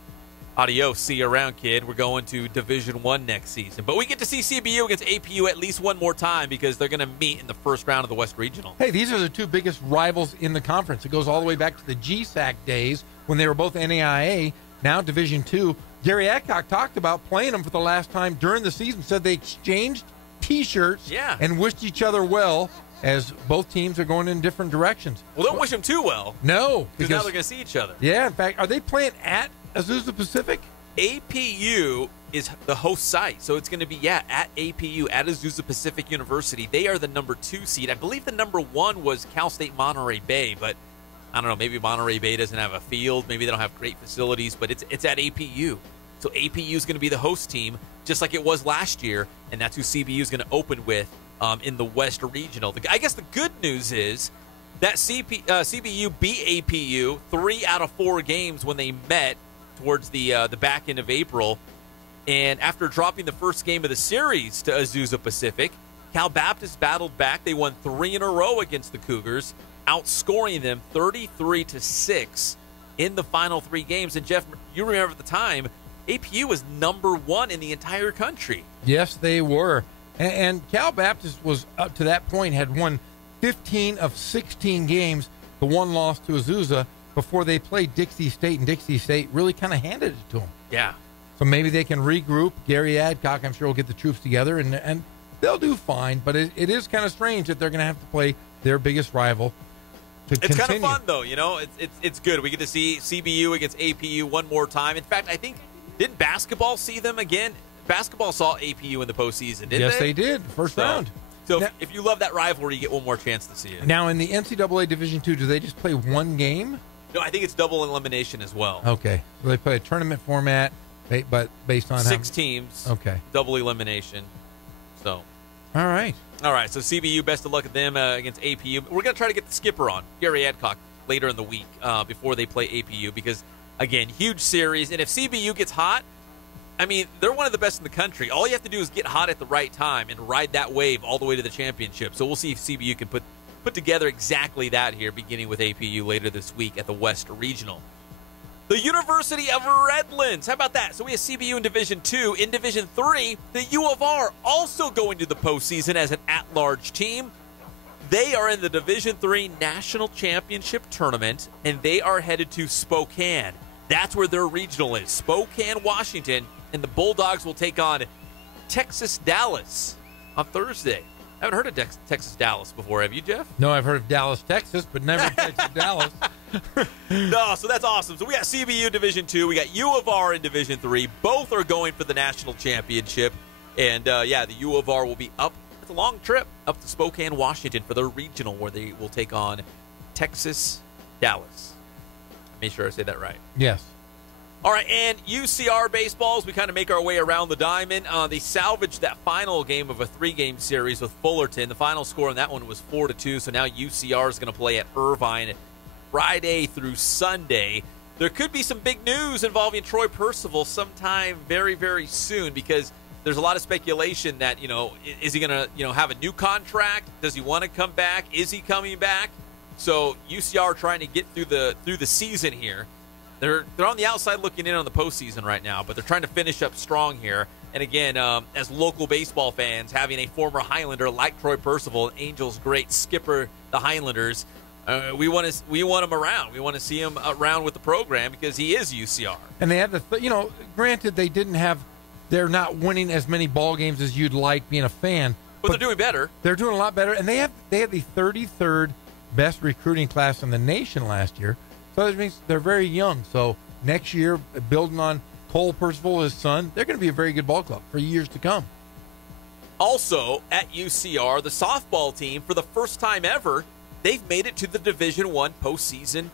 adios, see you around, kid. We're going to Division I next season. But we get to see CBU against APU at least one more time because they're going to meet in the first round of the West Regional. Hey, these are the 2 biggest rivals in the conference. It goes all the way back to the GSAC days when they were both NAIA, now Division II. Gary Adcock talked about playing them for the last time during the season, said they exchanged T-shirts and wished each other well as both teams are going in different directions. Well, don't wish them too well. No. Because now they're going to see each other. Yeah, in fact, are they playing at Azusa Pacific? APU is the host site, so it's going to be, at APU, at Azusa Pacific University. They are the number 2 seed. I believe the number 1 was Cal State Monterey Bay, but I don't know, maybe Monterey Bay doesn't have a field. Maybe they don't have great facilities, but it's at APU. So APU is going to be the host team, just like it was last year, and that's who CBU is going to open with in the West Regional. I guess the good news is that CBU beat APU 3 out of 4 games when they met towards the back end of April. And after dropping the first game of the series to Azusa Pacific, Cal Baptist battled back. They won 3 in a row against the Cougars, outscoring them 33-6 in the final 3 games. And Jeff, you remember at the time, APU was number 1 in the entire country. Yes, they were. And Cal Baptist was, up to that point, had won 15 of 16 games, the 1 loss to Azusa, before they played Dixie State, and Dixie State really kind of handed it to them. Yeah. So maybe they can regroup. Gary Adcock, I'm sure, will get the troops together, and they'll do fine. But it is kind of strange that they're going to have to play their biggest rival. It's kind of fun, though. You know, it's good. We get to see CBU against APU one more time. In fact, I think, didn't basketball see them again? Basketball saw APU in the postseason, didn't they? Yes, they did. First round. So if you love that rivalry, you get one more chance to see it. Now, in the NCAA Division II, do they just play 1 game? No, I think it's double elimination as well. Okay. So they play a tournament format, but based on 6 teams. Okay. Double elimination. So All right. All right, so CBU, best of luck at them against APU. We're going to try to get the skipper on, Gary Adcock, later in the week before they play APU because, again, huge series. And if CBU gets hot, I mean, they're one of the best in the country. All you have to do is get hot at the right time and ride that wave all the way to the championship. So we'll see if CBU can put together exactly that here, beginning with APU later this week at the West Regional. The University of Redlands. How about that? So we have CBU in Division 2. In Division 3, the U of R also going to the postseason as an at-large team. They are in the Division 3 National Championship Tournament, and they are headed to Spokane. That's where their regional is, Spokane, Washington, and the Bulldogs will take on Texas Dallas on Thursday. I haven't heard of Texas Dallas before. Have you, Jeff? No, I've heard of Dallas, Texas, but never Texas Dallas. No, so that's awesome. So we got CBU Division 2. We got U of R in Division 3. Both are going for the national championship. And, the U of R will be up. It's a long trip up to Spokane, Washington for their regional where they will take on Texas Dallas. Make sure I say that right. Yes. All right, and UCR baseball, as we kind of make our way around the diamond, they salvaged that final game of a 3-game series with Fullerton. The final score on that one was 4-2, so now UCR is going to play at Irvine Friday through Sunday. There could be some big news involving Troy Percival sometime very, very soon because there's a lot of speculation that, is he going to, have a new contract? Does he want to come back? Is he coming back? So UCR trying to get through the season here. They're on the outside looking in on the postseason right now, but they're trying to finish up strong here. And again, as local baseball fans, having a former Highlander like Troy Percival, Angels' great skipper, the Highlanders, we want him around. We want to see him around with the program because he is UCR. And they had granted they're not winning as many ball games as you'd like being a fan, but they're doing better. They're doing a lot better, and they had the 33rd best recruiting class in the nation last year. So that means they're very young. So next year, building on Cole Percival, his son, they're going to be a very good ball club for years to come. Also at UCR, the softball team, for the first time ever, they've made it to the Division I postseason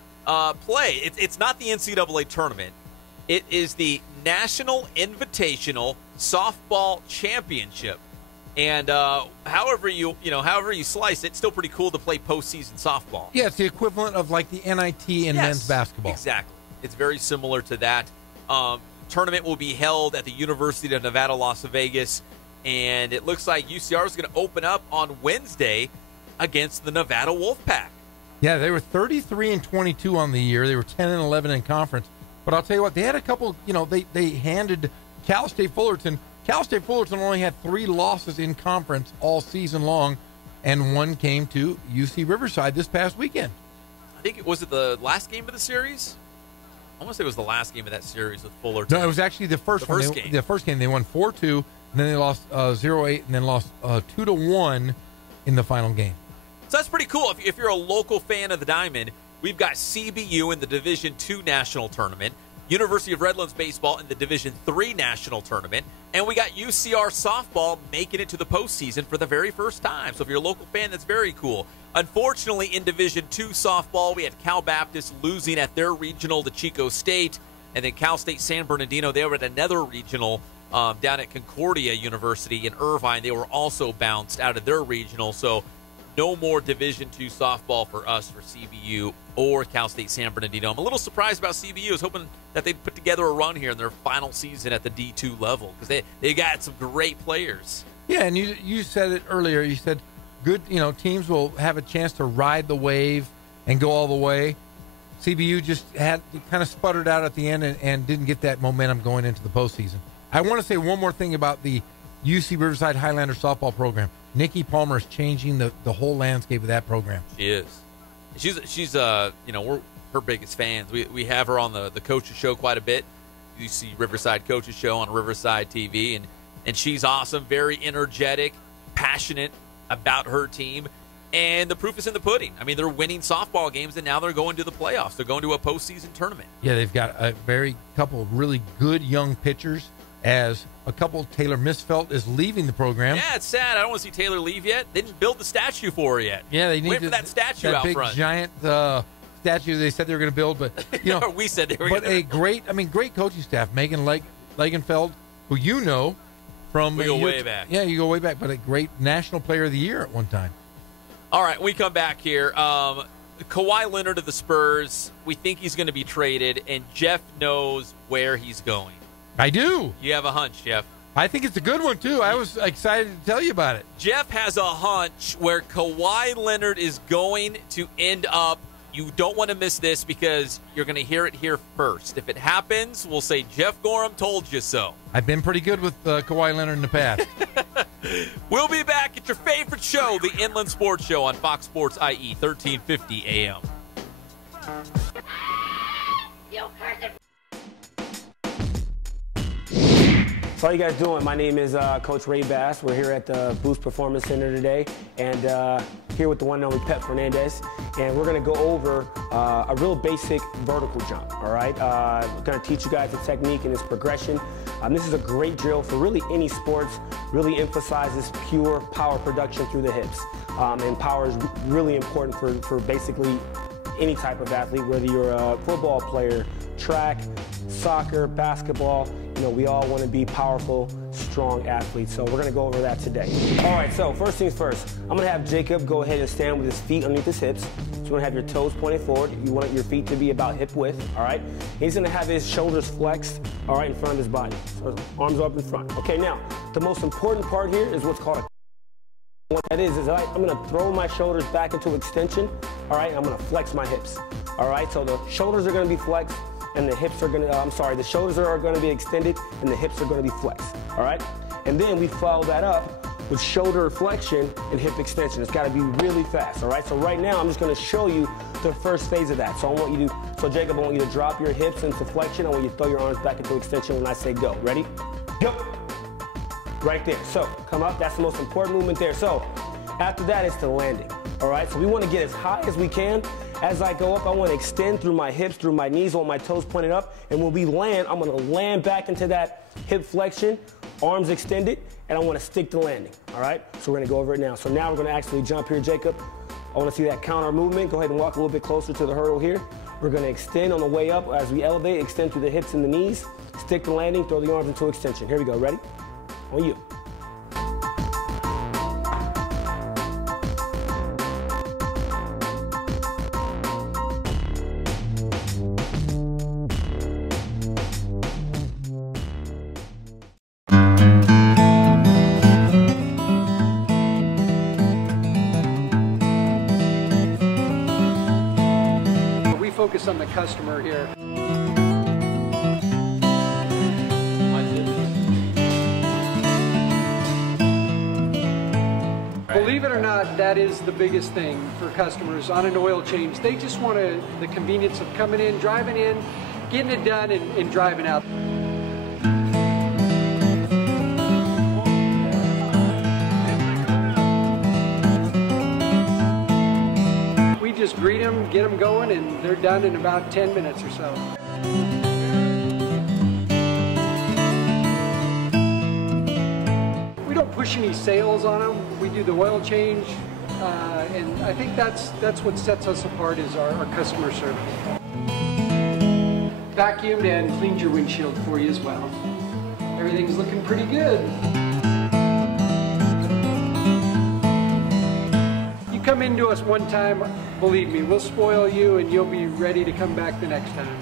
play. It's not the NCAA tournament. It is the National Invitational Softball Championship. And however you slice it, it's still pretty cool to play postseason softball. Yeah, it's the equivalent of like the NIT in men's basketball. Exactly. It's very similar to that. Tournament will be held at the University of Nevada, Las Vegas, and it looks like UCR is going to open up on Wednesday against the Nevada Wolfpack. Yeah, they were 33-22 on the year. They were 10-11 in conference. But I'll tell you what, they had a couple. They handed Cal State Fullerton. Cal State Fullerton only had 3 losses in conference all season long, and one came to UC Riverside this past weekend. I think was it the last game of the series? I want to say it was the last game of that series with Fullerton. No, it was actually the first one. Game. The first game they won 4-2, and then they lost 0-8, and then lost 2-1 in the final game. So that's pretty cool. If you're a local fan of the Diamond, we've got CBU in the Division II National Tournament, University of Redlands baseball in the Division III National Tournament, and we got UCR softball making it to the postseason for the very first time. So if you're a local fan, that's very cool. Unfortunately, in Division II softball, we had Cal Baptist losing at their regional to Chico State, and then Cal State San Bernardino, they were at another regional down at Concordia University in Irvine. They were also bounced out of their regional, so no more Division II softball for us for CBU or Cal State San Bernardino. I'm a little surprised about CBU. I was hoping that they'd put together a run here in their final season at the D2 level because they got some great players. Yeah, and you said it earlier. You said good, teams will have a chance to ride the wave and go all the way. CBU just had kind of sputtered out at the end and didn't get that momentum going into the postseason. I want to say one more thing about the UC Riverside Highlander softball program. Nikki Palmer is changing the whole landscape of that program. She is. She's we're her biggest fans. We have her on the Coaches Show quite a bit. You see Riverside Coaches Show on Riverside TV, and she's awesome, very energetic, passionate about her team, and the proof is in the pudding. I mean, they're winning softball games, and now they're going to the playoffs. They're going to a postseason tournament. Yeah, they've got a couple of really good young pitchers. As a couple, Taylor Misfelt is leaving the program. Yeah, it's sad. I don't want to see Taylor leave yet. They didn't build the statue for her yet. Yeah, they need wait for that statue out big front. Giant statue they said they were going to build, but we said they were. But a great coaching staff. Megan Legenfeld, who from we go way back. Yeah, you go way back, but a great National Player of the Year at one time. All right, we come back here. Kawhi Leonard of the Spurs, we think he's going to be traded, and Jeff knows where he's going. I do. You have a hunch, Jeff. I think it's a good one, too. I was excited to tell you about it. Jeff has a hunch where Kawhi Leonard is going to end up. You don't want to miss this because you're going to hear it here first. If it happens, we'll say Jeff Gorham told you so. I've been pretty good with Kawhi Leonard in the past. We'll be back at your favorite show, the Inland Sports Show on Fox Sports IE, 1350 AM. So how you guys doing? My name is Coach Ray Bass. We're here at the Boost Performance Center today, and here with the one and only Pep Fernandez, and we're going to go over a real basic vertical jump, all right? We're going to teach you guys the technique and its progression. This is a great drill for really any sports, really emphasizes pure power production through the hips, and power is really important for basically any type of athlete, whether you're a football player, track, soccer, basketball. You know, we all want to be powerful, strong athletes. So we're going to go over that today. All right, so first things first, I'm going to have Jacob go ahead and stand with his feet underneath his hips. So you want to have your toes pointed forward. You want your feet to be about hip width, all right? He's going to have his shoulders flexed, all right, in front of his body. So his arms up in front. Okay, now, the most important part here is what's called a what that is I'm going to throw my shoulders back into extension, all right? I'm going to flex my hips, all right? So the shoulders are going to be flexed, and the hips are going to, the shoulders are going to be extended, and the hips are going to be flexed, all right? And then we follow that up with shoulder flexion and hip extension. It's got to be really fast, all right? So right now, I'm just going to show you the first phase of that. So I want you to, Jacob, I want you to drop your hips into flexion. I want you to throw your arms back into extension when I say go. Ready? Go. Right there. So come up. That's the most important movement there. So after that, it's the landing, all right? So we want to get as high as we can. As I go up, I want to extend through my hips, through my knees, on my toes pointed up. And when we land, I'm going to land back into that hip flexion, arms extended, and I want to stick the landing, all right? So we're going to go over it now. So now we're going to actually jump here, Jacob. I want to see that counter movement. Go ahead and walk a little bit closer to the hurdle here. We're going to extend on the way up. As we elevate, extend through the hips and the knees, stick the landing, throw the arms into extension. Here we go. Ready? On you. Focus on the customer here. Believe it or not, that is the biggest thing for customers on an oil change. They just want the convenience of coming in, driving in, getting it done, and driving out. Just greet them, get them going, and they're done in about 10 minutes or so. We don't push any sales on them. We do the oil change, and I think that's what sets us apart is our customer service. Vacuumed and cleaned your windshield for you as well. Everything's looking pretty good. Come into us one time, believe me, we'll spoil you and you'll be ready to come back the next time.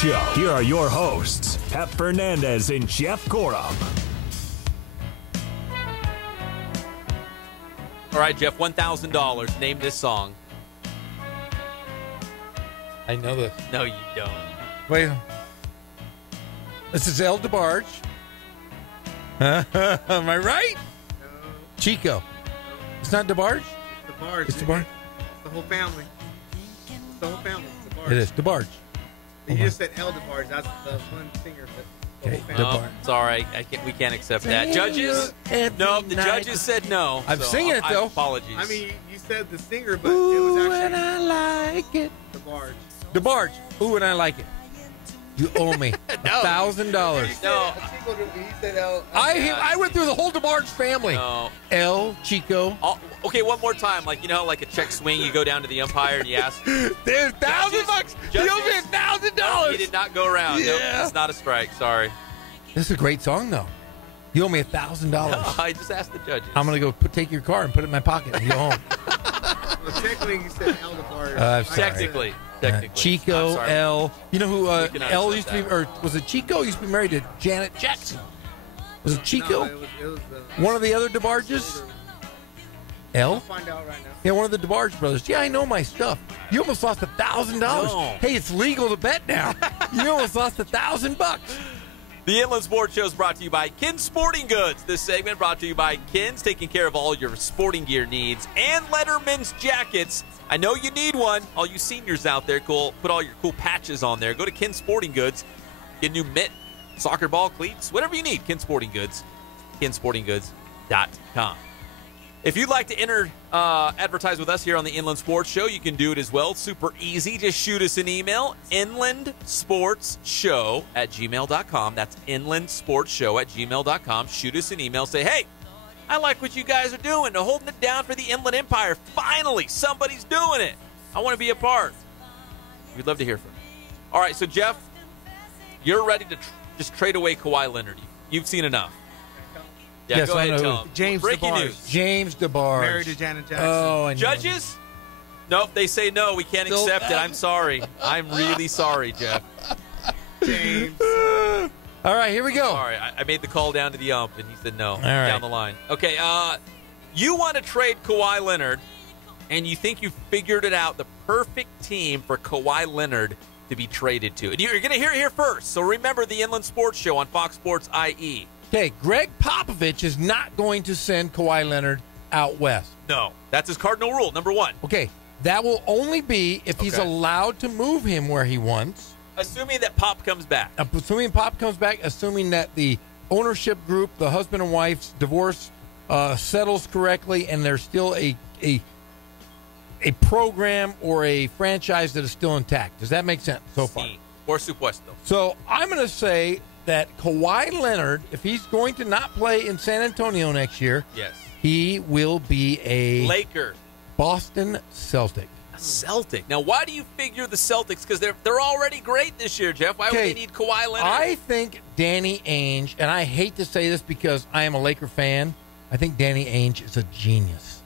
Show. Here are your hosts, Pep Fernandez and Jeff Corum. All right, Jeff, $1,000. Name this song. I know this. No, you don't. Wait. This is El DeBarge. Am I right? No. Chico. It's not DeBarge? DeBarge. It's DeBarge. It's the whole family. It's the whole family. It's DeBarge. It is DeBarge. You just said El DeBarge. That's the one singer. Okay, No, sorry, we can't accept that. Judges? No, the judges said no. I'm singing it, though. Apologies. I mean, you said the singer, but it was actually. And I like it. DeBarge. DeBarge. Ooh, and I like it. You owe me $1,000. No. He said El. I went through the whole DeBarge family. No. El, Chico. Okay, one more time. Like, you know, like a check swing, you go down to the umpire and you ask. There's $1,000. You owe me $1,000. No, he did not go around. Yeah. Nope, it's not a strike. Sorry. This is a great song, though. You owe me $1,000. No, I just asked the judges. I'm going to go take your car and put it in my pocket and go home. Well, technically, you said El DeBarge. Technically. Chico, El. You know who El used to be, that. or was it Chico? Used to be married to Janet Jackson. Was it Chico? No, it was one of the other DeBarges? El? I'll find out right now. Yeah, one of the DeBarge brothers. Yeah, I know my stuff. You almost lost $1,000. No. Hey, it's legal to bet now. You almost lost $1,000. The Inland Sports Show is brought to you by Kins Sporting Goods. This segment brought to you by Kins, taking care of all your sporting gear needs, and Letterman's Jackets. I know you need one. All you seniors out there, put all your cool patches on there. Go to Kins Sporting Goods. Get a new mitt, soccer ball, cleats, whatever you need. Kins Sporting Goods. KinsSportingGoods.com. If you'd like to advertise with us here on the Inland Sports Show, you can do it as well. Super easy. Just shoot us an email, inlandsportsshow@gmail.com. That's inlandsportsshow@gmail.com. Shoot us an email. Say, hey, I like what you guys are doing. They're holding it down for the Inland Empire. Finally, somebody's doing it. I want to be a part. We'd love to hear from you. All right, so, Jeff, you're ready to just trade away Kawhi Leonard. You've seen enough. Yeah, yes, go ahead and tell him. James Breaking DeBarge. news. James DeBarge. Married to Janet Jackson. Oh, I know. Judges? Nope, they say no. We can't accept it. I'm sorry. I'm really sorry, Jeff. James. All right, here we go. Sorry, I made the call down to the ump, and he said no. right. Down the line. Okay, you want to trade Kawhi Leonard, and you think you figured it out, the perfect team for Kawhi Leonard to be traded to. And you're going to hear it here first, so remember the Inland Sports Show on Fox Sports IE. Okay, Greg Popovich is not going to send Kawhi Leonard out west. No, that's his cardinal rule, number one. Okay, that will only be if he's allowed to move him where he wants. Assuming that Pop comes back. Assuming Pop comes back, assuming that the ownership group, the husband and wife's divorce settles correctly, and there's still a program or a franchise that is still intact. Does that make sense so far? Por supuesto. So I'm going to say that Kawhi Leonard, if he's going to not play in San Antonio next year, yes, he will be a Laker. Boston Celtic. A Celtic. Now, why do you figure the Celtics? Because they're already great this year, Jeff. Why would they need Kawhi Leonard? I think Danny Ainge, and I hate to say this because I am a Laker fan, I think Danny Ainge is a genius.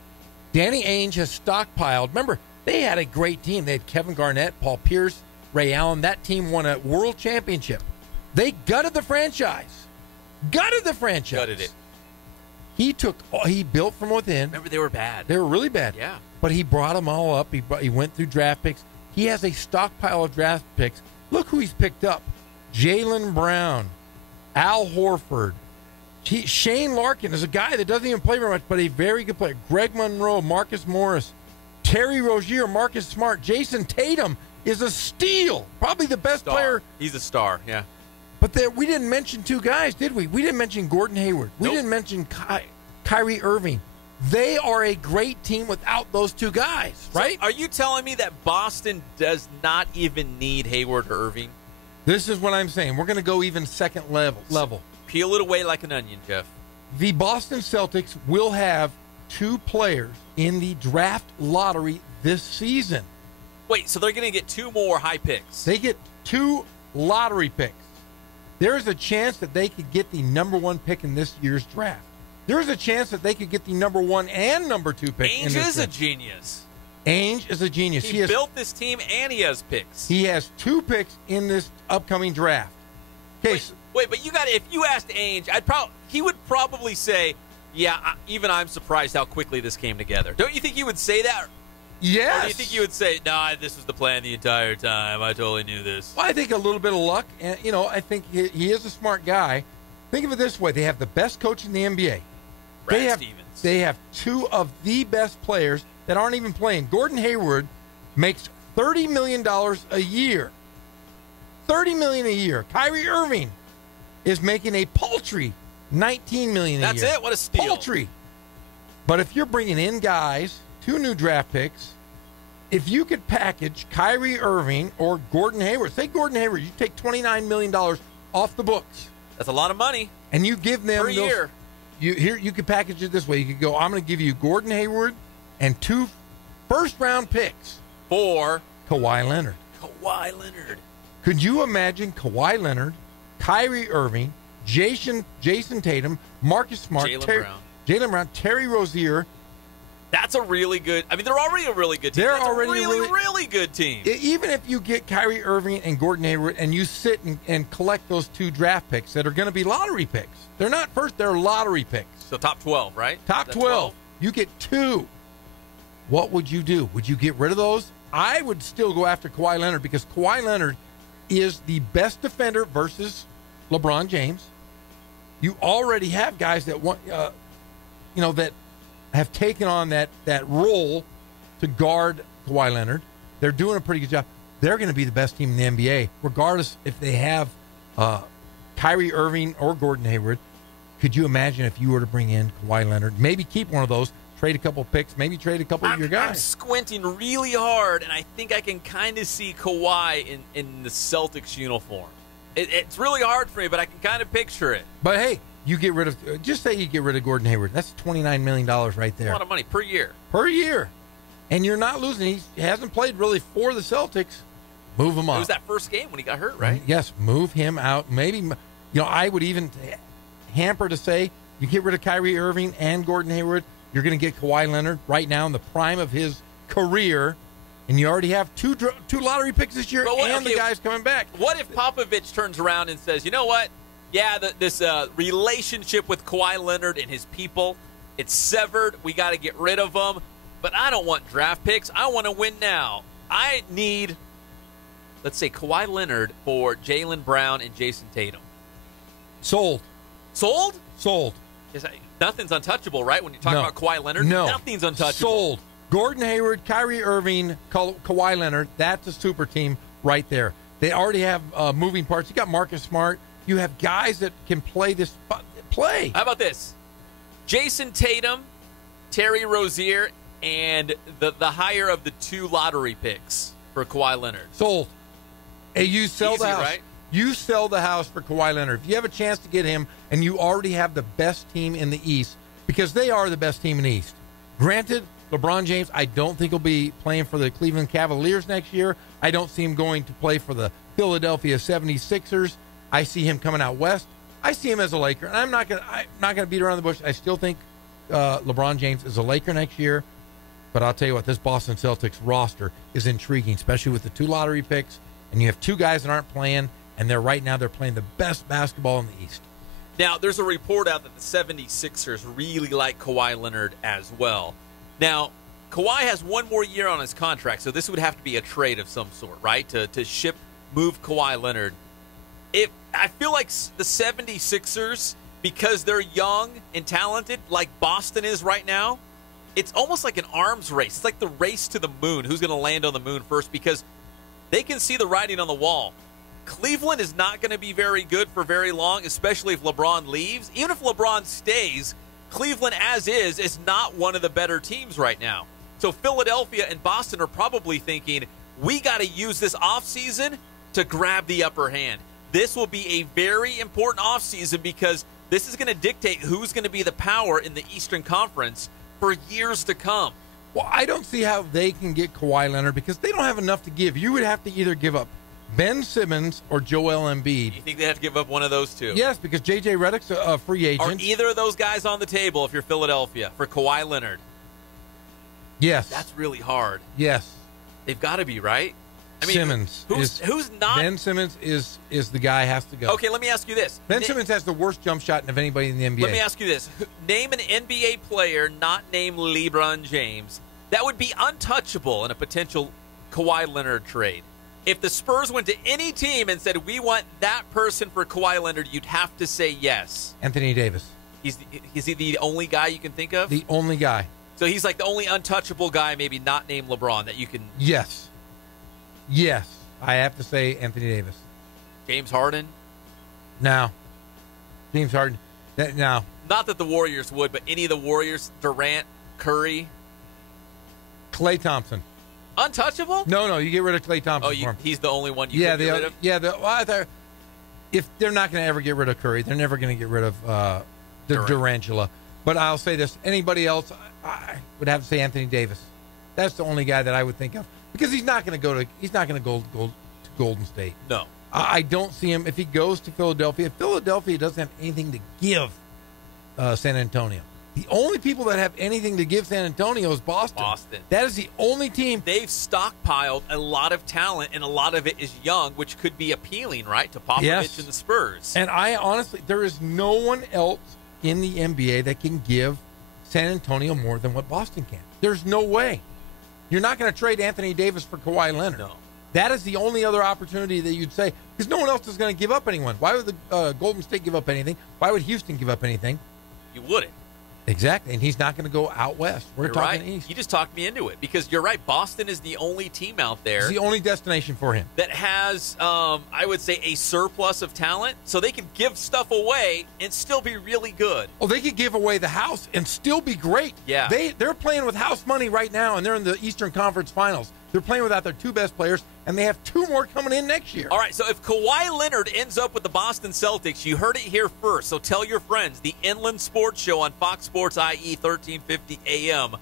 Danny Ainge has stockpiled. Remember, they had a great team. They had Kevin Garnett, Paul Pierce, Ray Allen. That team won a world championship. They gutted the franchise. Gutted it. He built from within. Remember, they were bad. They were really bad. Yeah. But he brought them all up. He went through draft picks. He has a stockpile of draft picks. Look who he's picked up. Jaylen Brown, Al Horford. Shane Larkin is a guy that doesn't even play very much, but a very good player. Greg Monroe, Marcus Morris, Terry Rozier, Marcus Smart. Jason Tatum is a steal. Probably the best player. He's a star, yeah. But we didn't mention two guys, did we? We didn't mention Gordon Hayward. We didn't mention Kyrie Irving. They are a great team without those two guys, right? So are you telling me that Boston does not even need Hayward or Irving? This is what I'm saying. We're going to go even second level. Peel it away like an onion, Jeff. The Boston Celtics will have two players in the draft lottery this season. Wait, so they're going to get two more high picks? They get two lottery picks. There's a chance that they could get the number one pick in this year's draft. There's a chance that they could get the number one and number two pick in this Ainge is a draft. genius. Ainge is a genius. He built this team, and he has picks. He has 2 picks in this upcoming draft. Okay. Wait, but if you asked Ainge, he would probably say, "Yeah, even I'm surprised how quickly this came together." Don't you think he would say that? Yes. Or do you think he would say, "No, this was the plan the entire time. I totally knew this"? Well, I think a little bit of luck, and I think he is a smart guy. Think of it this way: they have the best coach in the NBA. Brad Stevens. They have 2 of the best players that aren't even playing. Gordon Hayward makes $30 million a year. $30 million a year. Kyrie Irving is making a paltry $19 million a year. That's it? What a steal. Paltry. But if you're bringing in guys, 2 new draft picks, if you could package Kyrie Irving or Gordon Hayward, say Gordon Hayward, you take $29 million off the books. That's a lot of money. And you give them per year. You could package it this way. You could go, I'm going to give you Gordon Hayward and 2 first-round picks for Kawhi Leonard. Kawhi Leonard. Could you imagine Kawhi Leonard, Kyrie Irving, Jason Tatum, Marcus Smart, Jaylen Brown, Terry Rozier? That's a really good. I mean, they're already a really good team. They're That's already a really good team. Even if you get Kyrie Irving and Gordon Hayward and you sit and collect those 2 draft picks that are going to be lottery picks. They're not first, they're lottery picks. So top 12, right? Top 12. You get 2. What would you do? Would you get rid of those? I would still go after Kawhi Leonard because Kawhi Leonard is the best defender versus LeBron James. You already have guys that want, that have taken on that role to guard Kawhi Leonard. They're doing a pretty good job. They're going to be the best team in the NBA, regardless if they have Kyrie Irving or Gordon Hayward. Could you imagine if you were to bring in Kawhi Leonard, maybe keep one of those, trade a couple picks, maybe trade a couple of your guys? I'm squinting really hard, and I think I can kind of see Kawhi in the Celtics uniform. It's really hard for me, but I can kind of picture it. But hey, you get rid of, just say you get rid of Gordon Hayward. That's $29 million right there. A lot of money per year. Per year. And you're not losing. He hasn't played really for the Celtics. Move him up. It was that first game when he got hurt, right? Yes, move him out. Maybe, I would even hamper to say you get rid of Kyrie Irving and Gordon Hayward. You're going to get Kawhi Leonard right now in the prime of his career. And you already have two lottery picks this year the guys coming back. What if Popovich turns around and says, you know what? Yeah, this relationship with Kawhi Leonard and his people, it's severed. We got to get rid of them. But I don't want draft picks. I want to win now. I need, let's say, Kawhi Leonard for Jaylen Brown and Jason Tatum. Sold. Sold? Sold. Nothing's untouchable, right? When you talk about Kawhi Leonard, nothing's untouchable. Sold. Gordon Hayward, Kyrie Irving, Kawhi Leonard, that's a super team right there. They already have moving parts. You got Marcus Smart. You have guys that can play this play. How about this? Jason Tatum, Terry Rozier, and the higher of the 2 lottery picks for Kawhi Leonard. Sold. Hey, you sell Easy, the house. Right? You sell the house for Kawhi Leonard. If you have a chance to get him and you already have the best team in the East, because they are the best team in the East. Granted, LeBron James, I don't think he'll be playing for the Cleveland Cavaliers next year. I don't see him going to play for the Philadelphia 76ers. I see him coming out west. I see him as a Laker, and I'm not gonna beat around the bush. I still think LeBron James is a Laker next year. But I'll tell you what, this Boston Celtics roster is intriguing, especially with the 2 lottery picks, and you have 2 guys that aren't playing, and they're playing the best basketball in the East. Now, there's a report out that the 76ers really like Kawhi Leonard as well. Now, Kawhi has 1 more year on his contract, so this would have to be a trade of some sort, right? To move Kawhi Leonard. I feel like the 76ers, because they're young and talented, like Boston is right now, it's almost like an arms race. It's like the race to the moon. Who's going to land on the moon first? Because they can see the writing on the wall. Cleveland is not going to be very good for very long, especially if LeBron leaves. Even if LeBron stays, Cleveland, as is not one of the better teams right now. So Philadelphia and Boston are probably thinking, we got to use this offseason to grab the upper hand. This will be a very important offseason because this is going to dictate who's going to be the power in the Eastern Conference for years to come. Well, I don't see how they can get Kawhi Leonard because they don't have enough to give. You would have to either give up Ben Simmons or Joel Embiid. You think they have to give up one of those 2? Yes, because J.J. Redick's a free agent. Are either of those guys on the table if you're Philadelphia for Kawhi Leonard? Yes. That's really hard. Yes. They've got to be, right? I mean, Simmons. Who's not? Ben Simmons is the guy has to go. Okay, let me ask you this. Ben Simmons has the worst jump shot of anybody in the NBA. Let me ask you this. Name an NBA player not named LeBron James that would be untouchable in a potential Kawhi Leonard trade. If the Spurs went to any team and said, we want that person for Kawhi Leonard, you'd have to say yes. Anthony Davis. Is he the only guy you can think of? The only guy. So he's like the only untouchable guy, maybe not named LeBron, that you can... Yes. Yes. I have to say Anthony Davis. James Harden? No. James Harden. No. Not that the Warriors would, but any of the Warriors, Durant, Curry. Klay Thompson. Untouchable? No, you get rid of Klay Thompson. He's the only one you can get rid of? Yeah, if they're not going to ever get rid of Curry, they're never going to get rid of the Durantula. But I'll say this: anybody else, I would have to say Anthony Davis. That's the only guy that I would think of because he's not going to go to Golden State. No, I don't see him if he goes to Philadelphia. Philadelphia doesn't have anything to give San Antonio. The only people that have anything to give San Antonio is Boston. That is the only team. They've stockpiled a lot of talent, and a lot of it is young, which could be appealing, right, to Popovich and the Spurs. And I honestly, there is no one else in the NBA that can give San Antonio more than what Boston can. There's no way. You're not going to trade Anthony Davis for Kawhi Leonard. No. That is the only other opportunity that you'd say, because no one else is going to give up anyone. Why would the Golden State give up anything? Why would Houston give up anything? You wouldn't. Exactly, and he's not going to go out west. We're talking east. You just talked me into it because you're right. Boston is the only team out there. It's the only destination for him that has, I would say, a surplus of talent, so they can give stuff away and still be really good. Oh, they could give away the house and still be great. Yeah, they're playing with house money right now, and they're in the Eastern Conference Finals. They're playing without their two best players, and they have two more coming in next year. All right, so if Kawhi Leonard ends up with the Boston Celtics, you heard it here first, so tell your friends. The Inland Sports Show on Fox Sports IE 1350 AM,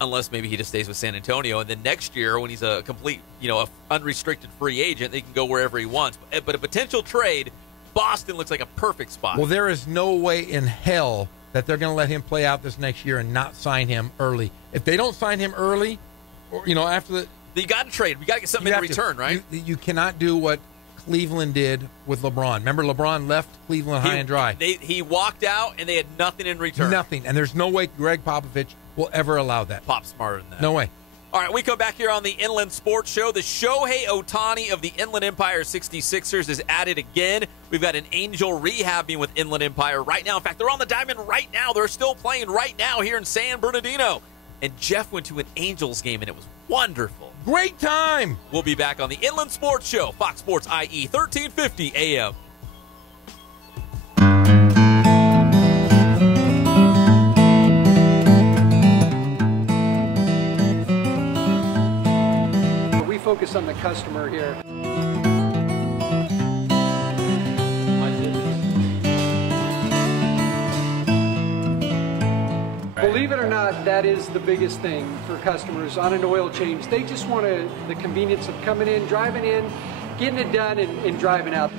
unless maybe he just stays with San Antonio, and then next year when he's a complete, a unrestricted free agent, they can go wherever he wants. But a potential trade, Boston looks like a perfect spot. Well, there is no way in hell that they're going to let him play out this next year and not sign him early. If they don't sign him early, or after the, you got to trade. We got to get something in return, right? You cannot do what Cleveland did with LeBron. Remember, LeBron left Cleveland high and dry. He walked out, and they had nothing in return. Nothing, and there's no way Greg Popovich will ever allow that. Pop's smarter than that. No way. All right, we come back here on the Inland Sports Show. The Shohei Ohtani of the Inland Empire 66ers is at it again. We've got an Angel rehabbing with Inland Empire right now. In fact, they're on the diamond right now. They're still playing right now here in San Bernardino. And Jeff went to an Angels game, and it was wonderful. Great time. We'll be back on the Inland Sports Show, Fox Sports IE 1350 AM. We focus on the customer here. Believe it or not, that is the biggest thing for customers on an oil change. They just want the convenience of coming in, driving in, getting it done, and driving out.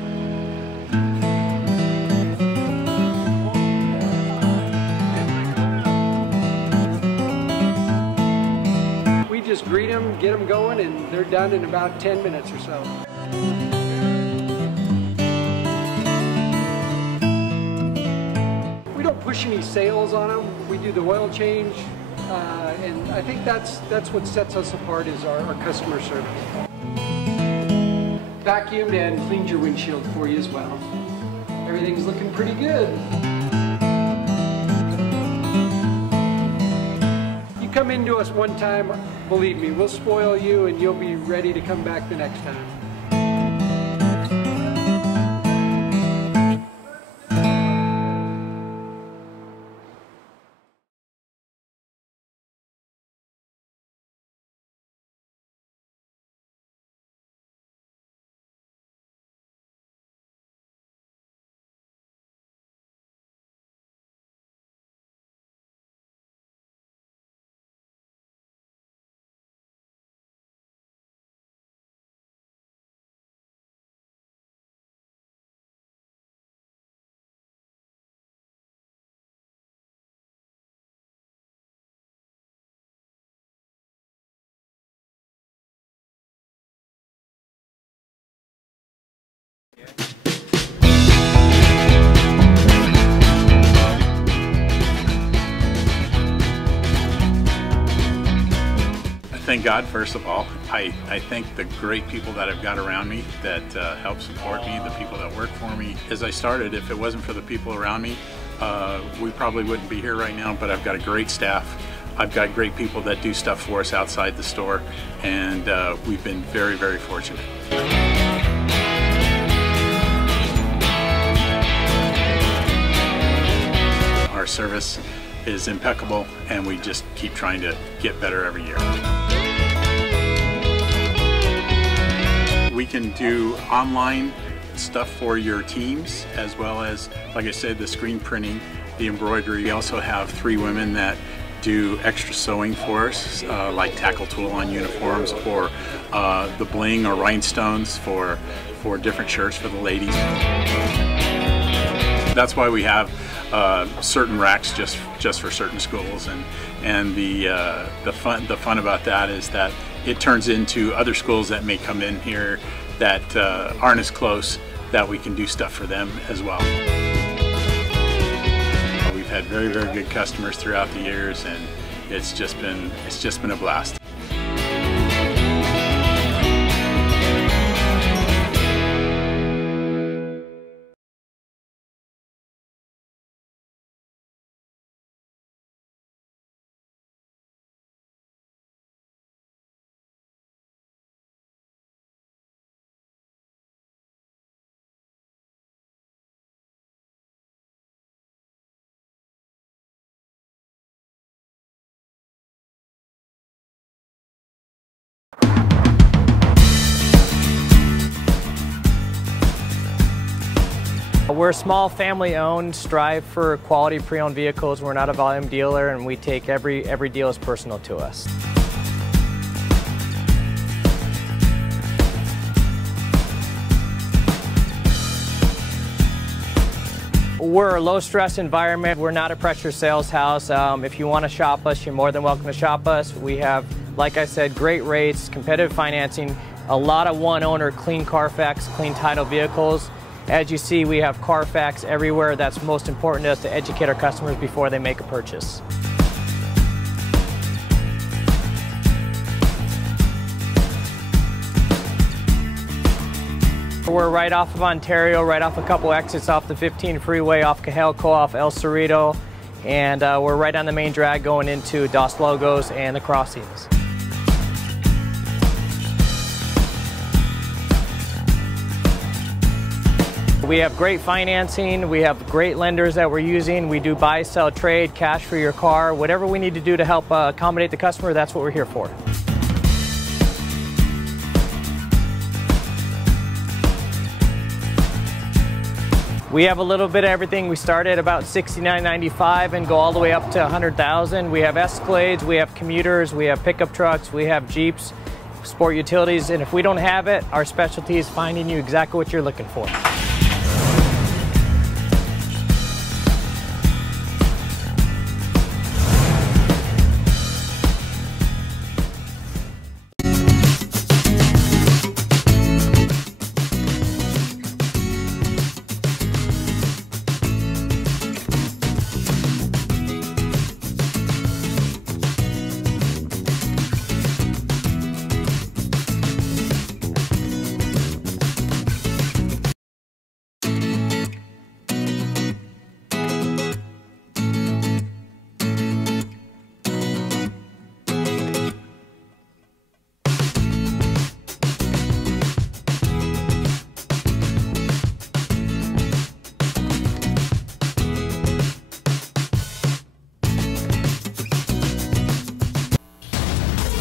We just greet them, get them going, and they're done in about 10 minutes or so. We don't push any sales on them. We do the oil change, and I think that's what sets us apart is our customer service. Vacuumed and cleaned your windshield for you as well. Everything's looking pretty good. You come into us one time, believe me, we'll spoil you and you'll be ready to come back the next time. thank God, first of all. I thank the great people that I've got around me that help support me, the people that work for me. As I started, if it wasn't for the people around me, we probably wouldn't be here right now, but I've got a great staff. I've got great people that do stuff for us outside the store, and we've been very, very fortunate. Our service is impeccable, and we just keep trying to get better every year. We can do online stuff for your teams, as well as, like I said, the screen printing, the embroidery. We also have 3 women that do extra sewing for us, like tackle tool on uniforms, or the bling or rhinestones for different shirts for the ladies. That's why we have certain racks just for certain schools, and the fun about that is that it turns into other schools that may come in here that aren't as close, that we can do stuff for them as well. We've had very, very good customers throughout the years, and it's just been a blast. We're a small family-owned, strive for quality pre-owned vehicles. We're not a volume dealer, and we take every deal as personal to us. We're a low-stress environment. We're not a pressure sales house. If you want to shop us, you're more than welcome to shop us. We have, like I said, great rates, competitive financing, a lot of one-owner, clean Carfax, clean title vehicles. As you see, we have Carfax everywhere. That's most important to us, to educate our customers before they make a purchase. We're right off of Ontario, right off a couple exits off the 15 freeway, off Cajelco, off El Cerrito, and we're right on the main drag going into Dos Logos and the crossings. We have great financing, we have great lenders that we're using. We do buy, sell, trade, cash for your car. Whatever we need to do to help accommodate the customer, that's what we're here for. We have a little bit of everything. We start at about $69.95 and go all the way up to $100,000. We have Escalades, we have commuters, we have pickup trucks, we have Jeeps, sport utilities, and if we don't have it, our specialty is finding you exactly what you're looking for.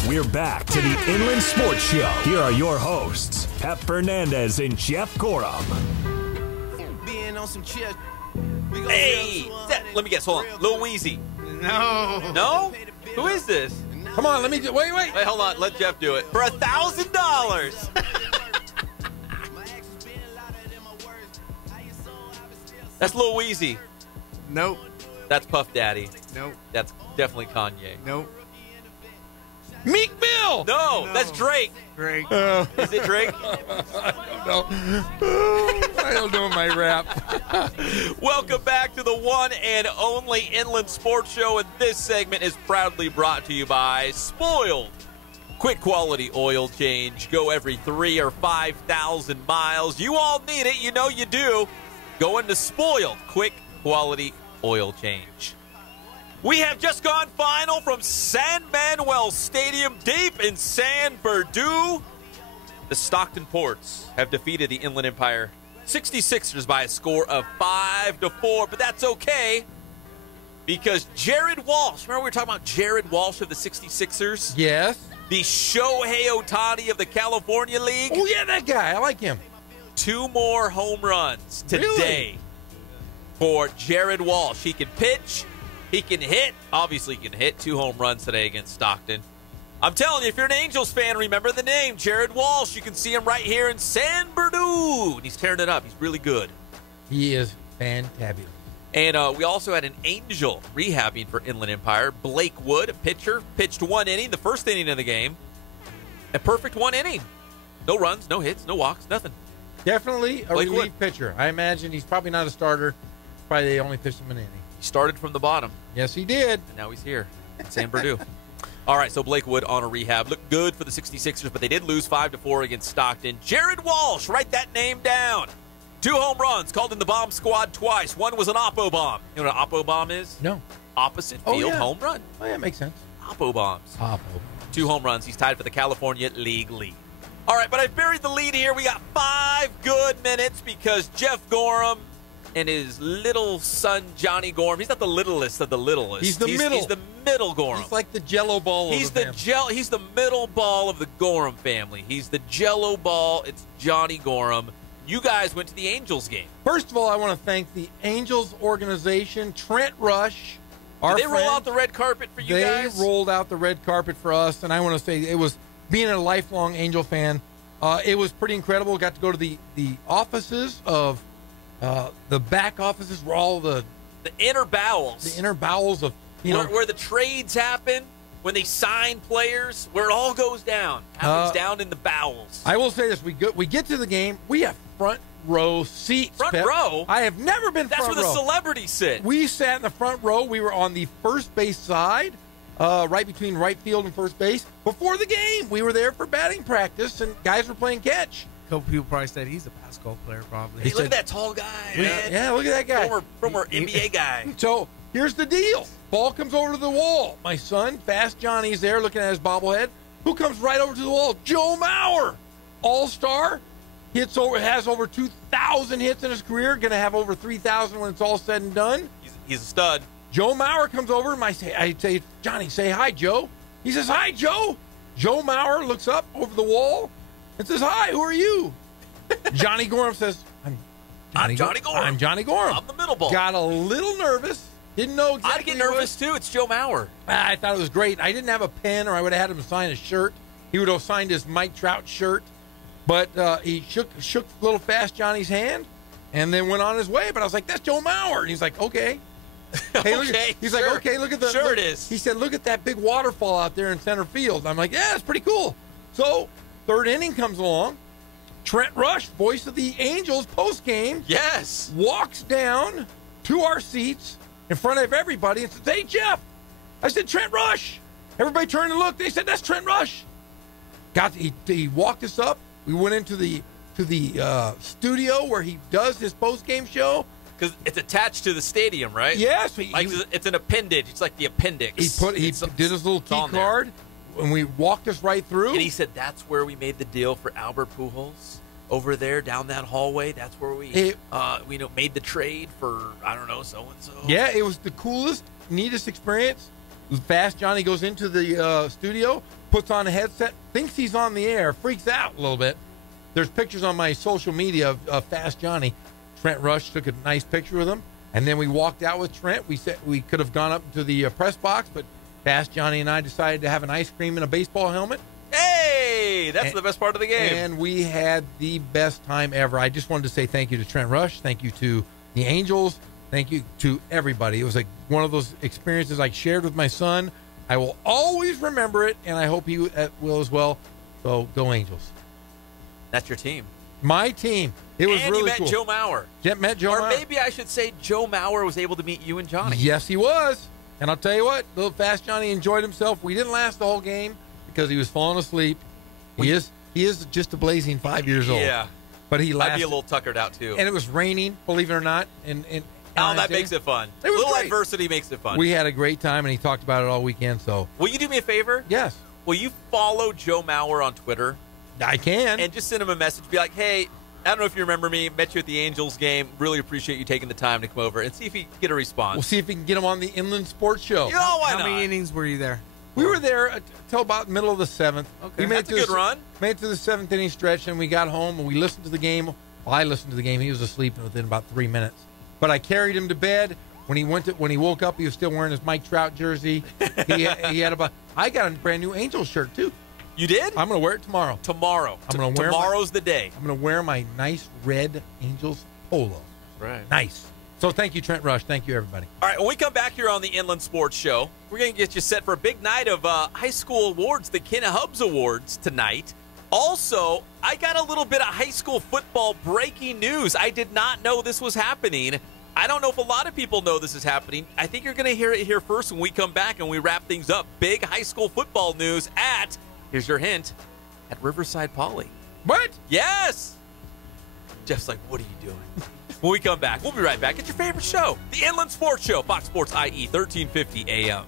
We're back to the Inland Sports Show. Here are your hosts, Pep Fernandez and Jeff Gorham. Hey, let me guess. Hold on, Lil Weezy. No. No? Who is this? Come on, let me do. Wait. Wait, hold on. Let Jeff do it for $1,000. That's Lil Weezy. Nope. That's Puff Daddy. Nope. That's definitely Kanye. Nope. Meek Mill! No, that's Drake. Drake. Is it Drake? I don't know. I don't know my rap. Welcome back to the one and only Inland Sports Show, and this segment is proudly brought to you by Spoiled Quick quality oil change. Go every 3,000 or 5,000 miles. You all need it. You know you do. Go into Spoiled Quick Quality Oil Change. We have just gone final from San Manuel Stadium deep in San Bernardino. The Stockton Ports have defeated the Inland Empire 66ers by a score of 5-4, but that's okay because Jared Walsh, remember we were talking about Jared Walsh of the 66ers? Yes. The Shohei Ohtani of the California League. Oh, yeah, that guy. I like him. 2 more home runs today for Jared Walsh. He can pitch. He can hit. Obviously, he can hit. 2 home runs today against Stockton. I'm telling you, if you're an Angels fan, remember the name, Jared Walsh. You can see him right here in San Bernardino. And he's tearing it up. He's really good. He is fantabulous. And we also had an Angel rehabbing for Inland Empire. Blake Wood, a pitcher, pitched 1 inning, the first inning of the game. A perfect 1 inning. No runs, no hits, no walks, nothing. Definitely a Blake relief Wood. pitcher. I imagine he's probably not a starter. Probably they only pitched him an inning. He started from the bottom. Yes, he did. And now he's here in San Bernardino. All right, so Blake Wood on a rehab. Looked good for the 66ers, but they did lose 5-4 against Stockton. Jared Walsh, write that name down. 2 home runs, called in the bomb squad twice. One was an Oppo bomb. You know what an Oppo bomb is? No. Opposite field home run. Oh, yeah, makes sense. Oppo bombs. Oppo. 2 home runs. He's tied for the California League lead. All right, but I've buried the lead here. We got 5 good minutes because Jeff Gorham and his little son, Johnny Gorham. He's not the littlest of the littlest. He's the middle. He's the middle Gorham. He's like the Jello ball. He's He's the middle ball of the Gorham family. He's the Jello ball. It's Johnny Gorham. You guys went to the Angels game. First of all, I want to thank the Angels organization, Trent Rush. Did they roll out the red carpet for you guys? They rolled out the red carpet for us, and I want to say it was, being a lifelong Angel fan, it was pretty incredible. Got to go to the offices of the back offices where all the inner bowels. The inner bowels of, where the trades happen, when they sign players, where it all goes down. Happens down in the bowels. I will say this. We get to the game. We have front row seats. Front Pep. row? I have never been That's front where row. the celebrities sit. We sat in the front row. We were on the first base side, right between right field and first base. Before the game, we were there for batting practice, and guys were playing catch. A couple people probably said he's a basketball player, probably. Hey, look at that tall guy, man. Yeah, look at that guy. Former NBA guy. So here's the deal. Ball comes over to the wall. My son, Fast Johnny's there looking at his bobblehead. Who comes right over to the wall? Joe Mauer, all-star. Has over 2,000 hits in his career. Going to have over 3,000 when it's all said and done. He's a stud. Joe Mauer comes over, and I say, Johnny, say hi, Joe. He says, hi, Joe. Joe Mauer looks up over the wall and says, hi, who are you? Johnny Gorham says, I'm Johnny Gorham. I'm Johnny Gorham. I'm the middle ball. Got a little nervous. Didn't know exactly. I'd get nervous, too. It's Joe Mauer. I thought it was great. I didn't have a pen, or I would have had him sign a shirt. He would have signed his Mike Trout shirt. But he shook little Fast Johnny's hand and then went on his way. But I was like, that's Joe Mauer. And he's like, okay. Hey, he's like, okay, look at the. Sure, it is. He said, look at that big waterfall out there in center field. I'm like, yeah, it's pretty cool. So, third inning comes along. Trent Rush, voice of the Angels post game. Yes. Walks down to our seats in front of everybody and says, hey, Jeff. I said, Trent Rush. Everybody turned and looked. They said, that's Trent Rush. He walked us up. We went into the studio where he does his post-game show. Because it's attached to the stadium, right? Yes. It's an appendage. It's like the appendix. He did his little key card, and we walked us right through. And he said, that's where we made the deal for Albert Pujols. Over there, down that hallway, that's where we made the trade for, I don't know, so-and-so. Yeah, it was the coolest, neatest experience. Fast Johnny goes into the studio, puts on a headset, thinks he's on the air, freaks out a little bit. There's pictures on my social media of Fast Johnny. Trent Rush took a nice picture with him, and then we walked out with Trent. We said we could have gone up to the press box, but Fast Johnny and I decided to have an ice cream and a baseball helmet. Hey, that's the best part of the game. And we had the best time ever. I just wanted to say thank you to Trent Rush. Thank you to the Angels. Thank you to everybody. It was like one of those experiences I shared with my son. I will always remember it, and I hope he will as well. So go Angels. That's your team. My team. It was really cool. And you met Joe Mauer. Met Joe Mauer. Or maybe I should say Joe Mauer was able to meet you and Johnny. Yes, he was. And I'll tell you what, little Fast Johnny enjoyed himself. We didn't last the whole game because he was falling asleep. He is just a blazing 5 years old. Yeah. But he lasted. I'd be a little tuckered out, too. And it was raining, believe it or not. That makes it fun. It was little great. adversity makes it fun. We had a great time, and he talked about it all weekend. So, will you do me a favor? Yes. Will you follow Joe Mauer on Twitter? I can. And just send him a message. Be like, hey, I don't know if you remember me. Met you at the Angels game. Really appreciate you taking the time to come over and see if you can get a response. We'll see if we can get him on the Inland Sports Show. Why How not? many innings were you there? We were there until about middle of the 7th. Okay. We made That's it a to good run. Made it to the 7th inning stretch, and we got home, and we listened to the game. Well, I listened to the game. He was asleep within about 3 minutes. But I carried him to bed. When he woke up, he was still wearing his Mike Trout jersey. He had I got a brand new Angels shirt, too. You did? I'm going to wear it tomorrow. Tomorrow's the day. I'm going to wear my nice red Angels polo. Right. Nice. So thank you, Trent Rush. Thank you, everybody. All right, when we come back here on the Inland Sports Show, we're going to get you set for a big night of high school awards, the Ken Hubbs Awards tonight. Also, I got a little bit of high school football breaking news. I did not know this was happening. I don't know if a lot of people know this is happening. I think you're going to hear it here first when we come back and we wrap things up. Big high school football news here's your hint, at Riverside Poly. What? Yes! Jeff's like, what are you doing? When we come back, we'll be right back. It's your favorite show, the Inland Sports Show, Fox Sports IE, 1350 AM.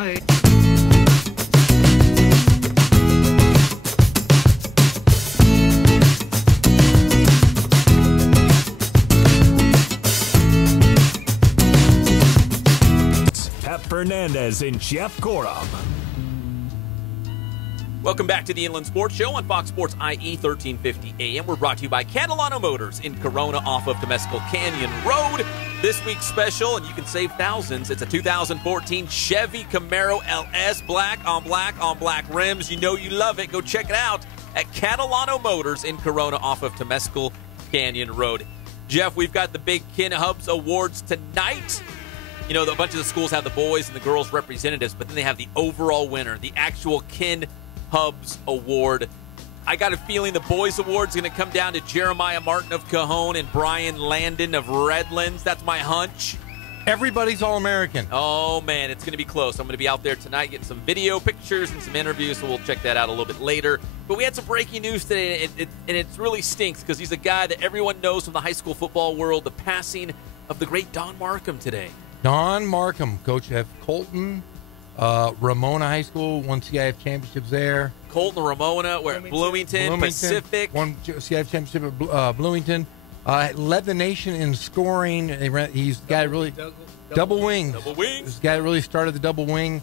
Bye. Pep Fernandez and Jeff Corum. Welcome back to the Inland Sports Show on Fox Sports IE 1350 AM. We're brought to you by Catalano Motors in Corona off of Temescal Canyon Road. This week's special, and you can save thousands. It's a 2014 Chevy Camaro LS, black on black rims. You know you love it. Go check it out at Catalano Motors in Corona off of Temescal Canyon Road. Jeff, we've got the Big Ken Hubs Awards tonight. You know, a bunch of the schools have the boys and the girls representatives, but then they have the overall winner, the actual Ken Hubs Award. I got a feeling the boys' award's going to come down to Jeremiah Martin of Cajon and Brian Landon of Redlands. That's my hunch. Everybody's All-American. Oh, man, it's going to be close. I'm going to be out there tonight getting some video pictures and some interviews, so we'll check that out a little bit later. But we had some breaking news today, and it really stinks because he's a guy that everyone knows from the high school football world, the passing of the great Don Markham today. Don Markham, coach at Colton, Ramona High School, won CIF championships there. Colton, Ramona, Bloomington, Pacific. Won CIF championship at Bloomington. Led the nation in scoring. He's got really double wings. Double wings. This guy really started the double wing.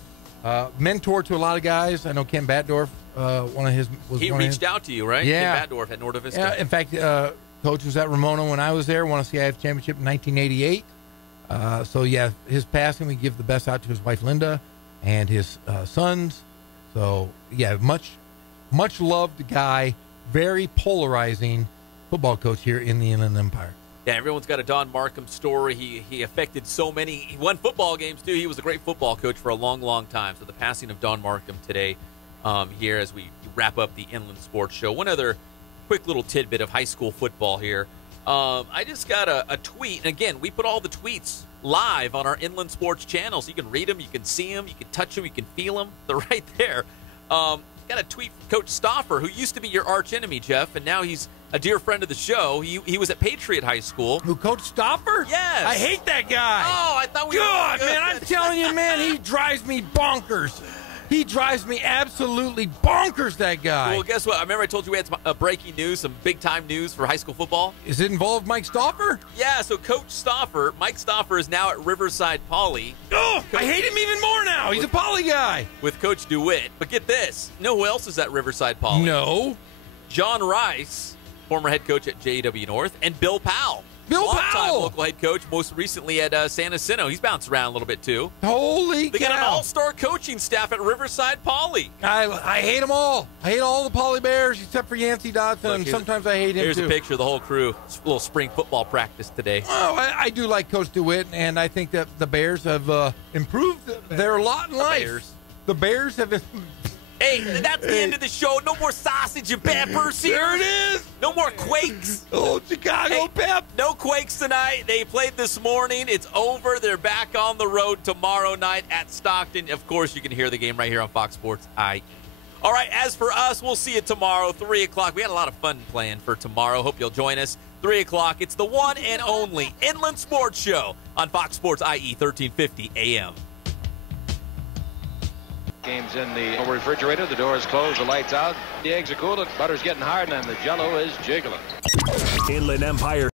Mentor to a lot of guys. I know Ken Batdorf, He reached out to you, right? Yeah. Ken Batdorf at Norda Vista. Yeah, in fact, coach was at Ramona when I was there. Won a CIF championship in 1988. So, yeah, his passing, we give the best out to his wife, Linda, and his sons. So, yeah, much loved guy, very polarizing football coach here in the Inland Empire. Yeah, everyone's got a Don Markham story. He affected so many. He won football games, too. He was a great football coach for a long, long time. So the passing of Don Markham today here as we wrap up the Inland Sports Show. One other quick little tidbit of high school football here. I just got a tweet. And again, we put all the tweets live on our Inland Sports channel, so you can read them, you can see them, you can touch them, you can feel them. They're right there. Got a tweet from Coach Stauffer, who used to be your arch enemy, Jeff, and now he's a dear friend of the show. He was at Patriot High School. Who, Coach Stauffer? Yes. I hate that guy. Oh, I thought we God, were man, I'm telling you, man, he drives me bonkers. He drives me absolutely bonkers, that guy. Well, guess what? I remember I told you we had some breaking news, some big-time news for high school football. Is it involved Mike Stauffer? Yeah, so Coach Stauffer, Mike Stauffer is now at Riverside Poly. Oh, I hate him even more now. He's a Poly guy. With Coach DeWitt. But get this. You know who else is at Riverside Poly? No. John Rice, former head coach at JW North, and Bill Powell. Longtime local head coach, most recently at San Jacinto. He's bounced around a little bit, too. Holy They got an all-star coaching staff at Riverside Poly. I hate them all. I hate all the Poly Bears except for Yancey Dotson, and sometimes I hate him, Here's too. a picture of the whole crew. It's a little spring football practice today. Oh, I do like Coach DeWitt, and I think that the Bears have improved their lot in life. The Bears have... Hey, that's the end of the show. No more sausage and peppers here. There it is. No more Quakes. Oh, Chicago Pep. No Quakes tonight. They played this morning. It's over. They're back on the road tomorrow night at Stockton. Of course, you can hear the game right here on Fox Sports IE. All right, as for us, we'll see you tomorrow, 3 o'clock. We had a lot of fun planned for tomorrow. Hope you'll join us. 3 o'clock. It's the one and only Inland Sports Show on Fox Sports IE 1350 AM. Game's in the refrigerator. The door is closed. The lights out. The eggs are cool. The butter's getting hard, and the Jell-O is jiggling. Inland Empire